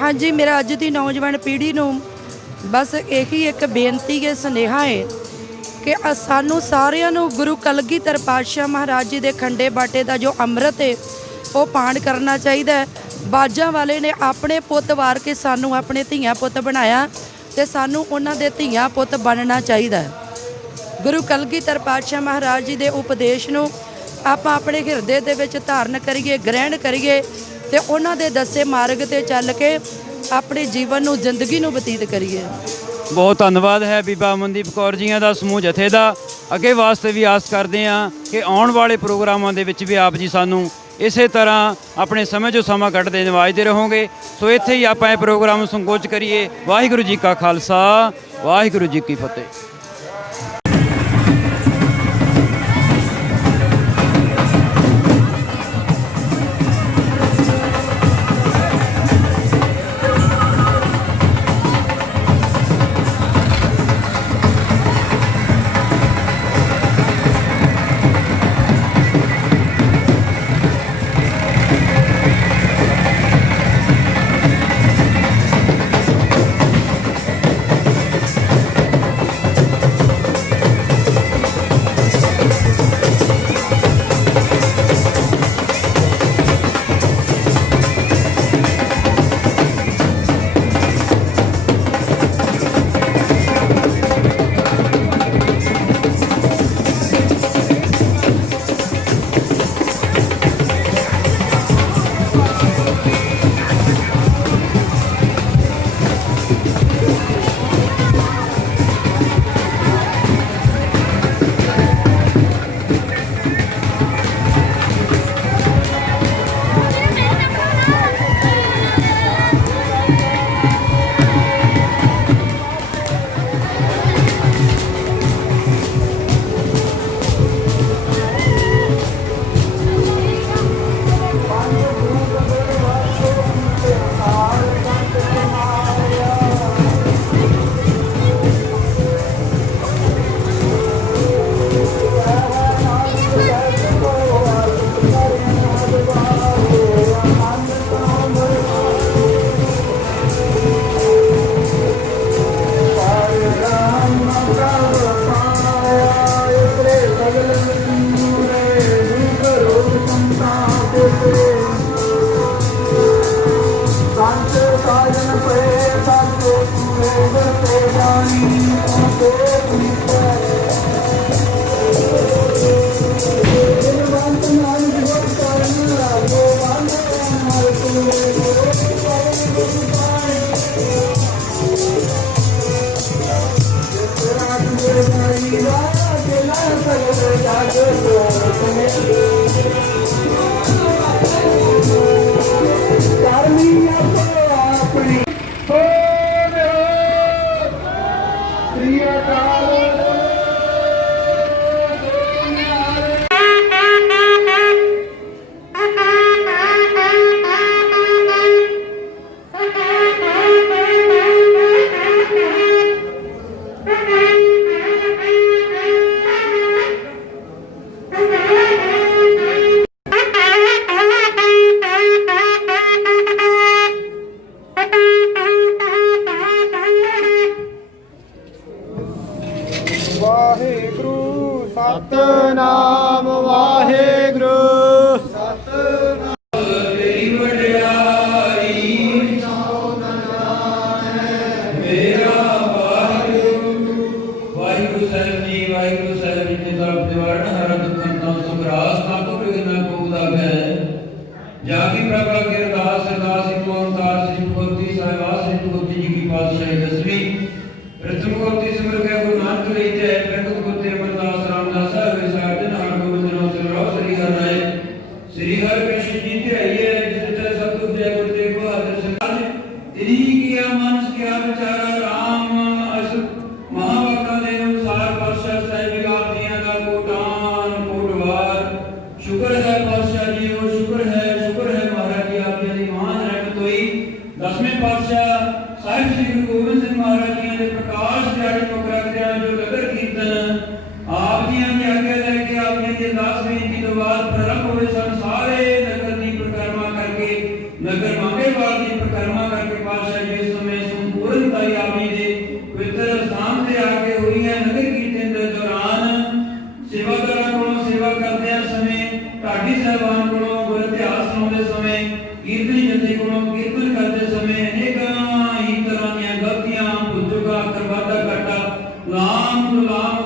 ਹਾਂਜੀ, ਮੇਰਾ ਅੱਜ ਦੀ ਨੌਜਵਾਨ ਪੀੜ੍ਹੀ ਨੂੰ ਬਸ ਇਹੀ ਇੱਕ ਬੇਨਤੀ ਹੈ, ਸੁਨੇਹਾ ਹੈ ਕਿ ਸਾਨੂੰ ਸਾਰਿਆਂ ਨੂੰ ਗੁਰੂ ਕਲਗੀਧਰ ਪਾਤਸ਼ਾਹ ਮਹਾਰਾਜ ਜੀ ਦੇ ਖੰਡੇ ਬਾਟੇ ਦਾ ਜੋ ਅੰਮ੍ਰਿਤ ਹੈ ਉਹ ਪਾਨ ਕਰਨਾ ਚਾਹੀਦਾ ਹੈ। ਬਾਜਾਂ ਵਾਲੇ ਨੇ ਆਪਣੇ ਪੁੱਤ ਵਾਰ ਕੇ ਸਾਨੂੰ ਆਪਣੇ ਧੀਆਂ ਪੁੱਤ ਬਣਾਇਆ, ਤੇ ਸਾਨੂੰ ਉਹਨਾਂ ਦੇ ਧੀਆਂ ਪੁੱਤ ਬਣਨਾ ਚਾਹੀਦਾ ਹੈ। ਗੁਰੂ ਕਲਗੀਧਰ ਪਾਤਸ਼ਾਹ ਮਹਾਰਾਜ ਜੀ ਦੇ ਉਪਦੇਸ਼ ਨੂੰ ਆਪਾਂ ਆਪਣੇ ਹਿਰਦੇ ਦੇ ਵਿੱਚ ਧਾਰਨ ਕਰੀਏ, ਗ੍ਰਹਿਣ ਕਰੀਏ, ਤੇ ਉਹਨਾਂ ਦੇ ਦੱਸੇ ਮਾਰਗ ਤੇ ਚੱਲ ਕੇ ਆਪਣੇ ਜੀਵਨ ਨੂੰ, ਜ਼ਿੰਦਗੀ ਨੂੰ ਬਤੀਤ ਕਰੀਏ। ਬਹੁਤ ਧੰਨਵਾਦ ਹੈ ਬੀਬਾ ਅਮਨਦੀਪ ਕੌਰ ਜੀਆਂ ਦਾ, ਸਮੂਹ ਜਥੇ ਦਾ। ਅੱਗੇ ਵਾਸਤੇ ਵੀ ਆਸ ਕਰਦੇ ਹਾਂ ਕਿ ਆਉਣ ਵਾਲੇ ਪ੍ਰੋਗਰਾਮਾਂ ਦੇ ਵਿੱਚ ਵੀ ਆਪ ਜੀ ਸਾਨੂੰ ਇਸੇ ਤਰ੍ਹਾਂ ਆਪਣੇ ਸਮੇਂ 'ਚੋਂ ਸਮਾਂ ਕੱਢਦੇ ਨਿਵਾਜਦੇ ਰਹੋਗੇ। ਸੋ ਇੱਥੇ ਹੀ ਆਪਾਂ ਇਹ ਪ੍ਰੋਗਰਾਮ ਸੰਕੋਚ ਕਰੀਏ। ਵਾਹਿਗੁਰੂ ਜੀ ਕਾ ਖਾਲਸਾ, ਵਾਹਿਗੁਰੂ ਜੀ ਕੀ ਫਤਿਹ। ਵਾਹਿਗੁਰੂ ਸਤਨਾਮ ਵਾਹਿਗੁਰੂ ਤੇਰੀ ਵਡਿਆਈ ਮੇਰਾ ਵਾਹਿਗੁਰੂ ਵਾਹਿਗੁਰੂ ਸਾਹਿਬ ਜੀ ਦੇ ਤਰਫ ਦਿਵਾਰਨ ਹਰ ਦੁਖਨ ਤੋਂ ਸੁਖਰਾਸ ਨਾ ਕੋ ਬਿਗਨਾ ਕੋ ਦਾਗੈ ਜਾ ਕੀ ਪ੍ਰਭਾ ਕੇ ਅਰਦਾਸ ਅਰਦਾਸ ਇੱਕ ਓੰਕਾਰ ਸ੍ਰੀ ਗੁਰਤੀ ਸਾਹਿਬਾਸ ਸ੍ਰੀ ਗੁਰਤੀ ਜੀ ਕੀ ਪਾਤਸ਼ਾਹੀ ਦਸਵੀਂ प्रथम गोपति सिमर के गुरु नानक लेते हैं प्रकट गुरते अमरदास रामदास साहब साहब नाम गोविंद नाम सुराव श्री हर राय श्री हर कृष्ण जी ते आइए जिसते सतगुरु जय गुरुते को आदर सत्कार तिनी किया मानस किया विचारा राम अस महावाक्या दे अनुसार पातशाह साहिब आप दियां दा कोटान कोटवार शुक्र है पातशाह जी और शुक्र है महाराज जी आप दी महान रहमत हुई दसवें पातशाह साहिब श्री गुरु गोबिंद सिंह महाराज जी के प्रकाश दिहाड़े को करते जो नगर कीर्तन आप जी की आज्ञा लेके आप जी के दास बेनती तो बाद प्रारंभ हुए सन सारे नगर की परिक्रमा करके नगर मांगेवाल की परिक्रमा करके पातशाह जी इस समय संपूर्णताई आप जी के पवित्र स्थान से आके हुई है नगर कीर्तन के दौरान सेवादारा को सेवा करते समय ढाडी साहबान को गुर इतिहास सुनाते समय कीर्तन जथे को कीर्तन करते समय अनेक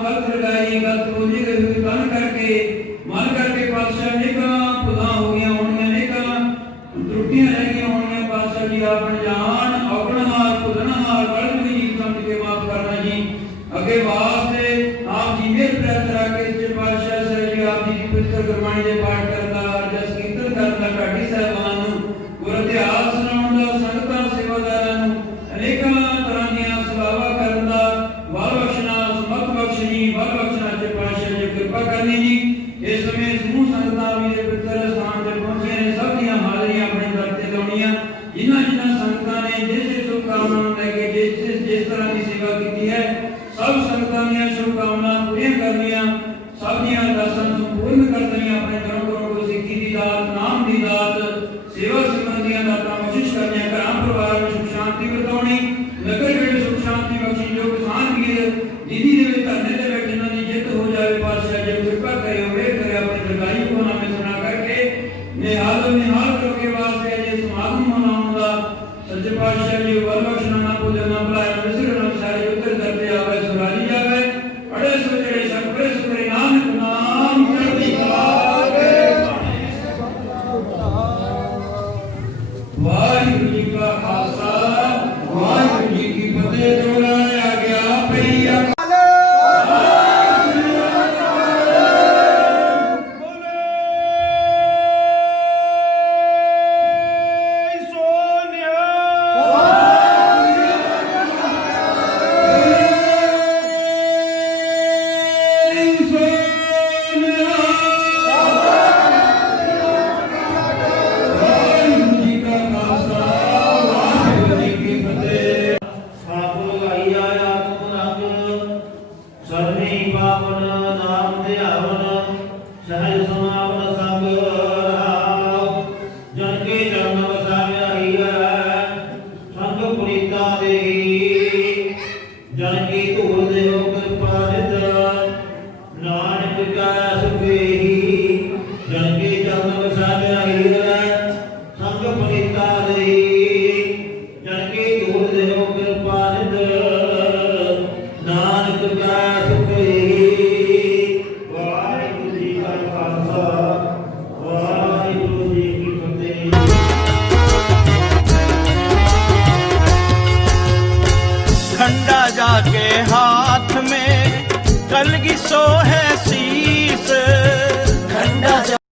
गलत लगाई गलत बोली गई मन करके पातशाह ने खुदा हो गया होनिया ने त्रुटियां रह गई होनिया पातशाह जी आप जान औगणहार खुदनहार गलत भी जी समझ के माफ करना जी अगे वास्ते आप जी मेरे प्रार्थ रखे सच्चे पातशाह साहब जी आप जी की पवित्र गुरबाणी दे पाठ करता जस कीर्तन करता ढाडी साहबान गुर इतिहास सुनाउंदा संगतां सेवादारां नु अनेकां तरह दीयां सेवावां करदा वाल बख्शना समत बख्शनी वाल बख्शना चे पातशाह जी कृपा करनी जी इस समय समूह संगतां भी दे पवित्र स्थान ते पहुंचे ने सब दीयां हाजरियां अपने दर ते लाउणियां जिन्हां संगतां ने जिस शुभकामनावां लेके जिस तरह की सेवा की है सब संगतां दी शुभकामनावां पूरी करनियां सब दीयां अरदासां संपूर्ण करनियां अपने धर्म गुरु को सिੱਖੀ दी दात नाम दी दात सेवा सिमरन दी दातां बख्शिश करनियां घरां परिवार में सुख शांति बरताउणी नगर ਵਿੱਚ सुख शांति बख्शी जो किसान वीर दीदी ਦੇ ਵਿੱਚ ਧਰਨੇ ਤੇ ਬੈਠੇ ਇਹਨਾਂ ਦੀ ਜਿੱਤ ਹੋ ਜਾਵੇ ਪਾਤਸ਼ਾਹ ਜੀ ਕਿਰਪਾ ਕਰਿਓ ਵੇਖ ਕਰਿਓ ਆਪਣੀ ਦਰਗਾਹੀ ਕੋ ਨਾਮੇ ਸੁਣਾ ਕਰਕੇ ਨਿਹਾਲ ਕਰੋ ਕੇ ਵਾਸਤੇ ਜੇ ਸਮਾਗਮ ਮਨਾਉਣ ਦਾ ਸੱਚੇ ਪਾਤਸ਼ਾਹ ਜੀ ਵਰ ਬਖਸ਼ਣਾ ਨਾ ਭੁੱਲੇ ਨਾ ਭੁਲਾਏ ਮਿਸਰ ਨਾ ਸਾਰੇ ਉੱਤਰ ਕਰਦੇ ਆਵੇ ਸੁਰਾਲੀ ਜਾਵੇ ਬੜੇ ਸੁਚਰੇ ਸ਼ਕਰੇ ਸੁਕਰੇ ਨਾਮ ਚੜ੍ਹਦੀ ਕਲਾ ਦੇ ਵਾਹਿਗੁਰੂ ਜੀ ਕਾ ਖਾਲਸਾ ਵਾਹਿਗੁਰੂ ਜੀ ਕੀ ਫਤਿਹ ਦੋਹਰਾਇਆ ਗਿਆ ਪਈਆ ਜਨ ਕੀ ਧੂਲ ਦੇ ਹੋ ਕਿਰਪਾ ਨਿਤ ਨਾਨਕ ਕਾ